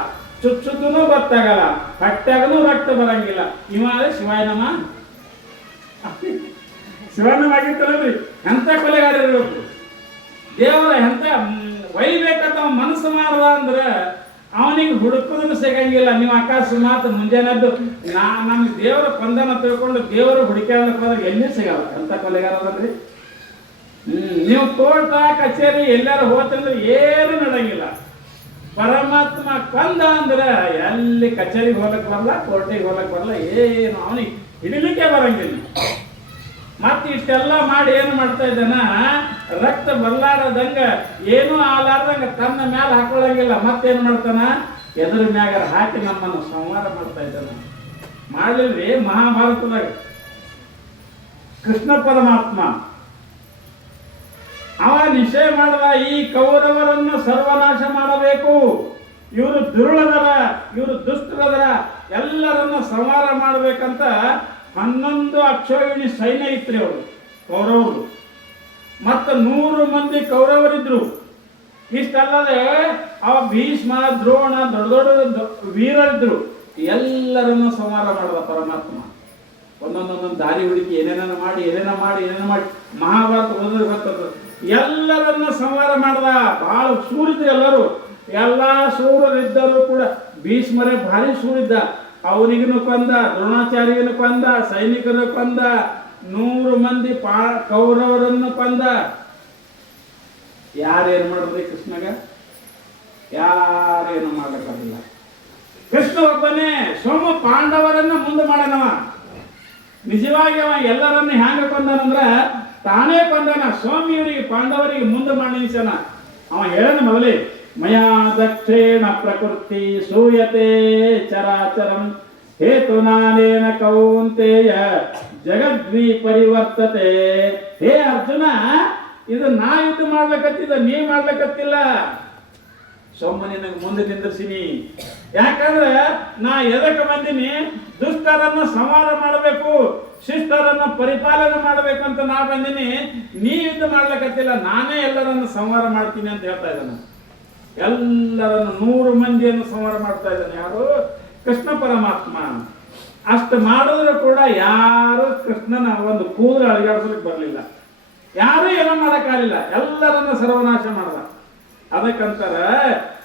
ಚುಚ್ಚುದೂ ಗೊತ್ತಾಗಲ್ಲ, ಹೊಟ್ಯಾಗನೂ ರಕ್ತ ಬರಂಗಿಲ್ಲ. ಇವಾದ್ರೆ ಶಿವಾಯನಮ ಶಿವಾಯನಮ ಆಗಿರ್ತಾರಲ್ರಿ, ಎಂತ ಕೊಲೆಗಾರ ಇರ್ಬೇಕು. ದೇವರ ಎಂತ ಒಯ್ಬೇಕಂತ ಮನಸ್ಸು ಮಾಡದ ಅಂದ್ರೆ ಅವನಿಗೆ ಹುಡುಕೋದನ್ನು ಸಿಗಂಗಿಲ್ಲ. ನೀವು ಅಕಸ್ಮಾತ್ ಮುಂಜಾನೆದ್ದು ನಮ್ಗೆ ದೇವರ ಕೊಂದನ ತಿಳ್ಕೊಂಡು ದೇವರು ಹುಡುಕ್ಯಾಡಕ್ಕೆ ಹೋದ್ರೆ ಎಲ್ಲಿ ಸಿಗಲ್ಲ. ಎಂತ ಕೊಲೆಗಾರ ಅದನ್ರಿ. ನೀವು ಕೋರ್ಟ ಕಚೇರಿ ಎಲ್ಲಾರು ಹೋತಂದ್ರೆ ಏನು ನಡೆಯಂಗಿಲ್ಲ. ಪರಮಾತ್ಮ ಕೊಂದ ಅಂದ್ರೆ ಎಲ್ಲಿ ಕಚೇರಿಗೆ ಹೋಗಕ್ ಬರಲ್ಲ, ಕೋರ್ಟಿಗೆ ಹೋಗಕ್ ಬರಲ್ಲ, ಏನು ಅವನಿಗೆ ಹಿಡಿಲಿಕ್ಕೆ ಬರಂಗಿಲ್ಲ. ಮತ್ತೆ ಇಷ್ಟೆಲ್ಲ ಮಾಡಿ ಏನು ಮಾಡ್ತಾ ಇದ್ದಾನ, ರಕ್ತ ಬರ್ಲಾರದಂಗ ಏನೂ ಆಲಾರ್ದಂಗ ತನ್ನ ಮ್ಯಾಲ ಹಾಕೊಳ್ಳಂಗಿಲ್ಲ. ಮತ್ತೇನು ಮಾಡ್ತಾನ, ಎದುರ ಮ್ಯಾಗ ಹಾಕಿ ನಮ್ಮನ್ನು ಸಂಹಾರ ಮಾಡ್ತಾ ಇದ್ದಾನ. ಮಾಡಲಿಲ್ರಿ ಮಹಾಭಾರತದಾಗ ಕೃಷ್ಣ ಪರಮಾತ್ಮ ಅವ ನಿಶ್ಚಯ ಮಾಡಿದ ಈ ಕೌರವರನ್ನು ಸರ್ವನಾಶ ಮಾಡಬೇಕು, ಇವರು ದುರುಳದರ, ಇವರು ದುಷ್ಟರದರ, ಎಲ್ಲರನ್ನ ಸಂಹಾರ ಮಾಡಬೇಕಂತ 11 ಅಕ್ಷೋಹಿಣಿ ಸೈನ್ಯ ಇತ್ರಿ ಅವರು ಕೌರವರು. ಮತ್ತು 100 ಮಂದಿ ಕೌರವರಿದ್ರು. ಇಷ್ಟಲ್ಲದೆ ಅವ ಭೀಷ್ಮ, ದ್ರೋಣ, ದೊಡ್ಡ ದೊಡ್ಡ ವೀರರಿದ್ರು. ಎಲ್ಲರನ್ನು ಸಂಹಾರ ಮಾಡಿದ ಪರಮಾತ್ಮ. ಒಂದೊಂದೊಂದೊಂದು ದಾರಿ ಹುಡುಕಿ ಏನೇನ ಮಾಡಿ ಮಹಾಭಾರತ ಓದಿದ್ರೆ ಗೊತ್ತದ. ಎಲ್ಲರನ್ನ ಸಂಹಾರ ಮಾಡಿದ. ಬಹಳ ಸೂರಿದ್ರು ಎಲ್ಲರೂ. ಎಲ್ಲ ಸೂರರಿದ್ದರೂ ಕೂಡ ಭೀಷ್ಮರೇ ಭಾರಿ ಸೂರಿದ್ದ. ಅವನಿಗೂ ಕೊಂದ, ದ್ರೋಣಾಚಾರ್ಯನು ಕೊಂದ, ಸೈನಿಕರು ಕೊಂದ, 100 ಮಂದಿ ಕೌರವರನ್ನು ಕೊಂದ. ಯಾರೇನು ಮಾಡಿದ್ರಿ ಕೃಷ್ಣಗ? ಯಾರೇನು ಮಾಡಕ್ಕಾಗಿಲ್ಲ. ಕೃಷ್ಣ ಒಬ್ಬನೇ ಸೋಮ ಪಾಂಡವರನ್ನ ಮುಂದೆ ಮಾಡನವ. ನಿಜವಾಗಿ ಅವ ಎಲ್ಲರನ್ನ ಹ್ಯಾಂಗ ಕೊಂದನಂದ್ರ ತಾನೇ ಕೊಂದನ. ಸ್ವಾಮಿಯವರಿಗೆ ಪಾಂಡವರಿಗೆ ಮುಂದೆ ಮಾಡಿ ನಿಲ್ಸನ. ಅವ ಹೇಳನ ಮೊದಲೇ, ಮಯಾ ದಕ್ಷೇಣ ಪ್ರಕೃತಿ ಸೂಯತೆ ಚರಾಚರಂ ಹೇತುನಾನೇನ ಕೌಂತೆಯ ಜಗದ್ವಿ ಪರಿವರ್ತತೆ. ಹೇ ಅರ್ಜುನ, ಇದು ನಾ ಯುದ್ಧ ಮಾಡ್ಲಿಕ್ಕತ್ತಿದ, ನೀ ಮಾಡ್ಲಿಕ್ಕತ್ತಿಲ್ಲ. ಸೋಮನಿ ನನಗೆ ಮುಂದೆ ನಿಂದಿರ್ಸಿನಿ. ಯಾಕಂದ್ರೆ ನಾ ಎದಕ್ಕೆ ಬಂದಿನಿ? ದುಷ್ಟರನ್ನ ಸಂಹಾರ ಮಾಡಬೇಕು, ಶಿಷ್ಟರನ್ನ ಪರಿಪಾಲನೆ ಮಾಡಬೇಕು ಅಂತ ನಾ ಬಂದಿನಿ. ನೀ ಯುದ್ಧ ಮಾಡ್ಲಿಕ್ಕತ್ತಿಲ್ಲ, ನಾನೇ ಎಲ್ಲರನ್ನ ಸಂಹಾರ ಮಾಡ್ತೀನಿ ಅಂತ ಹೇಳ್ತಾ ಇದ್ದಾನೆ. ಎಲ್ಲರನ್ನು 100 ಮಂದಿಯನ್ನು ಸಂಹಾರ ಮಾಡ್ತಾ ಇದ್ದಾನೆ. ಯಾರು? ಕೃಷ್ಣ ಪರಮಾತ್ಮ. ಅಷ್ಟು ಮಾಡಿದ್ರು ಕೂಡ ಯಾರು ಕೃಷ್ಣನ ಒಂದು ಕೂದಲು ಅಳಿಗಾಡಿಸ್ಲಿಕ್ಕೆ ಬರಲಿಲ್ಲ. ಯಾರು ಏನೋ ಮಾಡಕ್ಕಾಗಲಿಲ್ಲ. ಎಲ್ಲರನ್ನ ಸರ್ವನಾಶ ಮಾಡ್ದ. ಅದಕ್ಕಂತಾರ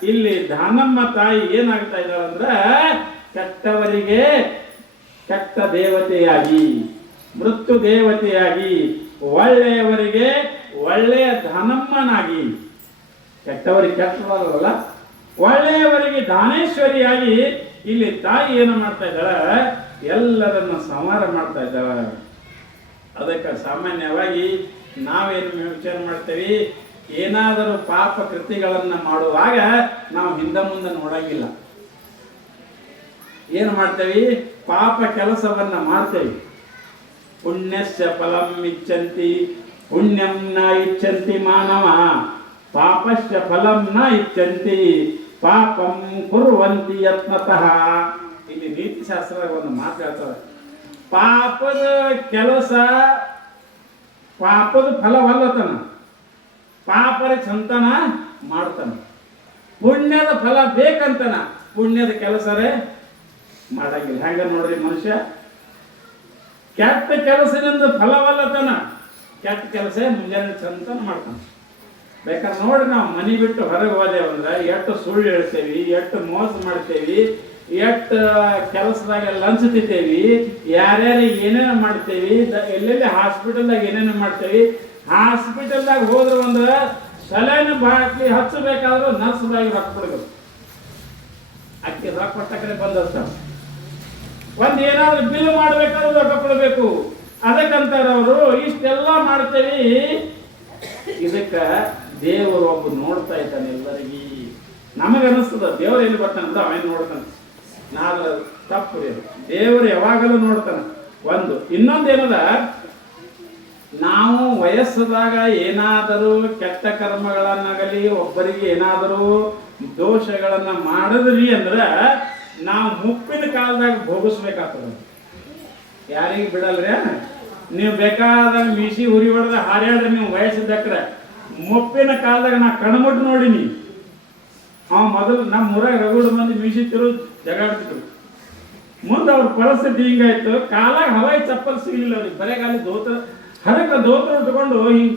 ಇಲ್ಲಿ ದಾನಮ್ಮ ತಾಯಿ ಏನಾಗ್ತಾ ಇದ್ದಾಳಂದ್ರ, ಕೆಟ್ಟವರಿಗೆ ಕೆಟ್ಟ ದೇವತೆಯಾಗಿ, ಮೃತ್ಯು ದೇವತೆಯಾಗಿ, ಒಳ್ಳೆಯವರಿಗೆ ಒಳ್ಳೆಯ ದಾನಮ್ಮನಾಗಿ, ಕೆಟ್ಟವರಿಗೆ ಕೆಟ್ಟವರಲ್ಲ, ಒಳ್ಳೆಯವರಿಗೆ ದಾನೇಶ್ವರಿಯಾಗಿ ಇಲ್ಲಿ ತಾಯಿ ಏನು ಮಾಡ್ತಾ ಇದ್ದಾಳ? ಎಲ್ಲರನ್ನ ಸಂಹಾರ ಮಾಡ್ತಾ ಇದ್ದಾಳ. ಅದಕ್ಕೆ ಸಾಮಾನ್ಯವಾಗಿ ನಾವೇನು ವಿಚಾರ ಮಾಡ್ತೇವೆ? ಏನಾದರೂ ಪಾಪ ಕೃತಿಗಳನ್ನ ಮಾಡುವಾಗ ನಾವು ಹಿಂದೆ ಮುಂದೆ ನೋಡಂಗಿಲ್ಲ. ಏನು ಮಾಡ್ತೇವೆ? ಪಾಪ ಕೆಲಸವನ್ನ ಮಾಡ್ತೇವೆ. ಪುಣ್ಯಸ್ಯ ಫಲಂ ಇಚ್ಛಂತಿ ಪುಣ್ಯಂ ನ ಇಚ್ಛಂತಿ ಮಾನವ, ಪಾಪಸ್ಯ ಫಲಂ ನ ಇಚ್ಛಂತಿ ಪಾಪಂ ಕುರ್ವಂತಿ ಯತ್ನತಃ. ಇಲ್ಲಿ ನೀತಿಶಾಸ್ತ್ರ ಒಂದು ಮಾತು ಹೇಳ್ತಾರೆ. ಪಾಪದ ಕೆಲಸ ಪಾಪದ ಫಲವಲ್ಲತನ, ಪಾಪರ ಸಂತಾನ ಮಾಡ್ತಾನ. ಪುಣ್ಯದ ಫಲ ಬೇಕಂತನ, ಪುಣ್ಯದ ಕೆಲಸರೇ ಮಾಡಂಗಿಲ್ಲ. ಹೆಂಗ ನೋಡ್ರಿ, ಮನುಷ್ಯ ಕೆಟ್ಟ ಕೆಲಸದಿಂದ ಫಲವಲ್ಲತನ, ಕೆಟ್ಟ ಕೆಲಸ ಮುಂಜಾನೆ ಸಂತಾನ ಮಾಡ್ತಾನ. ಬೇಕಾದ್ರೆ ನೋಡ್ರಿ, ನಾವು ಮನೆ ಬಿಟ್ಟು ಹೊರಗೆ ಹೋದೇವಂದ್ರೆ ಎಷ್ಟು ಸುಳ್ಳು ಹೇಳ್ತೇವಿ, ಎಷ್ಟು ಮೋಸ ಮಾಡ್ತೇವಿ, ಎಷ್ಟು ಕೆಲಸದಾಗ ಲಂಚ ತಿಂತೇವಿ, ಯಾರ್ಯಾರಿಗೆ ಏನೇನು ಮಾಡ್ತೇವಿ, ಎಲ್ಲೆಲ್ಲಿ ಹಾಸ್ಪಿಟಲ್ದಾಗ ಏನೇನು ಮಾಡ್ತೇವಿ. ಹಾಸ್ಪಿಟಲ್ದಾಗ ಹೋದ್ರೆ ಒಂದು ಸಲೈನ್ ಬಾಟ್ಲಿ ಹಚ್ಚಬೇಕಾದ್ರೂ ನರ್ಸ್ದಾಗಿ ರೊಕ್ಕ ಕೊಡ್ಬೇಕು. ಅಕ್ಕಿ ರೊಕ್ಕ ಕೊಟ್ಟ ಕಡೆ ಬಂದಷ್ಟ ಒಂದು ಏನಾದ್ರೂ ಬಿಲ್ ಮಾಡ್ಬೇಕಾದ್ರೂ ರೊಕ್ಕ ಕೊಡಬೇಕು. ಅದಕ್ಕಂತಾರ ಅವರು ಇಷ್ಟೆಲ್ಲ ಮಾಡ್ತೇವಿ. ಇದಕ್ಕ ದೇವರು ಒಬ್ಬ ನೋಡ್ತಾ ಇದ್ದಾನೆ ಎಲ್ಲರಿಗೆ. ನಮಗನಿಸ್ತದ ದೇವರು ಎಲ್ಲಿ ಬರ್ತಾನಂತ ಅವನ್ ನೋಡ್ತಾನೆ. ನಾದ್ರ ತಪ್ಪು ದೇವರು ಯಾವಾಗಲೂ ನೋಡ್ತಾನೆ. ಒಂದು ಇನ್ನೊಂದೇನದ, ನಾವು ವಯಸ್ಸದಾಗ ಏನಾದರೂ ಕೆಟ್ಟ ಕರ್ಮಗಳನ್ನಾಗಲಿ ಒಬ್ಬರಿಗೆ ಏನಾದರೂ ದೋಷಗಳನ್ನ ಮಾಡಿದ್ರಿ ಅಂದ್ರೆ ನಾವು ಮುಪ್ಪಿನ ಕಾಲದಾಗ ಭೋಗಿಸ್ಬೇಕಾಗ್ತದೆ. ಯಾರಿಗೆ ಬಿಡಲ್ರಿ? ನೀವು ಬೇಕಾದಾಗ ಮೀಸಿ ಉರಿ ಹೊಡೆದ ಹಾರ್ಯಾಡ್ರಿ, ನೀವು ವಯಸ್ಸಿದ್ದಕ್ರೆ ಮುಪ್ಪಿನ ಕಾಲದಾಗ ನಾ ಕಣ್ಮುಟ್ಟು ನೋಡಿನಿ. ಮೊದಲು ನಮ್ಮ ಊರಾಗ ರಗಡು ಮಂದಿ ಮೀಸಿ ತಿರು ಜಗಾಡ್ತಿದ್ರು. ಮುಂದೆ ಅವ್ರ ಪರಿಸ್ಥಿತಿ ಹಿಂಗಾಯ್ತು, ಕಾಲಾಗ ಹವಾಯಿ ಚಪ್ಪಲ್ ಸಿಗಲಿಲ್ಲ ಅವ್ರಿಗೆ. ಬರೆಗಾಲಿ ದೋತ್ರ ಹರಕ ದೋತ್ರ ಉಟ್ಕೊಂಡು ಹಿಂಗೆ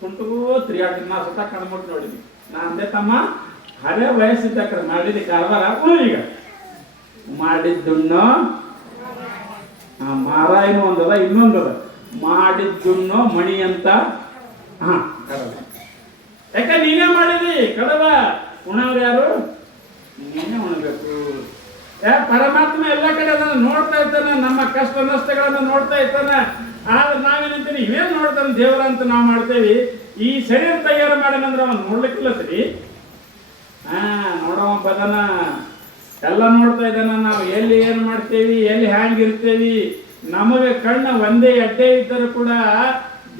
ಕುಂಟುಗೋ ತಿರುಗಾಡ್ತೀನಿ. ನಾ ಸ್ವತಃ ಕಣ್ಮುಟ್ಟು ನೋಡಿನಿ. ನಾ ಅಂದೆ, ತಮ್ಮ ಹರೇ ವಯಸ್ಸಿದ್ದಕ್ರೆ ಮಾಡಿದ ಕಾರವಾರ ಈಗ ಮಾಡಿದ್ದುಣ್ಣೋ ಮಾರಾಯನು ಒಂದದ, ಇನ್ನೊಂದದ ಮಾಡಿದ್ದುಣ್ಣೋ ಮಣಿ ಅಂತ. ಕಡವ ಯಾಕ ನೀನೇ ಮಾಡಿದಿ ಕಡವ, ಉಣವ್ರು ಯಾರು? ನೀನೇ ಉಣಬೇಕು. ಪರಮಾತ್ಮ ಎಲ್ಲ ಕಡೆ ಅದನ್ನು ನೋಡ್ತಾ ಇರ್ತಾನೆ, ನಮ್ಮ ಕಷ್ಟ ನಷ್ಟಗಳನ್ನ ನೋಡ್ತಾ ಇರ್ತಾನೆ. ಆದ್ರೆ ನಾವೇನಂತೀನಿ, ಇವೇನು ನೋಡ್ತಾನೆ ದೇವರ ಅಂತ ನಾವು ಮಾಡ್ತೇವಿ. ಈ ಶರೀರ ತಯಾರು ಮಾಡೇನಂದ್ರೆ ಅವನು ನೋಡ್ಲಿಕ್ಕಿಲ್ಲ ಸರಿ. ನೋಡವ ಬದನ ಎಲ್ಲ ನೋಡ್ತಾ ಇದ್ದಾನ. ನಾವು ಎಲ್ಲಿ ಏನು ಮಾಡ್ತೇವಿ, ಎಲ್ಲಿ ಹ್ಯಾಂಗಿರ್ತೇವಿ. ನಮಗೆ ಕಣ್ಣ ಒಂದೇ ಅಡ್ಡೆ ಇದ್ದರೂ ಕೂಡ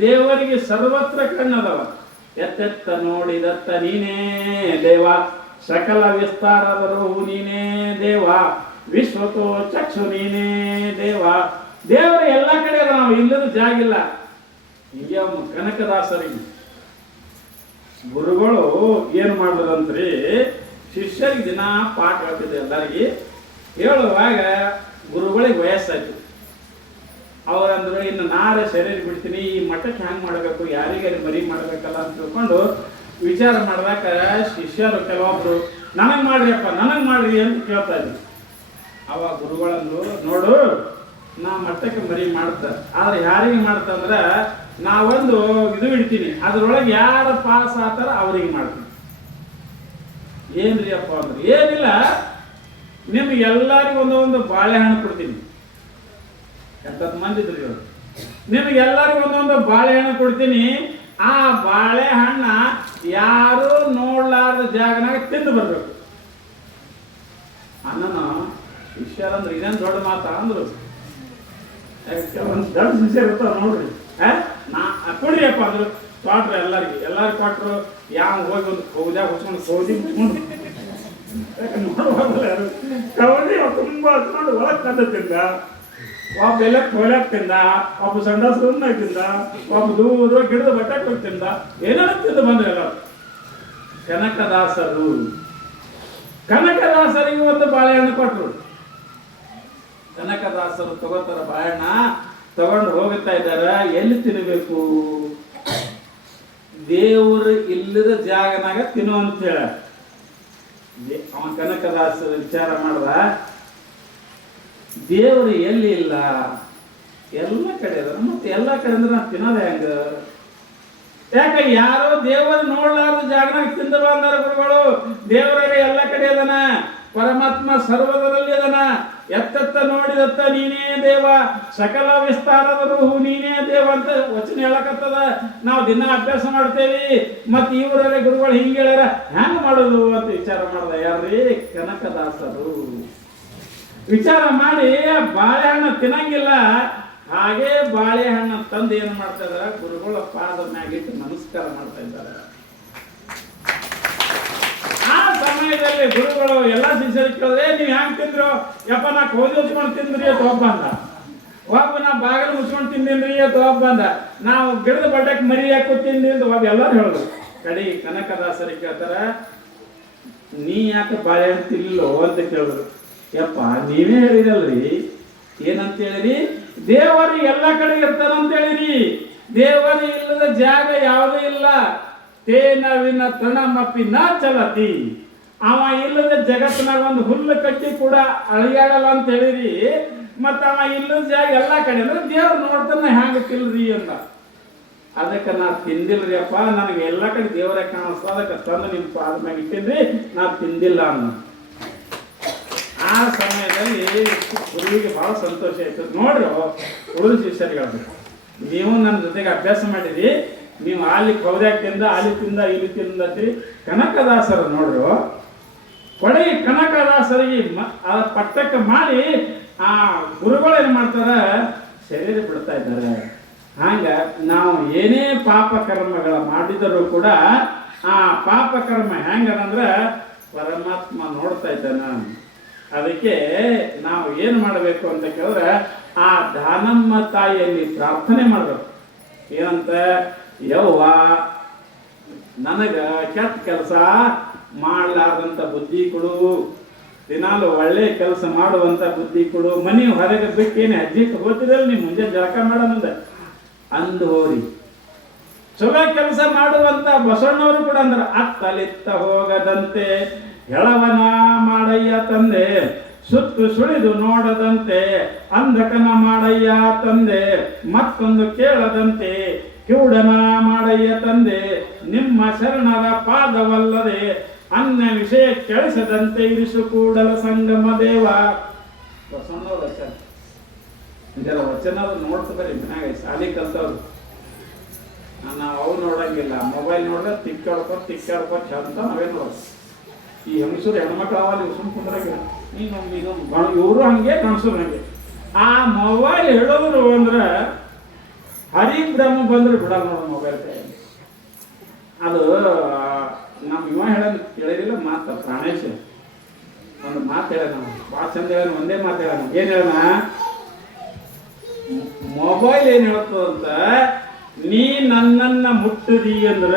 ದೇವರಿಗೆ ಸರ್ವತ್ರ ಕಣ್ಣದವ. ಎತ್ತೆತ್ತ ನೋಡಿದತ್ತ ನೀನೇ ದೇವ, ಸಕಲ ವಿಸ್ತಾರದರು ನೀನೇ ದೇವ, ವಿಶ್ವತೋ ಚಕ್ಷು ನೀನೇ ದೇವ. ದೇವರು ಎಲ್ಲ ಕಡೆ ಅದ, ನಾವು ಇಲ್ಲದ ಜಾಗಿಲ್ಲ. ಈಗ ಕನಕದಾಸರಿಗೆ ಗುರುಗಳು ಏನು ಮಾಡಿದ್ರಂತ್ರಿ, ಶಿಷ್ಯರಿಗೆ ದಿನ ಪಾಠ ಹೇಳ್ತಿದ್ದೆ. ಎಲ್ಲರಿಗೆ ಹೇಳುವಾಗ ಗುರುಗಳಿಗೆ ವಯಸ್ಸಾಯ್ತು. ಅವರಂದ್ರು ಇನ್ನು ನಾಳೆ ಶರೀರ ಬಿಡ್ತೀನಿ, ಈ ಮಠಕ್ಕೆ ಹ್ಯಾಂಗೆ ಮಾಡಬೇಕು, ಯಾರಿಗಾರಿ ಮರಿ ಮಾಡಬೇಕಲ್ಲ ಅಂತ ತಿಳ್ಕೊಂಡು ವಿಚಾರ ಮಾಡಿದಾಗ ಶಿಷ್ಯರು ಕೆಲವೊಬ್ರು ನನಗೆ ಮಾಡ್ರಿಯಪ್ಪ, ನನಗೆ ಮಾಡ್ರಿ ಅಂತ ಕೇಳ್ತಾ ಇದ್ವಿ. ಅವಾಗ ಗುರುಗಳಂದ್ರು, ನೋಡು ನಾ ಮಠಕ್ಕೆ ಮರಿ ಮಾಡ್ತ, ಆದ್ರೆ ಯಾರಿಗೆ ಮಾಡ್ತಂದ್ರೆ ನಾವೊಂದು ಇದು ಇಡ್ತೀನಿ, ಅದ್ರೊಳಗೆ ಯಾರು ಪಾಸ್ ಆತಾರ ಅವ್ರಿಗೆ ಮಾಡ್ತೀನಿ. ಏನ್ರಿ ಅಪ್ಪ ಅಂದ್ರೆ, ಏನಿಲ್ಲ, ನಿಮ್ಗೆ ಎಲ್ಲರಿಗೂ ಒಂದೊಂದು ಬಾಳೆಹಣ್ಣು ಕೊಡ್ತೀನಿ. 70 ಮಂದಿ ಇದ್ರಿ ಇವರು, ನಿಮ್ಗೆಲ್ಲರಿಗೂ ಒಂದೊಂದು ಬಾಳೆಹಣ್ಣು ಕೊಡ್ತೀನಿ. ಆ ಬಾಳೆಹಣ್ಣ ಯಾರು ನೋಡ್ಲಾರ್ದ ಜಾಗನಾಗ ತಿಂದು ಬರ್ಬೇಕು. ಅಣ್ಣನ ಶಿಷ್ಯರಂದ್ರೆ ಇದೇನು ದೊಡ್ಡ ಮಾತಾ ಅಂದ್ರು. ಕೆಲವೊಂದು ದೊಡ್ಡ ಶಿಷ್ಯರು ಇರ್ತಾರ ನೋಡ್ರಿ, ಕೊಡ್ರಿ ಅಪ್ಪ ಅಂದ್ರು. ಕೊಟ್ರು ಎಲ್ಲರಿಗೂ ಕೊಟ್ರು. ಯಾವ ಹೋಗಿ ಒಂದು ಕೌದ್ಯಾಗ ಹೊಚ್ಕೊಂಡು ಕೌದಿ ಮುಚ್ಕೊಂಡು ನೋಡುವಾಗಲ್ಲ ಯಾರು ಕೌದಿ ತುಂಬ ಹಚ್ಕೊಂಡು ಒಳಗೆ ಕದ್ದು ತಿಂದ. ಒಬ್ಬ ಎಲ್ಲ ಕೊಯ್ಲಾಕ್ ತಿಂದ, ಒಬ್ಬ ಸಂಡ ಸುಮ್ಮನೆ ತಿಂದ, ಒಬ್ಬ ದೂರ ಗಿಡದ ಬಟ್ಟಕ್ಕೆ ಹೋಗಿ ತಿಂದ, ಏನೇನೋ ತಿಂದು ಬಂದ್ರೆ ಎಲ್ಲ. ಕನಕದಾಸರಿಗೆ ಒಂದು ಬಾಳೆಹಣ್ಣು ಕೊಟ್ರು. ಕನಕದಾಸರು ತಗೋತಾರ ಬಾಳೆಹಣ್ಣ, ತಗೊಂಡು ಹೋಗುತ್ತಾ ಇದ್ದಾರ. ಎಲ್ಲಿ ತಿನ್ನಬೇಕು? ದೇವರು ಇಲ್ಲದ ಜಾಗನಾಗ ತಿನ್ನು ಅಂತ ಹೇಳ. ಅವ ಕನಕದಾಸರು ವಿಚಾರ ಮಾಡ್ದ, ದೇವರು ಎಲ್ಲಿ ಇಲ್ಲ, ಎಲ್ಲ ಕಡೆ ಅದ. ಮತ್ತೆ ಎಲ್ಲ ಕಡೆ ಅಂದ್ರೆ ನಾವು ತಿನ್ನೋದ ಹೆಂಗ? ಯಾಕೆ ಯಾರೋ ದೇವರು ನೋಡ್ಲಾರ್ದ ಜಾಗನಾಗ ತಿಂದ ಬಂದಾರ ಗುರುಗಳು. ದೇವರಲ್ಲಿ ಎಲ್ಲ ಕಡೆ ಅದನ, ಪರಮಾತ್ಮ ಸರ್ವದರಲ್ಲಿ ಅದನ. ಎತ್ತೆತ್ತ ನೋಡಿದತ್ತ ನೀನೇ ದೇವ, ಸಕಲ ವಿಸ್ತಾರದರು ನೀನೇ ದೇವ ಅಂತ ವಚನ ಹೇಳಕತ್ತದ. ನಾವು ದಿನ ಅಭ್ಯಾಸ ಮಾಡ್ತೇವಿ. ಮತ್ತೆ ಇವರೇ ಗುರುಗಳು ಹಿಂಗೆ ಹೇಳ್ಯಾರ, ಹೆಂಗ ಮಾಡೋದು ಅಂತ ವಿಚಾರ ಮಾಡ್ದ. ಯಾರ್ರಿ? ಕನಕದಾಸರು ವಿಚಾರ ಮಾಡಿ ಬಾಳೆಹಣ್ಣು ತಿನ್ನಂಗಿಲ್ಲ. ಹಾಗೆ ಬಾಳೆಹಣ್ಣು ತಂದು ಏನು ಮಾಡ್ತಾ ಇದಾರೆ, ಗುರುಗಳ ಪಾದ ಮ್ಯಾಗಿಟ್ಟು ನಮಸ್ಕಾರ ಮಾಡ್ತಾ ಇದ್ದಾರೆ. ಆ ಸಮಯದಲ್ಲಿ ಗುರುಗಳು ಎಲ್ಲ ಶಿಷ್ಯರಿಗೆ ಕೇಳಿದ್ರೆ, ನೀವು ಹೆಂಗ್ ತಿಂದ್ರು? ಯಪ್ಪ ನಾ ಕೌದಿ ಮುಚ್ಕೊಂಡು ತಿಂದ್ರಿ ಅಂತ ಒಬ್ಬ ಅಂದ. ಒಬ್ಬ ನಾ ಬಾಗಿಲು ಮುಚ್ಕೊಂಡು ತಿಂದಿನ್ರಿ ಅಂತ ಒಬ್ಬ ಅಂದ. ನಾವು ಗಿಡದ ಬಟ್ಟಕ್ಕೆ ಮರಿ ಹಾಕೋ ತಿಂದಿ ಅಂತ ಒಬ್ಬ ಎಲ್ಲರೂ ಹೇಳಿದ್ರು. ಕಡೆ ಕನಕದಾಸರಿಗೆ ಕೇಳ್ತಾರ, ನೀ ಯಾಕೆ ಬಾಳೆಹಣ್ಣು ತಿನ್ಲಿಲ್ಲೋ ಅಂತ ಕೇಳಿದ್ರು. ಯಪ್ಪ ನೀವೇ ಹೇಳಿರಲ್ರಿ, ಏನಂತ ಹೇಳಿರಿ? ದೇವರು ಎಲ್ಲ ಕಡೆ ಇರ್ತಾನಂತ ಹೇಳಿರಿ. ದೇವರು ಇಲ್ಲದ ಜಾಗ ಯಾವುದೂ ಇಲ್ಲ. ತೇನವಿನ ತಣಮಪ್ಪಿ ನ ಚಲತಿ. ಅವ ಇಲ್ಲದ ಜಗತ್ತಿನಾಗ ಒಂದು ಹುಲ್ಲು ಕಟ್ಟಿ ಕೂಡ ಅಳಿಯಾಡಲ್ಲ ಅಂತ ಹೇಳಿರಿ. ಮತ್ತ ಅವ ಇಲ್ಲದ ಜಾಗ ಎಲ್ಲ ಕಡೆ ಅಂದ್ರೆ ದೇವ್ರು ನೋಡ್ತಾನ ಹ್ಯಾಂಗ ತಿಲ್ರಿ ಅಂತ. ಅದಕ್ಕೆ ನಾ ತಿಂದಿಲ್ರಿ ಅಪ್ಪ, ನನಗೆ ಎಲ್ಲ ಕಡೆ ದೇವರೇ ಕಾಣಿಸ್ತ, ಅದಕ್ಕೆ ತಂದು ನಿಮ್ಮ ಪಾದ ಮ್ಯಾಗ ಇಟ್ಟಿನ್ರಿ, ನಾ ತಿಂದಿಲ್ಲ ಅನ್ನ. ಆ ಸಮಯದಲ್ಲಿ ಗುರುವಿಗೆ ಬಹಳ ಸಂತೋಷ ಆಯ್ತು. ನೋಡ್ರಿ ಉಳಿದ ಶಿಷ್ಯರಿಗೆ, ನೀವು ನನ್ನ ಜೊತೆಗೆ ಅಭ್ಯಾಸ ಮಾಡಿರಿ, ನೀವು ಅಲ್ಲಿ ಕೌದ್ಯಾಗ ತಿಂದ, ಅಲ್ಲಿ ತಿಂದ, ಇಲ್ಲಿ ತಿಂದತ್ರಿ. ಕನಕದಾಸರು ನೋಡ್ರು, ಕೊನೆಗೆ ಕನಕದಾಸರಿಗೆ ಆ ಪಟ್ಟಕ್ಕೆ ಮಾಡಿ ಆ ಗುರುಗಳು ಏನು ಮಾಡ್ತಾರ, ಶರೀರ ಬಿಡ್ತಾ ಇದ್ದಾರೆ. ಹಂಗ ನಾವು ಏನೇ ಪಾಪ ಕರ್ಮಗಳ ಮಾಡಿದರೂ ಕೂಡ ಆ ಪಾಪ ಕರ್ಮ ಹೆಂಗಂದ್ರೆ ಪರಮಾತ್ಮ ನೋಡ್ತಾ ಇದ್ದಾನ. ಅದಕ್ಕೆ ನಾವು ಏನು ಮಾಡಬೇಕು ಅಂತ ಕೇಳಿದ್ರೆ, ಆ ದಾನಮ್ಮ ತಾಯಿಯಲ್ಲಿ ಪ್ರಾರ್ಥನೆ ಮಾಡಬೇಕು. ಏನಂತ? ಯವ್ವ ನನಗ ಕೆಟ್ಟ ಕೆಲಸ ಮಾಡಲಾರ್ದಂತ ಬುದ್ಧಿ ಕೊಡು, ದಿನಾಲು ಒಳ್ಳೆ ಕೆಲಸ ಮಾಡುವಂತ ಬುದ್ಧಿ ಕೊಡು. ಮನೆ ಹೊರಗೆ ಬಿಟ್ಟೇನೆ ಅಜ್ಜಿಗೆ ಹೋಗ್ತಿರಲ್ಲ, ನೀವು ಮುಂಜಾನೆ ಜಳಕ ಮಾಡೋದಂದ ಅಂದು ಹೋರಿ. ಚಲೋ ಕೆಲಸ ಮಾಡುವಂತ ಬಸವಣ್ಣವರು ಕೂಡ ಅಂದ್ರ, ಅತ್ತಲಿತ್ತ ಹೋಗದಂತೆ ಹೆಳವನ ಮಾಡಯ್ಯ ತಂದೆ, ಸುತ್ತು ಸುಳಿದು ನೋಡದಂತೆ ಅಂಧಕನ ಮಾಡಯ್ಯ ತಂದೆ, ಮತ್ತೊಂದು ಕೇಳದಂತೆ ಕಿವುಡನ ಮಾಡಯ್ಯ ತಂದೆ, ನಿಮ್ಮ ಶರಣರ ಪಾದವಲ್ಲದೆ ಅನ್ಯ ವಿಷಯ ಕೆಳಿಸದಂತೆ ಇರಿಸು ಕೂಡಲ ಸಂಗಮ ದೇವ. ಬಸವಣ್ಣವ್ರ ವಚನ, ಇದರ ವಚನ ನೋಡ್ತಾ ಬರೀ ಮನ್ಯಾಗ ಶಾಲಿ ಕಲ್ತವ್ರು. ನಾವು ಅವು ನೋಡಂಗಿಲ್ಲ, ಮೊಬೈಲ್ ನೋಡಿದ್ರೆ ತಿಕ್ಕಾಡ್ಕೊತ್ ಅಂತ ನಾವೇ ನೋಡೋದು. ಈ ಹೆಂಗಸರು ಹೆಣ್ಮಕ್ಳು ಅವಲ್ಲಿ ಸುಮ್ ಕುಂದ್ರಾಗ ಇವರು ಹಂಗೆ ಗಣಸರು ಹಂಗೆ. ಆ ಮೊಬೈಲ್ ಹೇಳೋದ್ರು ಅಂದ್ರೆ ಹರಿಬ್ರಹ್ಮ ಬಂದ್ರೆ ಬಿಡಲ್ಲ ನೋಡು ಮೊಬೈಲ್ ಕೈ. ಅದು ನಮ್ಮ ಇವ ಹೇಳೋದು ಕೇಳಿದಿಲ್ಲ ಮಾತು ಪ್ರಾಣೇಶ್ ಒಂದು ಮಾತು ಹೇಳೋಣ ಭಾಳ ಚಂದ ಹೇಳೋಣ ಒಂದೇ ಮಾತು ಹೇಳೋಣ ಏನು ಹೇಳೋಣ ಮೊಬೈಲ್ ಏನು ಹೇಳ್ತದಂತ ನೀ ನನ್ನನ್ನ ಮುಟ್ಟದಿ ಅಂದ್ರ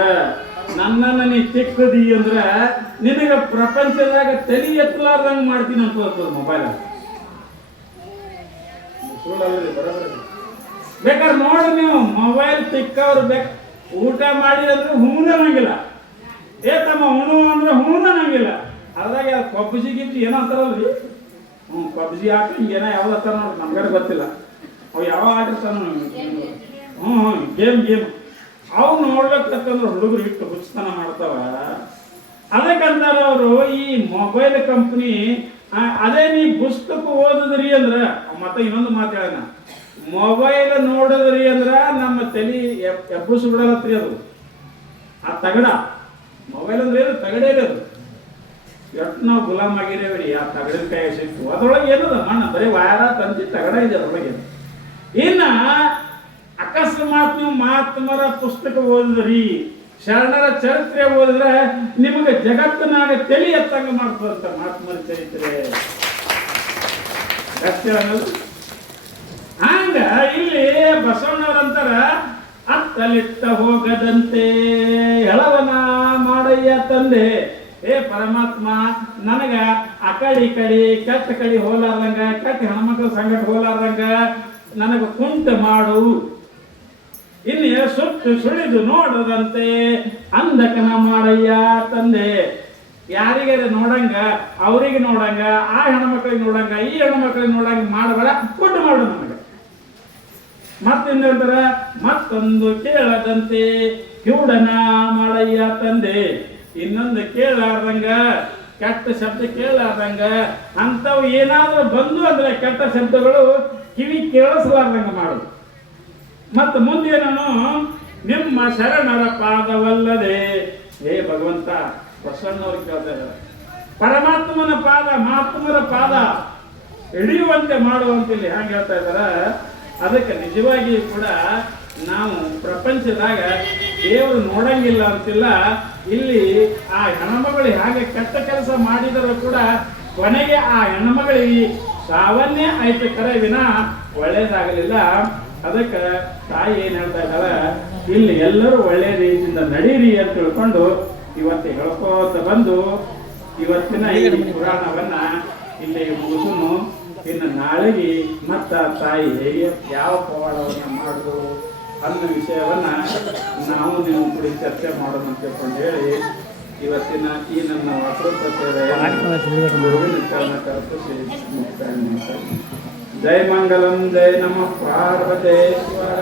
ನನ್ನನ್ನ ನೀ ತಿಕ್ಕದಿ ಅಂದ್ರ ನಿನಗೆ ಪ್ರಪಂಚದಾಗ ತಲೆ ಎತ್ತಲಾರ್ದಂಗೆ ಮಾಡ್ತೀನಿ ಅಂತ ಮೊಬೈಲ್ ಬೇಕಾದ್ರೆ ನೋಡಿ ನೀವು ಮೊಬೈಲ್ ತಿಕ್ಕವ್ರು ಊಟ ಮಾಡಿ ಅಂದ್ರೆ ಹೂನ ನಂಗಿಲ್ಲ ತಮ್ಮ ಹುಣು ಅಂದ್ರೆ ಹೂನ ನಂಗಿಲ್ಲ ಅದ್ರಾಗ ಪಬ್ಜಿ ಗಿಬ್ಜಿ ಏನೋ ಅಂತಾರಲ್ರಿ ಪಬ್ಜಿ ಹಾಕಿ ಹಿಂಗೇನೋ ಯಾವ್ದು ಅಂತಾರ ನೋಡಿ ನಮ್ಗಾರ ಗೊತ್ತಿಲ್ಲ ಅವು ಯಾವ ಆಡಿರ್ತಾನ ಗೇಮ್ ಅವು ನೋಡ್ಬೇಕಂತಂದ್ರೆ ಹುಡುಗರು ಇಟ್ಟು ಹುಚ್ಚತನ ಮಾಡ್ತಾವ ಅದಕ್ಕಂತಾರ ಅವರು ಈ ಮೊಬೈಲ್ ಕಂಪ್ನಿ ಅದೇ ನೀ ಪುಸ್ತಕ ಓದಿದ್ರಿ ಅಂದ್ರ ಮತ್ತೆ ಇನ್ನೊಂದು ಮಾತಾಡೋಣ ಮೊಬೈಲ್ ನೋಡಿದ್ರಿ ಅಂದ್ರ ನಮ್ಮ ತಲೆ ಎಬ್ಬಸು ಬಿಡಲತ್ರಿ ಅದು ಆ ತಗಡ ಮೊಬೈಲ್ ಅಂದ್ರೆ ಏನು ತಗಡೇ ಅದು ಎಷ್ಟು ನಾವು ಗುಲಾಮ್ ಆಗಿರೇವ್ರಿ ಆ ತಗಡಿನ ಕೈ ಸಿಕ್ತು ಅದ್ರೊಳಗೆ ಏನದ ಮಣ್ಣ ಬರೀ ವಾರ ತಂತಿ ತಗಡ ಇದೆ ಅದ್ರೊಳಗೆ ಇನ್ನ ಅಕಸ್ಮಾತ್ ನೀವು ಮಹಾತ್ಮರ ಪುಸ್ತಕ ಓದಿದ್ರಿ ಶರಣರ ಚರಿತ್ರೆ ಓದಿದ್ರೆ ನಿಮಗೆ ಜಗತ್ತಿನಾಗ ತಲೆ ಎತ್ತಂಗ ಮಾಡ್ತದಂತ ಮಹಾತ್ಮರ ಚರಿತ್ರೆ ಹಂಗ ಇಲ್ಲಿ ಬಸವಣ್ಣವರಂತಾರ ಅತ್ತಲಿತ್ತ ಹೋಗದಂತೆ ಎಳವನ ಮಾಡಯ್ಯ ತಂದೆ ಪರಮಾತ್ಮ ನನಗ ಆ ಕಡಿ ಕೆಟ್ಟ ಕಡಿ ಹೋಲಾರ್ದಂಗ ಕೆಟ್ಟ ಹೆಣ್ಮಕ್ಳ ಸಂಗಟ ಹೋಲಾರ್ದಂಗ ನನಗ ಕುಂಟ ಮಾಡು ಇಲ್ಲಿ ಸುಟ್ಟು ಸುಳಿದು ನೋಡದಂತೆ ಅಂಧಕನ ಮಾಡಯ್ಯ ತಂದೆ ಯಾರಿಗಾರ ನೋಡಂಗ ಅವ್ರಿಗೆ ನೋಡಂಗ ಆ ಹೆಣ್ಮಕ್ಳಿಗೆ ನೋಡಂಗ ಈ ಹೆಣ್ಮಕ್ಳಿಗೆ ನೋಡಂಗ ಮಾಡಬೇಡ ಕುಂಟು ಮಾಡು ನನಗೆ ಮತ್ತಿಂದ ಮತ್ತೊಂದು ಕೇಳದಂತೆ ಕಿವುಡನ ಮಾಡಯ್ಯ ತಂದೆ ಇನ್ನೊಂದು ಕೇಳಾರ್ದಂಗ ಕೆಟ್ಟ ಶಬ್ದ ಕೇಳಾರ್ದಂಗ ಅಂತವು ಏನಾದ್ರೂ ಬಂದು ಅಂದ್ರೆ ಕೆಟ್ಟ ಶಬ್ದಗಳು ಕಿವಿ ಕೇಳಿಸಲಾರ್ದಂಗ ಮಾಡುದು ಮತ್ತ ಮುಂದೆ ನಾನು ನಿಮ್ಮ ಶರಣರ ಪಾದವಲ್ಲದೆ ಭಗವಂತ ಪ್ರಸನ್ನವ್ರು ಕೇಳ್ತಾರೆ ಪರಮಾತ್ಮನ ಪಾದ ಮಹಾತ್ಮರ ಪಾದ ಹಿಡಿಯುವಂತೆ ಮಾಡುವಂತಿಲ್ಲಿ ಹ್ಯಾಂಗ ಹೇಳ್ತಾ ಇದಾರ ಅದಕ್ಕೆ ನಿಜವಾಗಿಯೂ ಕೂಡ ನಾವು ಪ್ರಪಂಚದಾಗ ದೇವರು ನೋಡಂಗಿಲ್ಲ ಅಂತಿಲ್ಲ ಇಲ್ಲಿ ಆ ಹೆಣ್ಮಗಳು ಹಾಗೆ ಕೆಟ್ಟ ಕೆಲಸ ಮಾಡಿದರೂ ಕೂಡ ಕೊನೆಗೆ ಆ ಹೆಣ್ಮಗಳಿಗೆ ಸಾವನ್ನೇ ಆಯ್ತು ಕರೆ ವಿನ ಒಳ್ಳೇದಾಗಲಿಲ್ಲ ಅದಕ್ಕೆ ತಾಯಿ ಏನ್ ಹೇಳ್ತಾ ಇದ್ದಾಳ ಇಲ್ಲಿ ಎಲ್ಲರೂ ಒಳ್ಳೆ ರೀತಿಯಿಂದ ನಡೀರಿ ಅಂತ ತಿಳ್ಕೊಂಡು ಇವತ್ತು ಹೇಳ್ಕೋತ ಬಂದು ಇವತ್ತಿನ ಈ ಪುರಾಣವನ್ನ ಇಲ್ಲಿ ಮುಗಿಸುನು ಇನ್ನು ನಾಳೆಗೆ ಮತ್ತ ತಾಯಿ ಹೇಗೆ ಯಾವ ಪವಾಡವನ್ನ ಮಾಡುದು ಅನ್ನೋ ವಿಷಯವನ್ನ ನಾವು ನೀವು ಕೂಡ ಚರ್ಚೆ ಮಾಡೋಣ ಅಂತ ತಿಳ್ಕೊಂಡು ಹೇಳಿ ಇವತ್ತಿನ ಈ ನನ್ನ ಜಯ ಮಂಗಲಂ ಜಯ ನಮ ಪಾರ್ವತೇಶ್ವರ